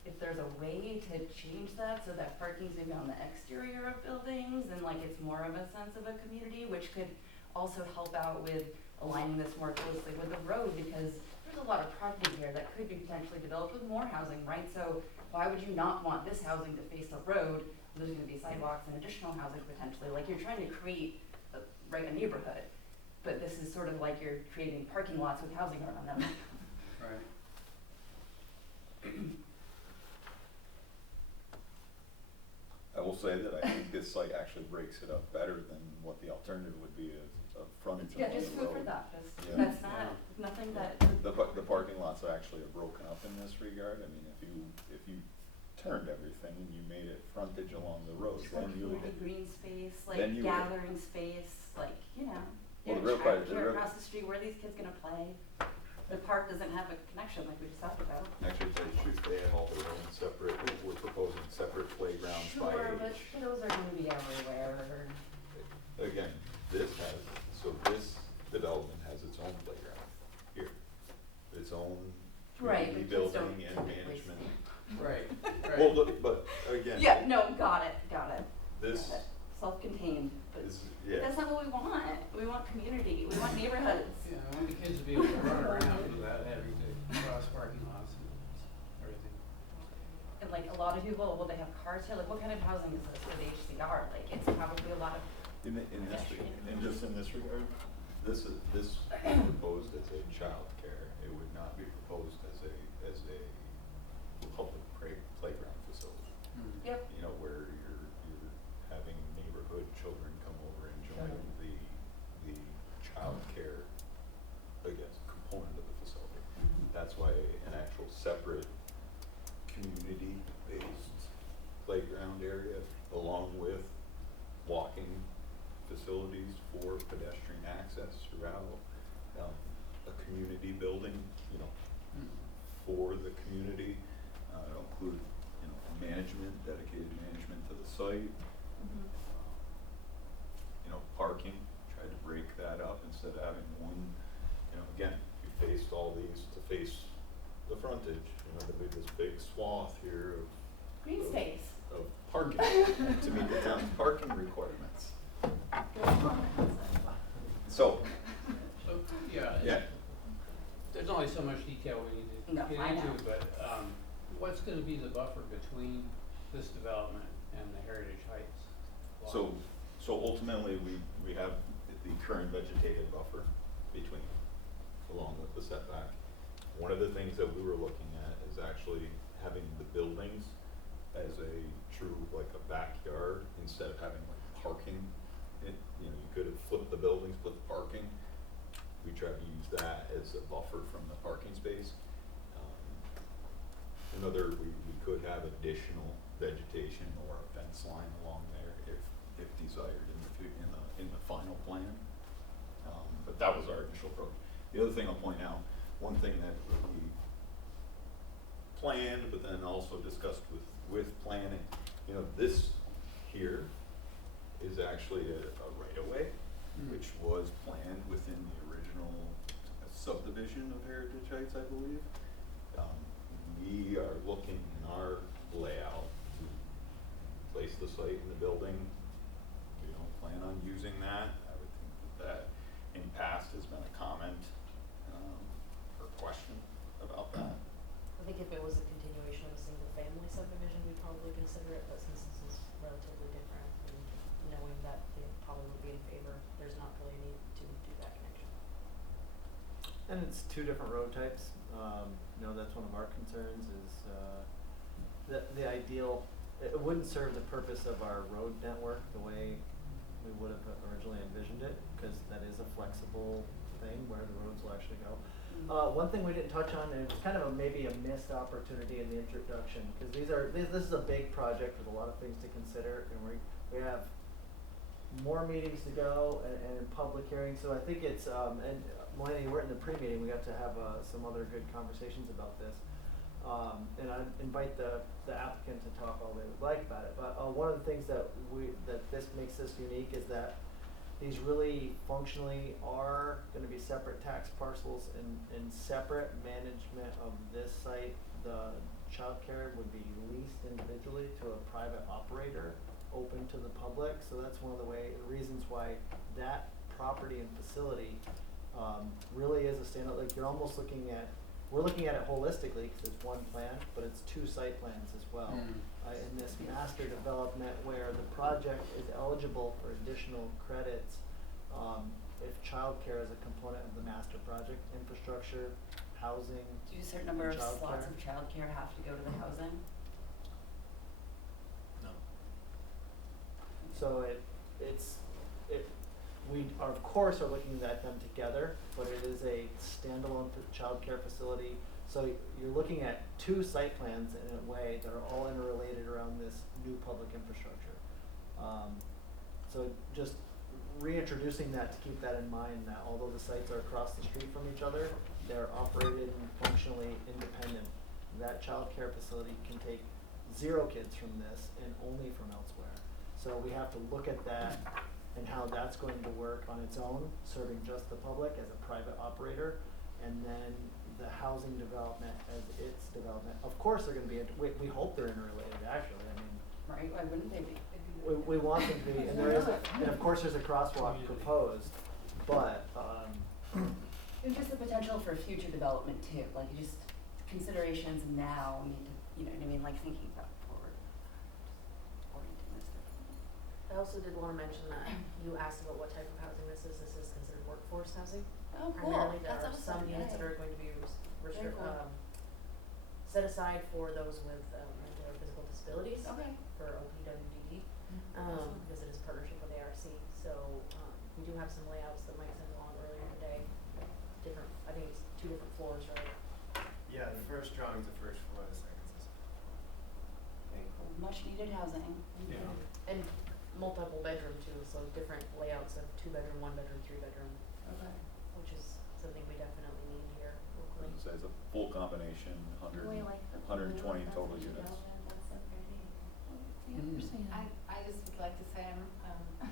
if there's a way to change that so that parking's maybe on the exterior of buildings and like it's more of a sense of a community, which could also help out with aligning this more closely with the road, because there's a lot of property here that could be potentially developed with more housing, right? So why would you not want this housing to face a road? There's gonna be sidewalks and additional housing potentially, like you're trying to create a neighborhood, but this is sort of like you're creating parking lots with housing around them. Right. I will say that I think this site actually breaks it up better than what the alternative would be of frontage Yeah, along just the food for road. thought, just, Yeah. that's not, nothing that, The parking lots actually are broken up in this regard. I mean, if you turned everything and you made it frontage along the road, then you would. community green space, Then like you would- gathering space, like, Well, the your real question- childcare across the street, where are these kids gonna play? The park doesn't have a connection like we just talked about. Actually, to tell you the truth, they have all their own separate, we're proposing separate playgrounds by Sure, but age. those are gonna be everywhere. Again, this development has its own playground here, its own Right, community but kids don't building and typically management. Right, Well, look, but again. Yeah, no, got it. This Got it. Self-contained, but is, that's not what we want. We want community, we want neighborhoods. Yeah, I want the kids to be able to run around without having to cross parking lots and everything. And like a lot of people, will they have cars here? Like what kind of housing is this for the HCR? Like it's probably a lot of, in this regard, this proposed as a childcare. It would not be proposed as a public playground facility. yep, Where you're having neighborhood children come over and join the childcare, I guess, component of the playground area along with walking facilities for pedestrian access throughout. A community building, you know, for the community. It'll include, you know, management, dedicated management to the site. You know, parking, tried to break that up instead of having one, you know, again, we faced all these to face the frontage, you know, there'll be this big swath here of Green of- space. of parking to meet the town's parking requirements. So, So, yeah. yeah, There's only so much detail we need to No, get I know. into, but, what's gonna be the buffer between this development and the Heritage Heights lot? so ultimately, we have the current vegetative buffer between, along with the setback. One of the things that we were looking at is actually having the buildings as a true, like a backyard, instead of having like parking. You know, you could have flipped the buildings, put the parking. We tried to use that as a buffer from the parking space. We could have additional vegetation or a fence line along there if desired in the final plan. But that was our initial approach. The other thing I'll point out, one thing that we planned, but then also discussed with planning, you know, this here is actually a right-of-way, which was planned within the original subdivision of Heritage Heights, I believe. We are looking in our layout to place the site in the building. We don't plan on using that. I would think that in past has been a comment or question about that. I think if it was a continuation of a single family subdivision, we'd probably consider it, but since this is relatively different, and knowing that they probably would be in favor, there's not really a need to do that connection. And it's two different road types. You know, that's one of our concerns is, the ideal, it wouldn't serve the purpose of our road network the way we would have originally envisioned it, because that is a flexible thing where the roads will actually go. One thing we didn't touch on, and it was kind of maybe a missed opportunity in the introduction, because this is a big project with a lot of things to consider, and we have more meetings to go and public hearings, so I think it's, and Melanie, you were in the pre-meeting, we got to have some other good conversations about this. And I invite the applicant to talk all they would like about it, but one of the things that this makes this unique is that these really functionally are gonna be separate tax parcels and separate management of this site. The childcare would be leased individually to a private operator, open to the public, so that's one of the reasons why that property and facility really is a standout. Like, you're almost we're looking at it holistically, because it's one plan, but it's two site plans as well. In this master development where the project is eligible for additional credits, if childcare is a component of the master project, infrastructure, housing, Do a certain number of and slots childcare. of childcare have to go to the housing? No. So we are, of course, are looking at them together, but it is a standalone childcare facility. So you're looking at two site plans in a way that are all interrelated around this new public infrastructure. So just reintroducing that to keep that in mind, that although the sites are across the street from each other, they're operated and functionally independent. That childcare facility can take 0 kids from this and only from elsewhere. So we have to look at that and how that's going to work on its own, serving just the public as a private operator, and then the housing development as its development. Of course they're gonna be, we hope they're interrelated, actually, I mean. Right, why wouldn't they be? We want them to be, and and of course there's a crosswalk proposed, but, There's just the potential for future development too, like just considerations now need to, you know what I mean, like thinking about forward. Orienting this differently. I also did wanna mention that you asked about what type of housing this is considered workforce housing. Oh, cool, Primarily, there that's are some awesome, units that yay. are going to be Very cool. set aside for those with, mental or physical disabilities. Okay. For OPWDD, Awesome. because it is a partnership with ARC, so, we do have some layouts that Mike sent along earlier today. I think it's 2 different floors, right? Yeah, the first drawing's the first floor, the second's the second. Very cool. much needed housing. Yeah. And multiple bedroom too, so different layouts of 2-bedroom, 1-bedroom, 3-bedroom, Okay. which is something we definitely need here locally. So it's a full combination, We like the 120 blue, total that's what you units. go in, that's so pretty. Yeah, you're saying. I just would like to say I'm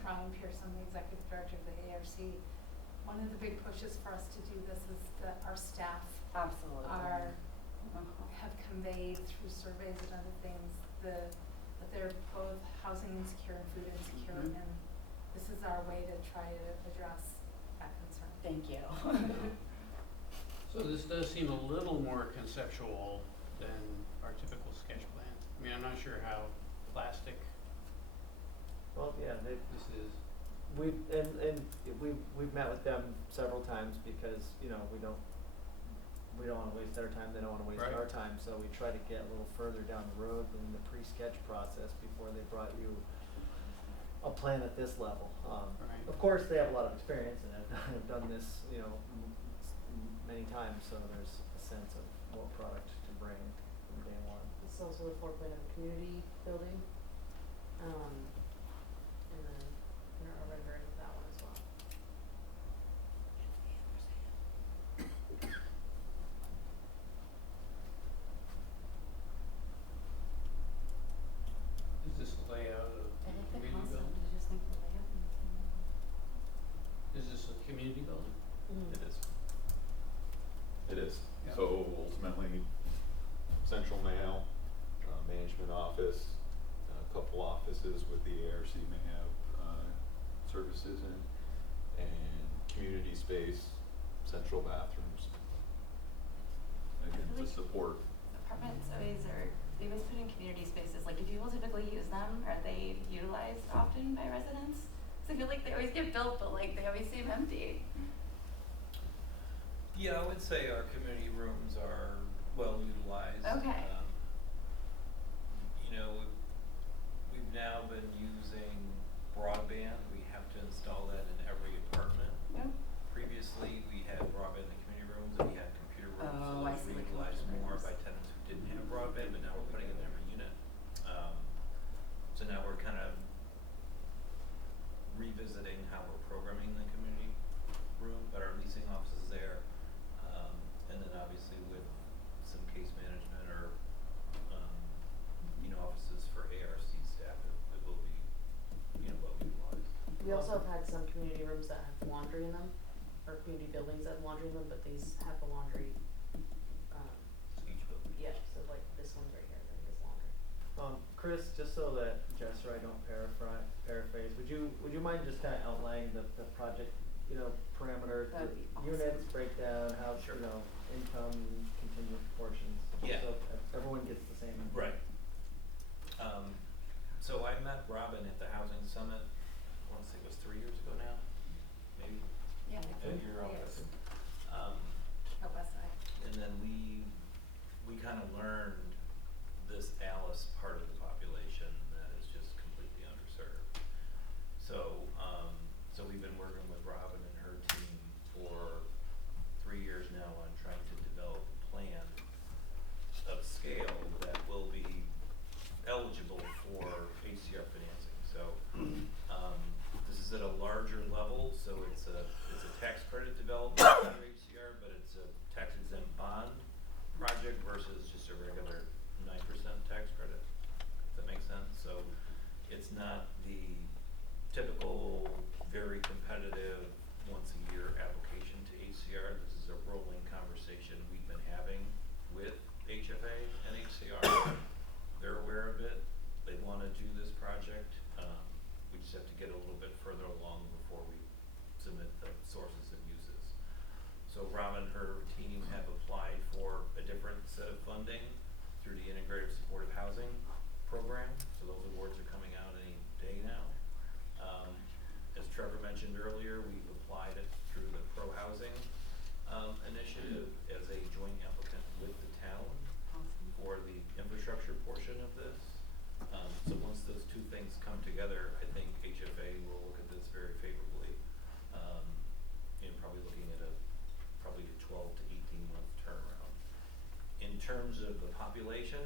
Robin Pierce, I'm the executive director of the ARC. One of the big pushes for us to do this is that our staff Absolutely. have conveyed through surveys and other things that they're both housing insecure and food insecure, and this is our way to try to address that concern. Thank you. So this does seem a little more conceptual than our typical sketch plan. I mean, I'm not sure how plastic Well, yeah, they, this is. we've met with them several times because, you know, we don't wanna waste their time, they don't wanna waste Right. our time, so we try to get a little further down the road in the pre-sketch process before they brought you a plan at this level. Right. Of course, they have a lot of experience and have done this, you know, many times, so there's a sense of what product to bring from day one. This is also the floor plan of a community building. And then a rendering of that one as well. Is this the layout of I the like the community concept, building? I just think the layout makes sense. Is this a community building? It is. It is. Yeah. So ultimately, central mail, management office, a couple offices with the ARC may have, services in, and community space, central bathrooms. Again, to support. Apartments always they always put in community spaces, like do people typically use them? Are they utilized often by residents? 'Cause I feel like they always get built, but like they always seem empty. Yeah, I would say our community rooms are well utilized. Okay. You know, we've now been using broadband. We have to install that in every apartment. Yep. Previously, we had broadband in the community rooms and we had computer rooms, so Oh, I those see, were the utilized computer more rooms. by tenants who didn't have broadband, but now we're putting it in every unit. So now we're kind of revisiting how we're programming the community room, but our leasing office is there. And then obviously with some case management or, you know, offices for ARC staff, it will be, you know, well utilized. We also have had some community rooms that have laundry in them, or community buildings that have laundry in them, but these have the laundry, Each building. yeah, so like this one's right here, that is laundry. Chris, just so that Jess or I don't paraphrase, would you mind just kind of outlining the project, you know, parameters, the That'd be awesome. units, breakdown, how, Sure. you know, income, contingent proportions, Yeah. so everyone gets the same info. Right. So I met Robin at the housing summit, I wanna say it was 3 years ago now, maybe, Yeah. at your office. At Westside. And then we kind of learned this Alice part of the population that is just completely underserved. So, so we've been working with Robin and her team for 3 years now on trying to develop a plan of scale that will be eligible for HCR financing. So, this is at a larger level, so it's a tax credit development through HCR, but it's a tax exempt bond project versus just a regular 9% tax credit. If that makes sense. So it's not the typical, very competitive once a year application to HCR. This is a rolling conversation we've been having with HFA and HCR. They're aware of it. They wanna do this project. We just have to get a little bit further along before we submit the sources and uses. So Robin and her team have applied for a different set of funding through the Integrated Supportive Housing Program. So those awards are coming out any day now. As Trevor mentioned earlier, we've applied it through the Pro Housing initiative as a joint applicant with the town for the infrastructure portion of this. So once those two things come together, I think HFA will look at this very favorably. Probably looking at probably a 12 to 18 month turnaround. In terms of the population,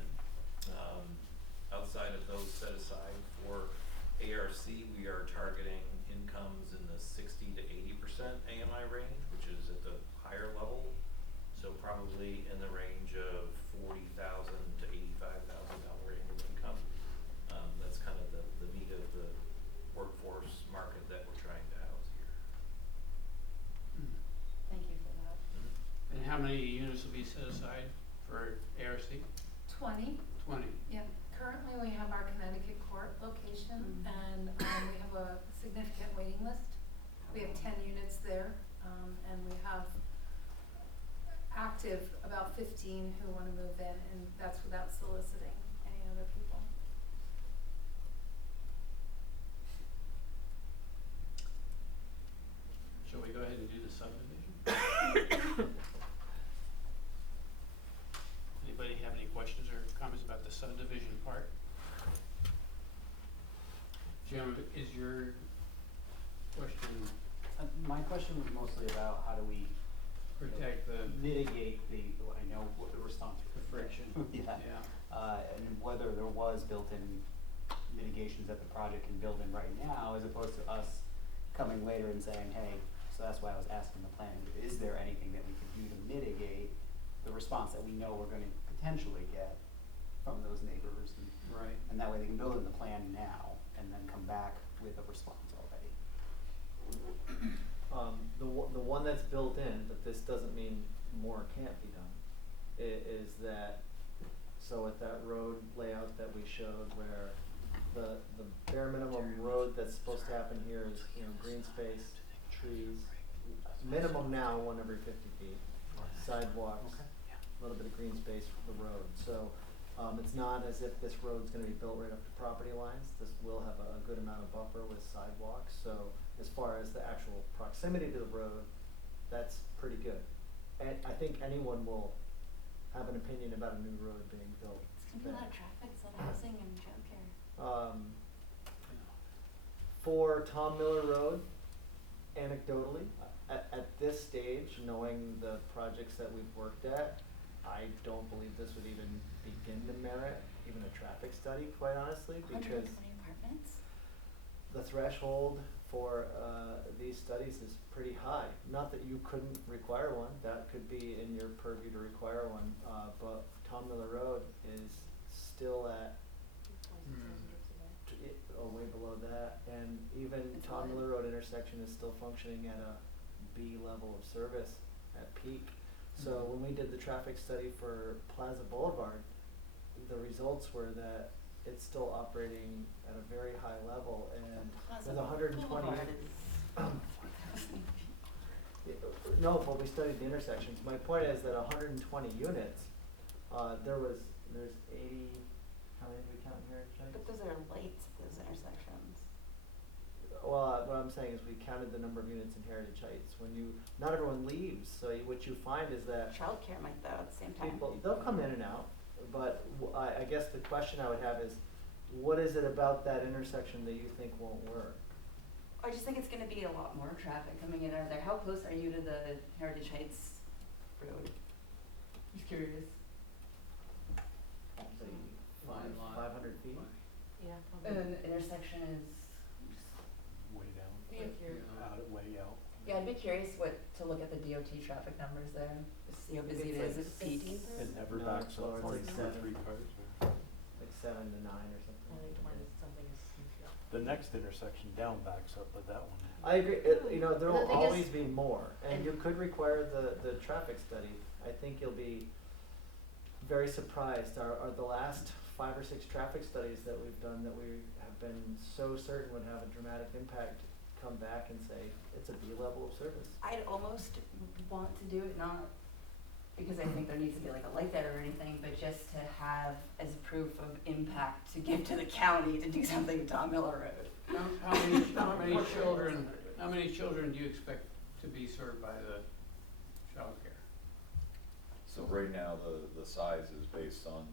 outside of those set aside for ARC. We are targeting incomes in the 60 to 80% AMI range, which is at the higher level. So probably in the range of $40,000 to $85,000 annual income. That's kind of the meat of the workforce market that we're trying to house here. Thank you for that. And how many units will be set aside for ARC? 20. 20. Yeah, currently we have our Connecticut court location, and we have a significant waiting list. We have 10 units there, and we have active about 15 who want to move in, and that's without soliciting any other people. Shall we go ahead and do the subdivision? Anybody have any questions or comments about the subdivision part? Jim, is your question My question was mostly about how do we protect the mitigate the, I know what the response was. friction? Yeah. Yeah. And whether there was built-in mitigations that the project can build in right now, as opposed to us coming later and saying, hey, so that's why I was asking the plan, is there anything that we could do to mitigate the response that we know we're gonna potentially get from those neighbors? Right. And that way they can build in the plan now and then come back with a response already. The one that's built in, but this doesn't mean more can't be done, is that, so with that road layout that we showed where the bare minimum road that's supposed to happen here is, green space, trees, minimum now 1 every 50 feet, sidewalks, a little bit of green space for the road. So it's not as if this road's gonna be built right up to property lines. This will have a good amount of buffer with sidewalks. So as far as the actual proximity to the road, that's pretty good. And I think anyone will have an opinion about a new road being built. It's gonna be a lot of traffic, it's a lot of housing and childcare. For Tom Miller Road, anecdotally, at this stage, knowing the projects that we've worked at, I don't believe this would even begin to merit even a traffic study, quite honestly, because 120 apartments? the threshold for these studies is pretty high. Not that you couldn't require one, that could be in your purview to require one, but Tom Miller Road is still at way below that, and even It's Tom wide. Miller Road intersection is still functioning at a B level of service at peak. So when we did the traffic study for Plaza Boulevard, the results were that it's still operating at a very high level, and Plaza with 120. Boulevard is No, but we studied the intersections. My point is that 120 units, there's 80, how many do we count here, Jake? But those are lights, those intersections. Well, what I'm saying is we counted the number of units in Heritage Heights. Not everyone leaves, so what you find is that Childcare might though at the same time. they'll come in and out, but I guess the question I would have is, what is it about that intersection that you think won't work? I just think it's gonna be a lot more traffic coming in and out of there. How close are you to the Heritage Heights road? Just curious. So Fine line. 500 feet? Yeah, And then the intersection is Way down, Yeah. out, way out. Yeah, I'd be curious to look at the DOT traffic numbers there, to see how busy it is at peak. It never No, backs it's up lower, for it's two or like 3 cars. Like 7 to 9 or something. The next intersection down backs up, but that one. I agree, there The will thing is- always be more, and and- you could require the traffic study. I think you'll be very surprised. Are the last 5 or 6 traffic studies that we've done that we have been so certain would have a dramatic impact come back and say, it's a B level of service? I'd almost want to do it not because I think there needs to be like a light there or anything, but just to have as proof of impact to give to the county to do something with Tom Miller Road. How many children do you expect to be served by the childcare? So right now, the size is based on,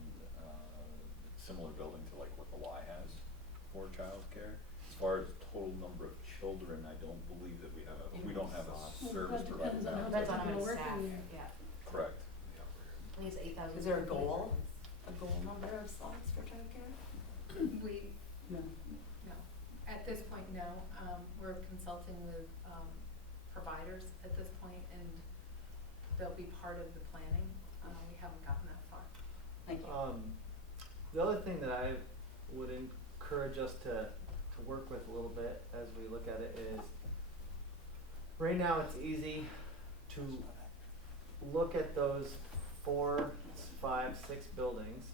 similar building to like what the Y has for childcare. As far as total number of children, I don't believe that we don't have a service provider. Depends on how Depends on many how many people staff, working there. yeah. Correct. I think it's 8,000. Is there a goal number of slots for childcare? We they'll be part of the planning. We haven't gotten that far. Thank you. The other thing that I would encourage us to work with a little bit as we look at it is, right now it's easy to look at those 4, 5, 6 buildings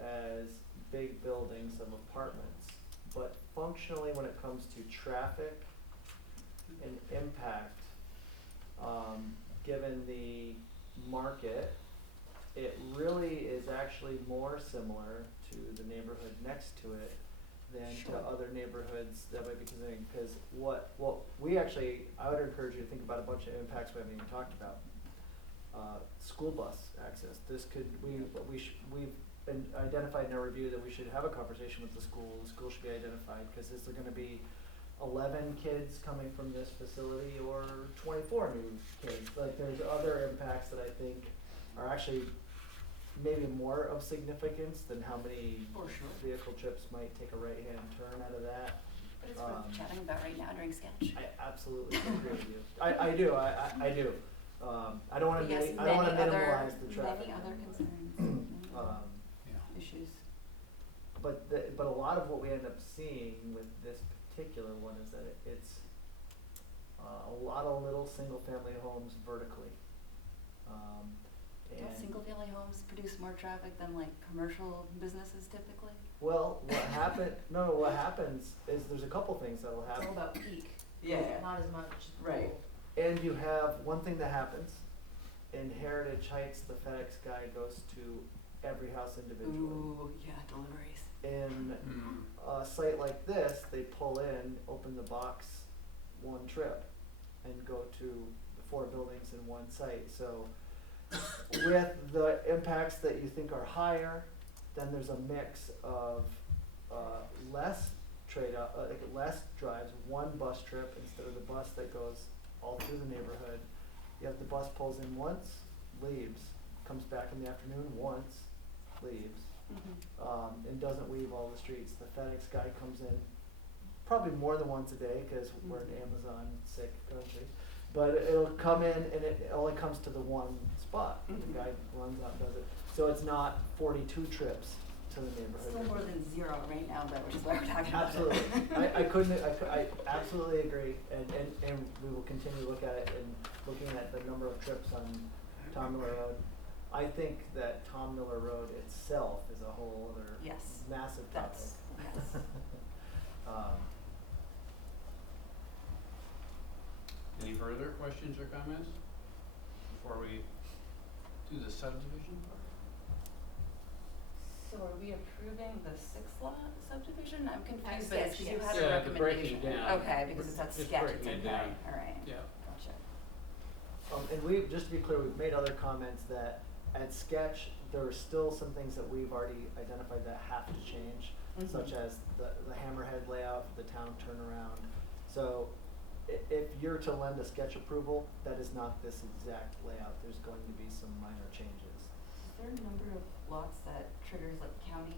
as big buildings of apartments. But functionally, when it comes to traffic and impact, given the market, it really is actually more similar to the neighborhood next to it than to Sure. other neighborhoods that might be considering, because what we actually, I would encourage you to think about a bunch of impacts we haven't even talked about. School bus access, we've identified in our review that we should have a conversation with the school should be identified, because is there gonna be 11 kids coming from this facility or 24 new kids? Like, there's other impacts that I think are actually maybe more of significance than how many For sure. vehicle trips might take a right-hand turn out of that. But it's worth chatting about right now during sketch. I absolutely agree with you. I do. I don't wanna But yes, I don't wanna many other- minimize the traffic. Many other concerns, Yeah. issues. But a lot of what we end up seeing with this particular one is that it's a lot of little single-family homes vertically. Don't And single-family homes produce more traffic than like commercial businesses typically? well, what happens is there's a couple things that'll It's happen. all about peak. Yeah. Not as much. Right. And you have one thing that happens, in Heritage Heights, the FedEx guy goes to every house individually. Ooh, yeah, deliveries. In Mm. a site like this, they pull in, open the box, one trip, and go to the 4 buildings in one site. So with the impacts that you think are higher, then there's a mix of less less drives, one bus trip instead of the bus that goes all through the neighborhood. You have the bus pulls in once, leaves, comes back in the afternoon once, leaves, and doesn't weave all the streets. The FedEx guy comes in probably more than once a day, because we're an Amazon sick country. But it'll come in and it only comes to the one spot. The guy runs out and does it. So it's not 42 trips to the neighborhood. Still more than 0 right now though, which is why we're talking about it. Absolutely. I absolutely agree, and we will continue to look at it, and looking at the number of trips on Tom Miller Road. I think that Tom Miller Road itself is a whole other Yes. massive topic. That's, yes. Any further questions or comments before we do the subdivision part? So are we approving the 6-lot subdivision? I'm confused by sketch, this, because you yes. had a Yeah, the breaking recommendation. down. Okay, because it's that Just sketch, it's breaking it okay, down. alright. Yeah. Gotcha. And just to be clear, we've made other comments that at sketch, there are still some things that we've already identified that have to change, such as the hammerhead layout for the town turnaround. So if you're to lend a sketch approval, that is not this exact layout. There's going to be some minor changes. Is there a number of lots that triggers like county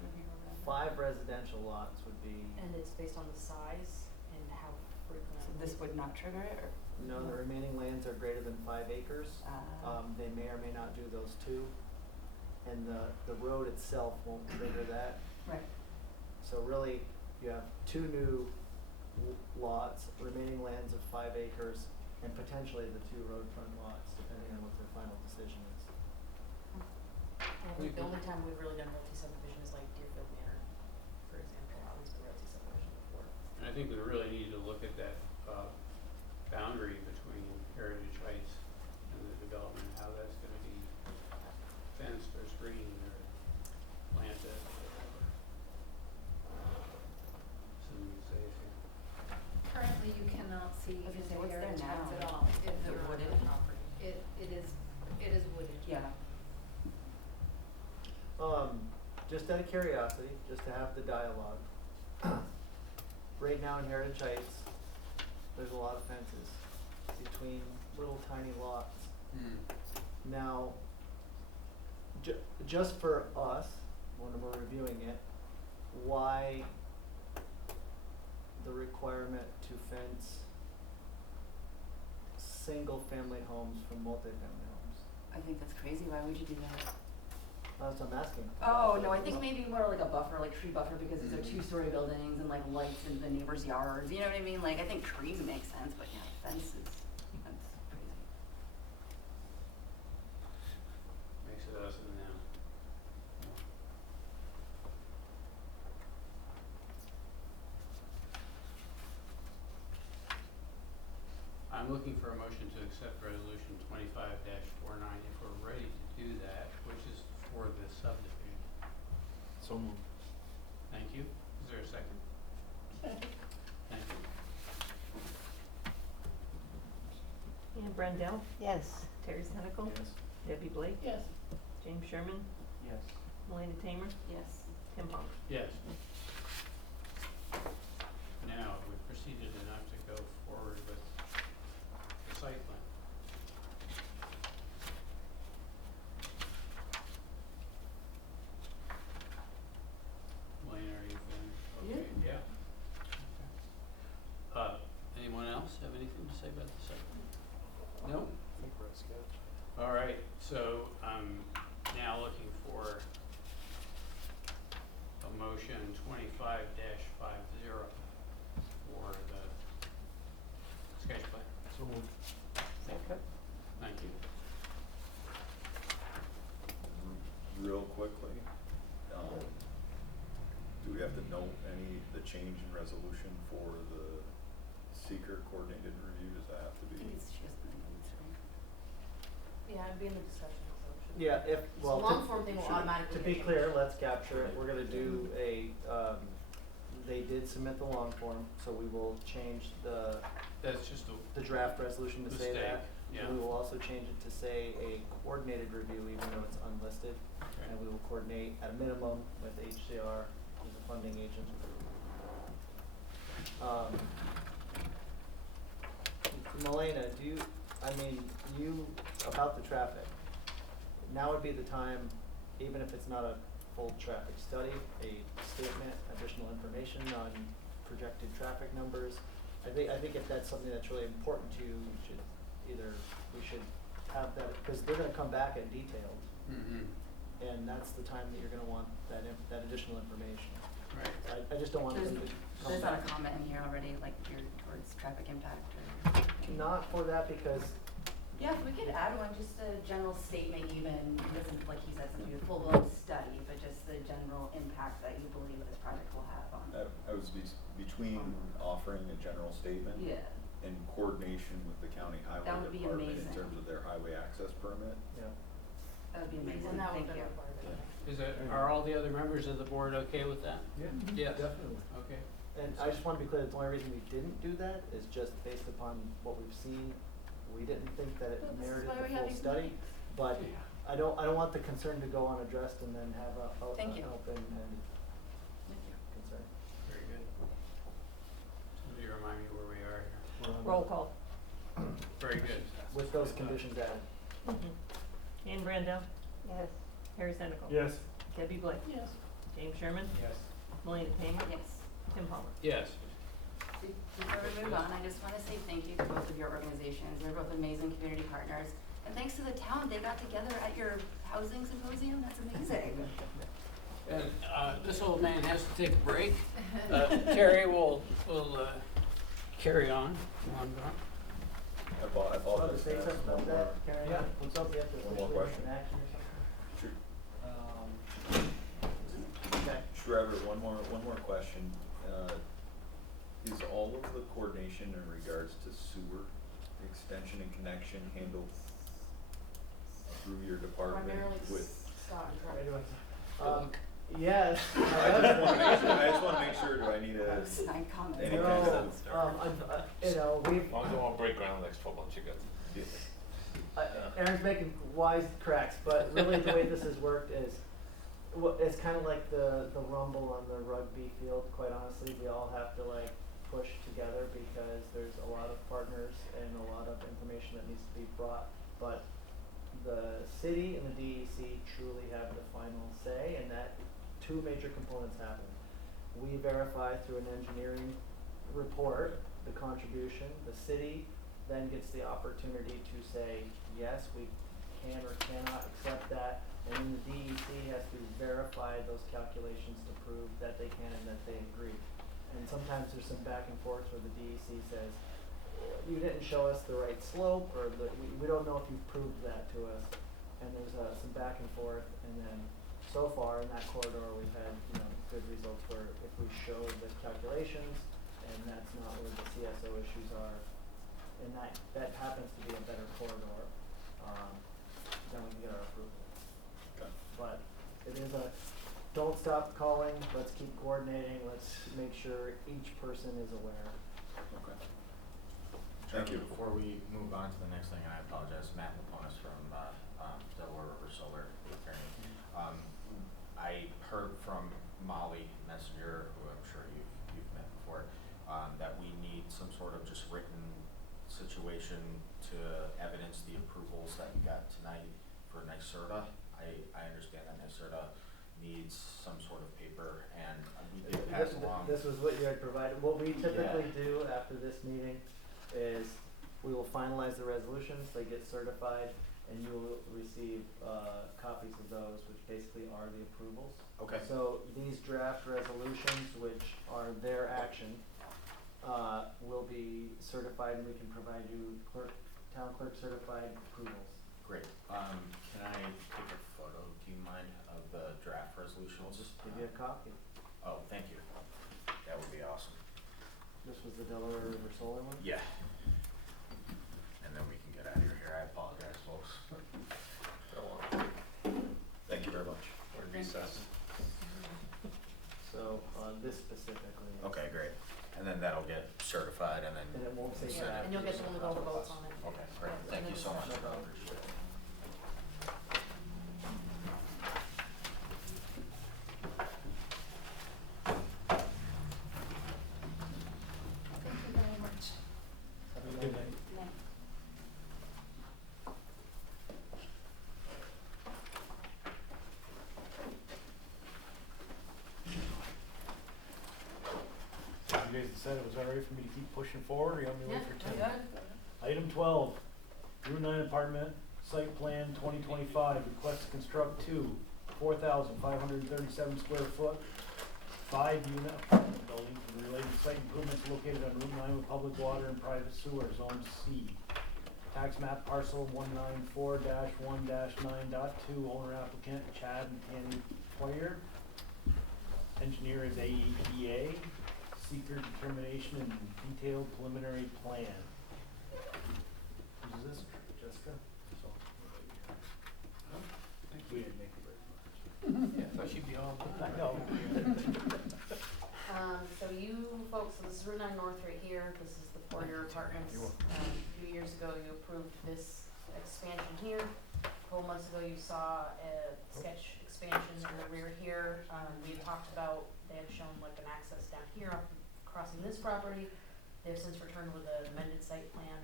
review or whatever? 5 residential lots would be, And it's based on the size and how frequent. So this would not trigger it, or? no, the remaining lands are greater than 5 acres. They may or may not do those 2. And the road itself won't trigger that. Right. So really, you have 2 new lots, remaining lands of 5 acres, and potentially the 2 road front lots, depending on what their final decision is. And I think the only time we've really done realty subdivision is like Deerfield Manor, for example, at least the realty subdivision before. And I think we really need to look at that boundary between Heritage Heights and the development, how that's gonna be fenced or screened or planted or whatever. Assuming it's safe here. Currently, you cannot see I was gonna say, into what's there Heritage Heights now? at all. Is it wooded? It is wooded. Yeah. Just out of curiosity, just to have the dialogue, right now in Heritage Heights, there's a lot of fences between little tiny lots. Now, just for us, when we're reviewing it, why the requirement to fence single-family homes from multifamily homes. I think that's crazy, why would you do that? That's what I'm asking. Oh, no, I think maybe more like a buffer, like tree buffer, because these are two-story buildings and like lights in the neighbors' yards, you know what I mean? Like, I think trees make sense, but yeah, fences, that's crazy. Makes it us and them. I'm looking for a motion to accept resolution 25-49 if we're ready to do that, which is for the subdivision. So moved. Thank you. Is there a second? Second. Thank you. Ann Brendel, Yes. Terry Senical, Yes. Debbie Blake, Yes. James Sherman, Yes. Melina Tamer, Yes. Tim Palmer. Yes. Now, we've proceeded enough to go forward with the site plan. Wayne, are you finished? Okay, yeah. Okay. Anyone else have anything to say about the site plan? No? I think we're at sketch. All right, so I'm now looking for a motion 25-50 for the sketch plan. So moved. Second. Thank you. Real quickly, do we have to note the change in resolution for the seeker coordinated review? Does that have to I be? think it's just the notes, right? Yeah, it'd be in the discussion, so it should. Yeah, if, So well, the long form thing will automatically to be get clear, let's capture it. We're gonna do a, they did submit the long form, so we will change the That's just the draft resolution to say Mistake, that. yeah. We will also change it to say a coordinated review, even though it's unlisted. Okay. And we will coordinate at a minimum with HCR, who's the funding agent. Melina, about the traffic, now would be the time, even if it's not a full traffic study, a statement, additional information on projected traffic numbers. I think if that's something that's really important to you, we should have that, because they're gonna come back and detailed. Mm-hmm. And that's the time that you're gonna want that additional information. Right. I just don't want them to come There's not a back. comment in here already, like geared towards traffic impact or? Not for that, because Yeah, if we could add one, just a general statement even, it doesn't, like he said, something a full-blown study, but just the general impact that you believe this project will have on. I was between offering a general statement. Yeah. In coordination with the county highway That would be department in amazing. terms of their highway access permit. Yeah. That would be amazing, And that thank would be you. required. Are all the other members of the board okay with that? Yeah, Yes. definitely. Okay. And I just wanna be clear, the only reason we didn't do that is just based upon what we've seen. We didn't think that it But this is merited why the we have full these study, meetings. but I don't want the concern to go unaddressed and then have an Thank you. open and Thank you. concern. Very good. Somebody remind me where we are here. Roll call. Very good. With those conditions added. Ann Brendel, Yes. Harry Senical. Yes. Debbie Blake, Yes. James Sherman, Yes. Melina Tamer, Yes. Tim Palmer. Yes. Before we move on, I just wanna say thank you to both of your organizations, they're both amazing community partners. And thanks to the town, they got together at your housing symposium, that's amazing. And this old man has to take a break. Terry will carry on. I Want to apologize. say to ask something one about more- that, Karen? Yeah. What's up, you have to One more officially take question. an action or Sure. something? Okay. Trevor, one more question. Is all of the coordination in regards to sewer extension and connection handled through your department Primarily with? Scott and Trevor. Yes. I just wanna make sure, do I need a, Snide comment. any No, kind of? we've, long as I won't break ground next 12 months, you're good. Aaron's making wise cracks, but really the way this has worked is, it's kind of like the rumble on the rugby field, quite honestly. We all have to like push together because there's a lot of partners and a lot of information that needs to be brought. But the city and the DEC truly have the final say, and that two major components happen. We verify through an engineering report the contribution. The city then gets the opportunity to say, yes, we can or cannot accept that, and then the DEC has to verify those calculations to prove that they can and that they agree. And sometimes there's some back and forth where the DEC says, you didn't show us the right slope, or we don't know if you've proved that to us. And there's some back and forth, and then so far in that corridor, we've had, good results where if we show the calculations, and that's not where the CSO issues are, and that happens to be a better corridor, then we can get our approval. Okay. But it is don't stop calling, let's keep coordinating, let's make sure each person is aware. Okay. Thank Thank you. Before we move on to the next thing, and I apologize, Matt Laponis from Delaware River Solar attorney. I heard from Molly Messenger, who I'm sure you've met before, that we need some sort of just written situation to evidence the approvals that we got tonight for NYSERDA. I understand that NYSERDA needs some sort of paper, and we did pass along. This was what you had provided. What we typically do after this meeting is we will finalize the resolutions, they get certified, and you will receive copies of those, which basically are the approvals. Okay. So these draft resolutions, which are their action, will be certified, and we can provide you town clerk certified approvals. Great. Can I take a photo, do you mind, of the draft resolution? I'll just give you a copy. Oh, thank you. That would be awesome. This was the Delaware River Solar one? Yeah. And then we can get out of here. I apologize, folks. Thank you very much. Or recess. So, this specifically. Okay, great. And then that'll get certified, and then. And it won't say send that. it And you'll get to one with all the votes on it. Okay, great. Thank you so much. No problem. Appreciate it. Thank you very much. Have a Good night. night. You guys decided it was all right for me to keep pushing forward, or you want me to wait for Tim? Item 12, Route 9 apartment, site plan 2025, request to construct 4,537 square foot, 5-unit apartment buildings and related site improvements located on Route 9 with public water and private sewer, Zone C. Tax map parcel 194-1-9.2, owner applicant Chad and Tammy Poyer. Engineer is AEPA, seeker determination and detailed preliminary plan. Who's this? Jessica? So, we didn't make it very much. Yeah, so she'd be all. I know. So you folks, so this is Route 9 North right here, this is the Poirier Apartments. A few years ago, you approved this expansion here. A couple months ago, you saw a sketch expansion in the rear here. We had talked about, they had shown like an access down here up crossing this property. They have since returned with an amended site plan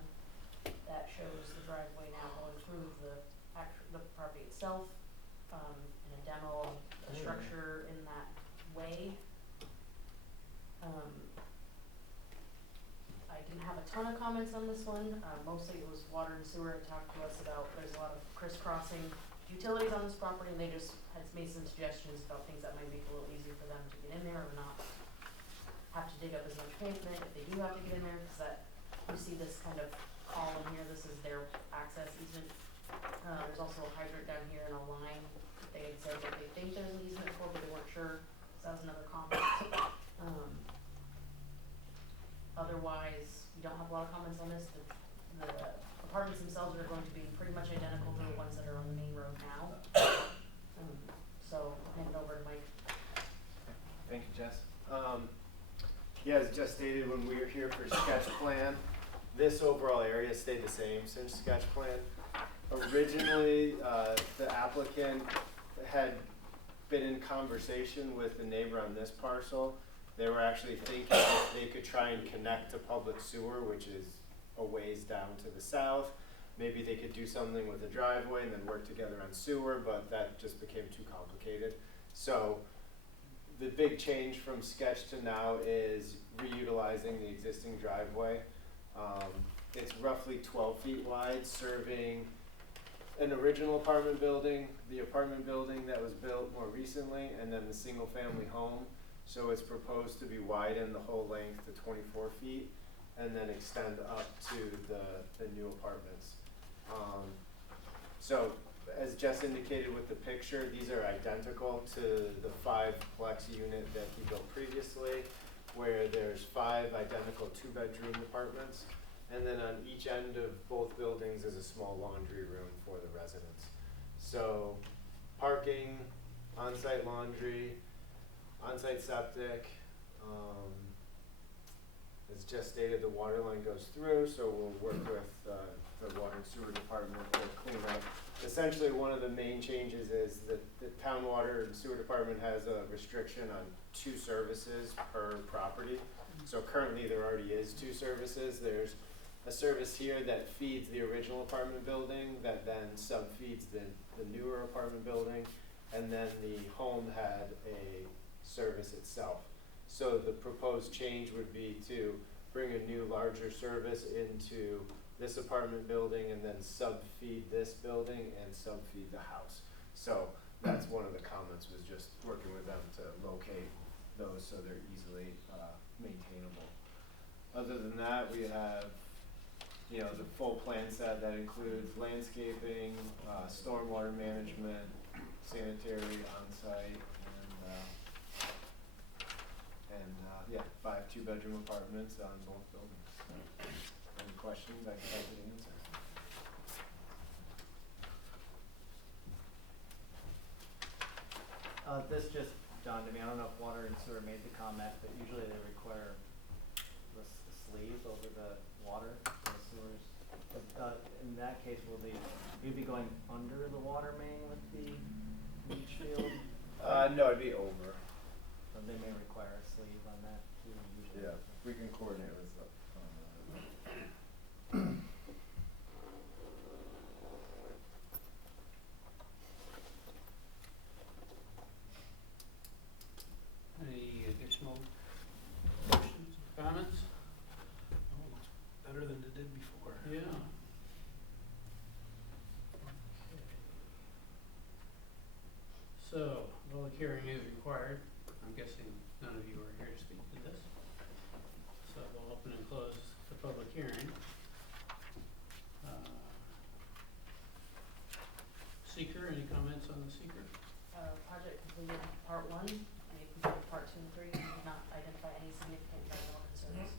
that shows the driveway now going through the property itself, and a demo of the structure in that way. I didn't have a ton of comments on this one. Mostly it was water and sewer had talked to us about, there's a lot of crisscrossing utilities on this property, and they just had made some suggestions about things that might make it a little easier for them to get in there or not have to dig up as much pavement if they do have to get in there, because that, you see this kind of column here, this is their access easement. There's also a hydrant down here and a line that they had said that they think there's an easement for, but they weren't sure, so that was another comment. Otherwise, we don't have a lot of comments on this. The apartments themselves are going to be pretty much identical to the ones that are on the main road now. So I'll hand it over to Mike. Thank you, Jess. Yeah, as just stated, when we were here for sketch plan, this overall area stayed the same since sketch plan. Originally, the applicant had been in conversation with the neighbor on this parcel. They were actually thinking if they could try and connect to public sewer, which is a ways down to the south. Maybe they could do something with the driveway and then work together on sewer, but that just became too complicated. So the big change from sketch to now is reutilizing the existing driveway. It's roughly 12 feet wide, serving an original apartment building, the apartment building that was built more recently, and then the single-family home. So it's proposed to be widened the whole length to 24 feet, and then extend up to the new apartments. So, as Jess indicated with the picture, these are identical to the 5-plex unit that he built previously, where there's 5 identical 2-bedroom apartments. And then on each end of both buildings is a small laundry room for the residents. So parking, on-site laundry, on-site septic. As Jess stated, the water line goes through, so we'll work with the water and sewer department to clean up. Essentially, one of the main changes is that the town water and sewer department has a restriction on 2 services per property. So currently there already is 2 services. There's a service here that feeds the original apartment building that then sub-feeds the newer apartment building, and then the home had a service itself. So the proposed change would be to bring a new larger service into this apartment building and then sub-feed this building and sub-feed the house. So that's one of the comments, was just working with them to locate those so they're easily maintainable. Other than that, we have the full plan set that includes landscaping, stormwater management, sanitary on-site, and 5 2-bedroom apartments on both buildings. Any questions I can help you answer? This just dawned to me. I don't know if water and sewer made the comment, but usually they require the sleeve over the water, the sewers. In that case, you'd be going under the water main with the leach field? No, it'd be over. So they may require a sleeve on that too, usually. Yeah, we can coordinate with them. Any additional questions, comments? Oh, looks better than it did before. Yeah. So, public hearing is required. I'm guessing none of you are here to speak to this. So we'll open and close the public hearing. Seeker, any comments on the seeker? Project completed part 1, and you completed part 2 and 3, and did not identify any significant environmental concerns.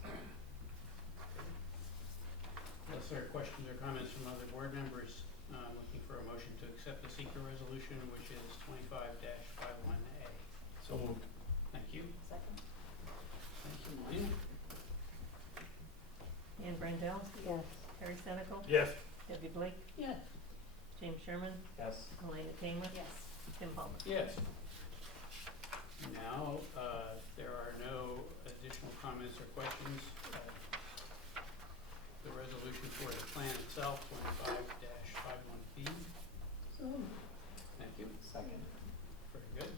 Unless there are questions or comments from other board members, looking for a motion to accept the seeker resolution, which is 25-51A. So moved. Thank you. Second? Thank you, Maureen. Anne Brandel? Yes. Harry Senecal? Yes. Debbie Blake? Yes. James Sherman? Yes. Elena Tamer? Yes. Tim Palmer? Yes. Now, there are no additional comments or questions. The resolution for the plan itself, 25-51B. So moved. Thank you. Second. Very good.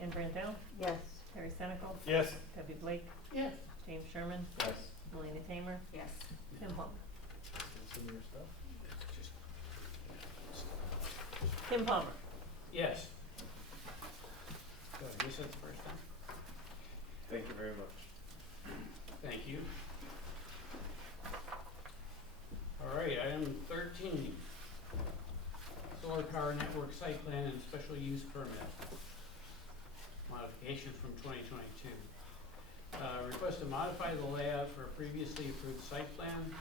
Anne Brandel? Yes. Harry Senecal? Yes. Debbie Blake? Yes. James Sherman? Yes. Elena Tamer? Yes. Tim Palmer? Some of your stuff? Tim Palmer? Yes. Go ahead, you said the first time. Thank you very much. Thank you. All right, item 13. Solar Power Network Site Plan and Special Use Permit. Modifications from 2022. Request to modify the layout for a previously approved site plan,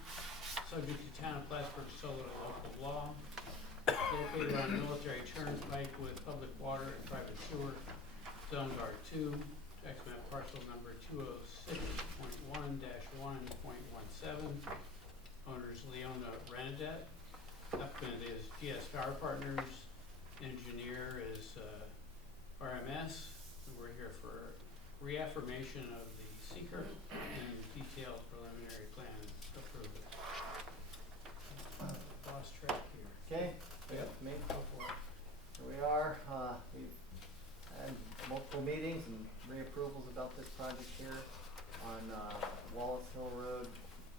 subject to Town of Plattsburgh solar and local law. Located on Military Turnpike with public water and private sewer, zoned R2, tax map parcel number 206.1-1.17. Owners Leona Renadette. Applicant is GS Power Partners. Engineer is RMS. We're here for reaffirmation of the seeker and detailed preliminary plan approval. Lost track here. Okay, me, go for it. Here we are, we've had multiple meetings and reapprovals about this project here. on Wallace Hill Road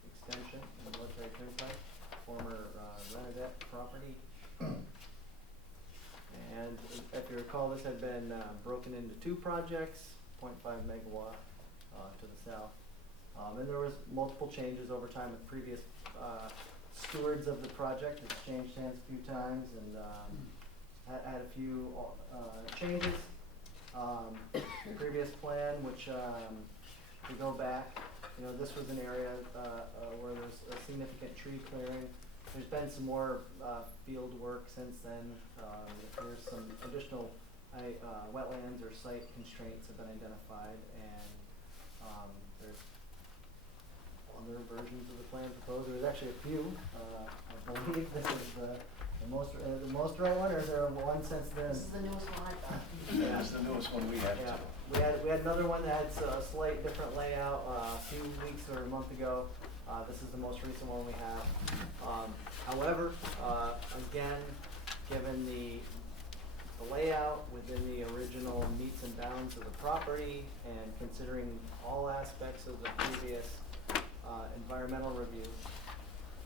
extension and Military Turnpike, former Renadette property. And if you recall, this had been broken into two projects, 0.5 megawatt to the south. And there was multiple changes over time with previous stewards of the project. It's changed hands a few times and had a few changes. Previous plan, which to go back, you know, this was an area where there's a significant tree clearing. There's been some more field work since then. There's some additional wetlands or site constraints have been identified, and there's other versions of the plan proposed. There's actually a few. I believe this is the most right one, or is there one since then? This is the newest one I got. Yeah, it's the newest one we have Yeah, too. we had another one that had a slight different layout a few weeks or a month ago. This is the most recent one we have. However, again, given the layout within the original meets and bounds of the property and considering all aspects of the previous environmental review,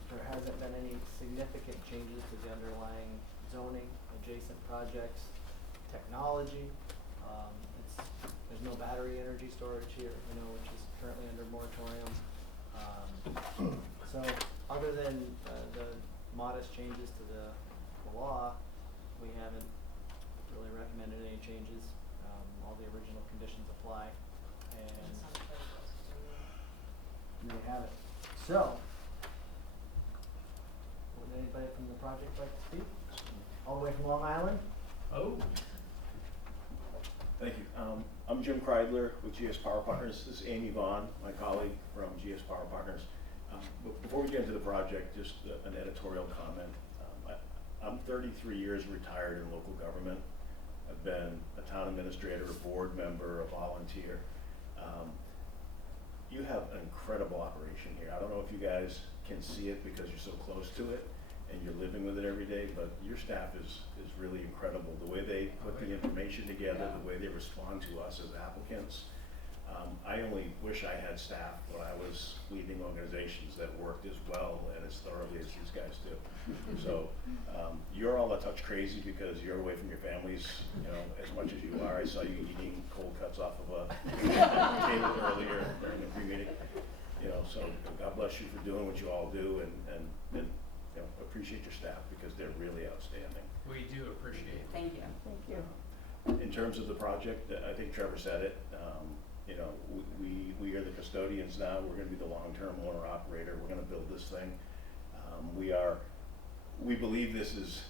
there hasn't been any significant changes to the underlying zoning, adjacent projects, technology. There's no battery energy storage here, you know, which is currently under moratorium. So other than the modest changes to the law, we haven't really recommended any changes. All the original conditions apply, and there you have it. So, would anybody from the project like to speak? All the way from Long Island? Oh. Thank you. I'm Jim Kreidler with GS Power Partners. This is Amy Vaughn, my colleague from GS Power Partners. But before we get into the project, just an editorial comment. I'm 33 years retired in local government. I've been a town administrator, a board member, a volunteer. You have an incredible operation here. I don't know if you guys can see it because you're so close to it and you're living with it every day, but your staff is really incredible. The way they put the information together, the way they respond to us as applicants. I only wish I had staff when I was leading organizations that worked as well and as thoroughly as these guys do. So you're all a touch crazy because you're away from your families, you know, as much as you are. I saw you eating cold cuts off of a table earlier during the pre-meeting. You know, so God bless you for doing what you all do, and you know, appreciate your staff because they're really outstanding. We do appreciate it. Thank you. Thank you. In terms of the project, I think Trevor said it. You know, we are the custodians now. We're going to be the long-term owner operator. We're going to build this thing. We believe this is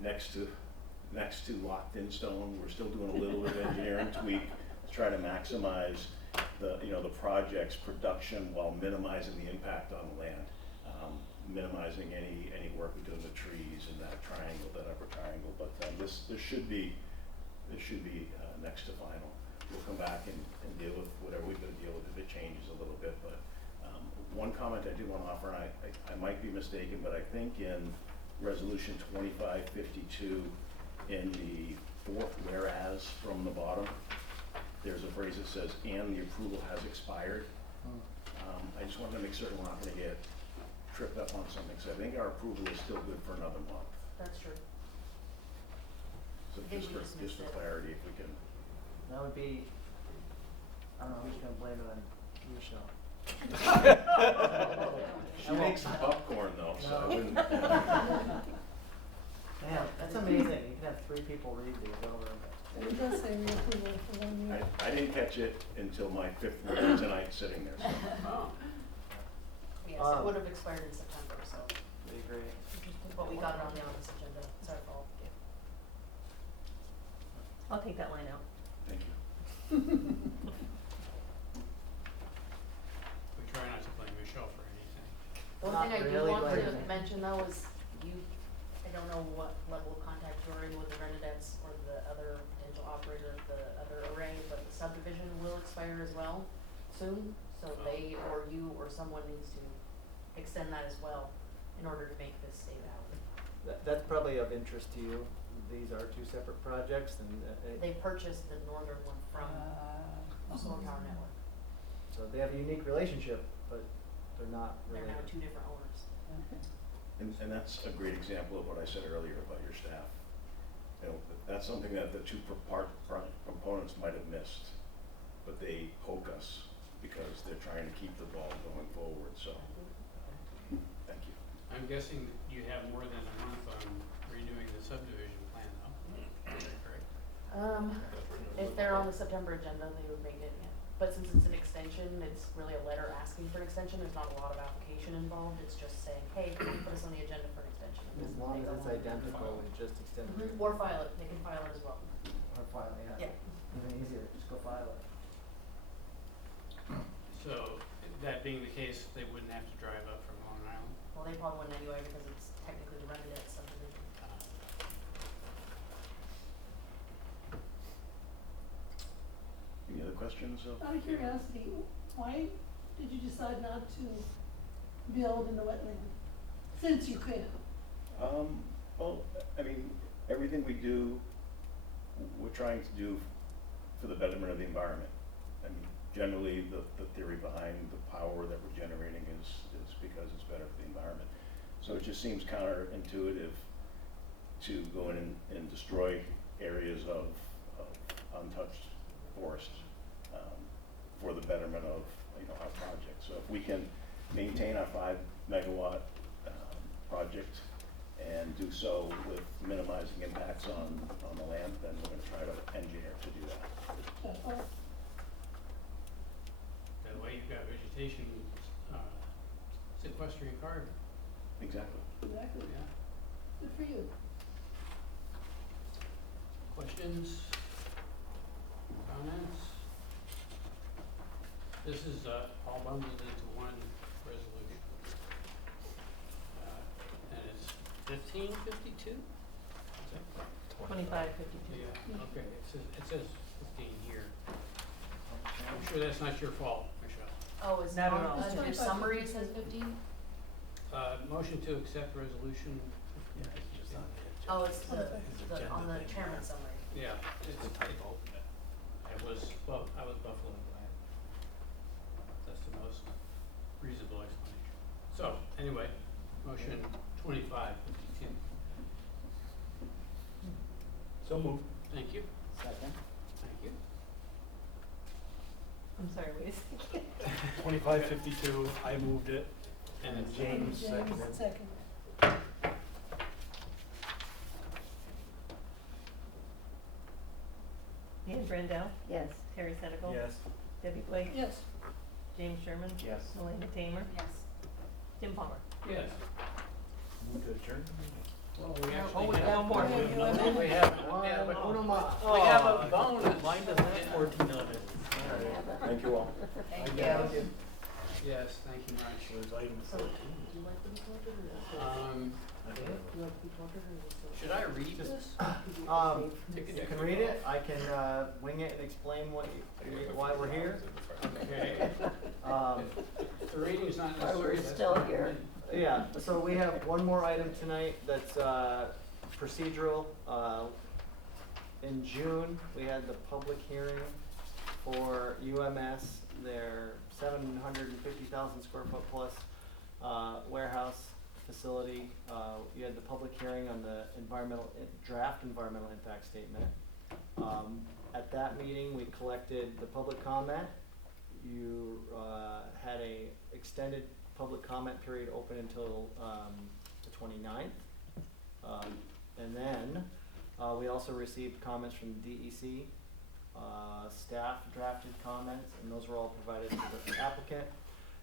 next to locked in stone. We're still doing a little bit of engineering tweak to try to maximize the project's production while minimizing the impact on the land, minimizing any work we do in the trees and that triangle, that upper triangle. But this should be next to final. We'll come back and deal with whatever we've got to deal with if it changes a little bit. But one comment I do want to offer, and I might be mistaken, but I think in resolution 2552 in the fourth whereas from the bottom, there's a phrase that says, and the approval has expired. I just wanted to make certain we're not going to get tripped up on something. So I think our approval is still good for another month. That's true. I So think just we for, just just for missed it. clarity, if we can. That would be, I don't know, who's gonna blame it on you, Michelle? She makes some popcorn though, so I wouldn't. Man, that's amazing. You can have 3 people read these over. It does say reapproval for 1 year. I didn't catch it until my 5th reading tonight sitting there, so. Yes, it would have expired in September, so, We agree. but we got it on the August agenda. It's our fault. I'll take that line out. Thank you. We try not to blame Michelle for anything. The one thing I do want to mention though is I don't know what level of contact you're in with the Renadettes or the other potential operator of the other array, but the subdivision will expire as well soon. So they or you or someone needs to extend that as well in order to make this stay valid. That's probably of interest to you. These are 2 separate projects, and They purchased the northern one from Solar Power Network. So they have a unique relationship, but they're not They're related. now two different owners. And that's a great example of what I said earlier about your staff. You know, that's something that the two components might have missed, but they poke us because they're trying to keep the ball going forward, so, thank you. I'm guessing you have more than a month on renewing the subdivision plan, though. Is that correct? If they're on the September agenda, they would make it, yeah. But since it's an extension, it's really a letter asking for an extension, there's not a lot of application involved, it's just saying, hey, can you put us on the agenda for an extension? And As then long they as go it's on. identical, we just extend it. Or file it, they can file it as well. Or file, yeah. Yeah. Even easier, just go file it. So, that being the case, they wouldn't have to drive up from Long Island? Well, they probably wouldn't anyway, because it's technically the Renedette subdivision. Any other questions of? Out of curiosity, why did you decide not to build in the wetland, since you could? Well, I mean, everything we do, we're trying to do for the betterment of the environment. I mean, generally, the theory behind the power that we're generating is because it's better for the environment. So it just seems counterintuitive to go in and destroy areas of untouched forest for the betterment of, you know, our project. So if we can maintain our 5 megawatt project and do so with minimizing impacts on the land, then we're going to try to engineer to do that. That way you've got vegetation sequestering carbon. Exactly. Exactly. Yeah. Good for you. Questions? Comments? This is all bundled into one resolution. And it's 1552? Is that 2552. Yeah, okay, it says 15 here. I'm sure that's not your fault, Michelle. Oh, it's Not at on, all. under your summary, it says 15? Motion to accept resolution. Oh, it's on the chairman's summary. Yeah, it's a typo. I was Buffalo glad. That's the most reasonable explanation. So, anyway, motion 2552. So moved. Thank you, Second. thank you. I'm sorry, wait a second. 2552, I moved it, and And James seconded. Second. Ann Brendel, Yes. Terry Senecal. Yes. Debbie Blake. Yes. James Sherman. Yes. Elena Tamer. Yes. Tim Palmer. Yes. Move to adjourn. Well, we No, actually we have. have more. We have, yeah, but Uno mas. we have a bonus. Mine doesn't have 14 on it. Thank you all. Thank you. Yes, thank you much. There's item So, 14. do you like to be quoted or is this? Do you like to be quoted or is this? Should I read this? You can read it, I can wing it and explain why we're here. Okay. The reading's not Why necessary. we're that's still fine. Uh, here. Yeah, so we have one more item tonight that's procedural. In June, we had the public hearing for UMS, their 750,000 square foot plus warehouse facility. You had the public hearing on the draft environmental impact statement. At that meeting, we collected the public comment. You had a extended public comment period open until the 29th. And then we also received comments from the DEC. Staff drafted comments, and those were all provided to the applicant.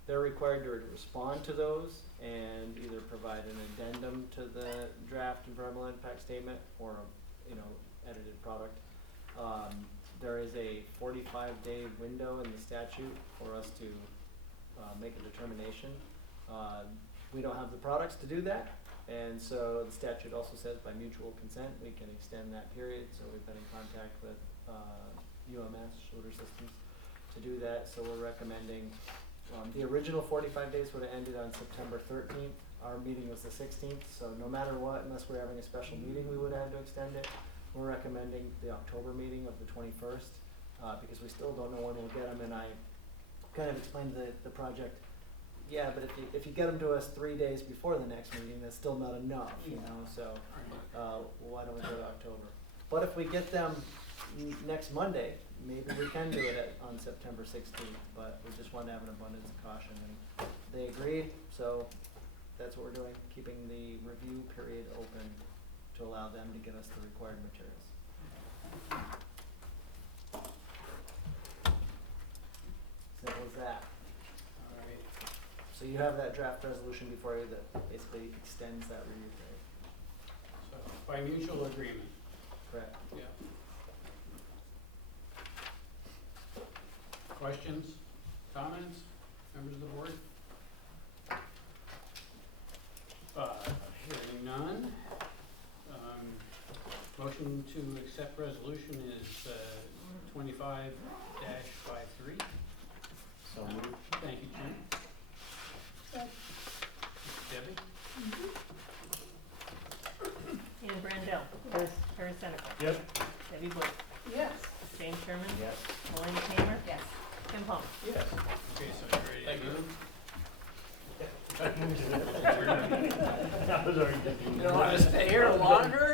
They're required to respond to those and either provide an addendum to the draft environmental impact statement or edited product. There is a 45-day window in the statute for us to make a determination. We don't have the products to do that, and so the statute also says by mutual consent we can extend that period. So we've been in contact with UMS, Schroeder Systems, to do that. So we're recommending, the original 45 days would have ended on September 13th. Our meeting was the 16th, so no matter what, unless we're having a special meeting, we would have to extend it. We're recommending the October meeting of the 21st, because we still don't know when we'll get them, and I kind of explained the project. Yeah, but if you get them to us 3 days before the next meeting, that's still not enough, you know, so, why don't we go to October? But if we get them next Monday, maybe we can do it on September 16th, but we just want to have an abundance of caution, and they agreed, so that's what we're doing, keeping the review period open to allow them to get us the required materials. Simple as that. All right. So you have that draft resolution before you that basically extends that review period. So, by mutual agreement. Correct. Yeah. Questions, comments, members of the board? Hearing none. Motion to accept resolution is 25-53. So moved. Thank you, Jim. Debbie? Ian Brandell. Yes. Harry Seneca. Yep. Debbie Blake. Yes. James Sherman. Yes. Elaine Tamer. Yes. Tim Palmer. Yes. Okay, so you ready to move? That was already. You don't want to stay here longer?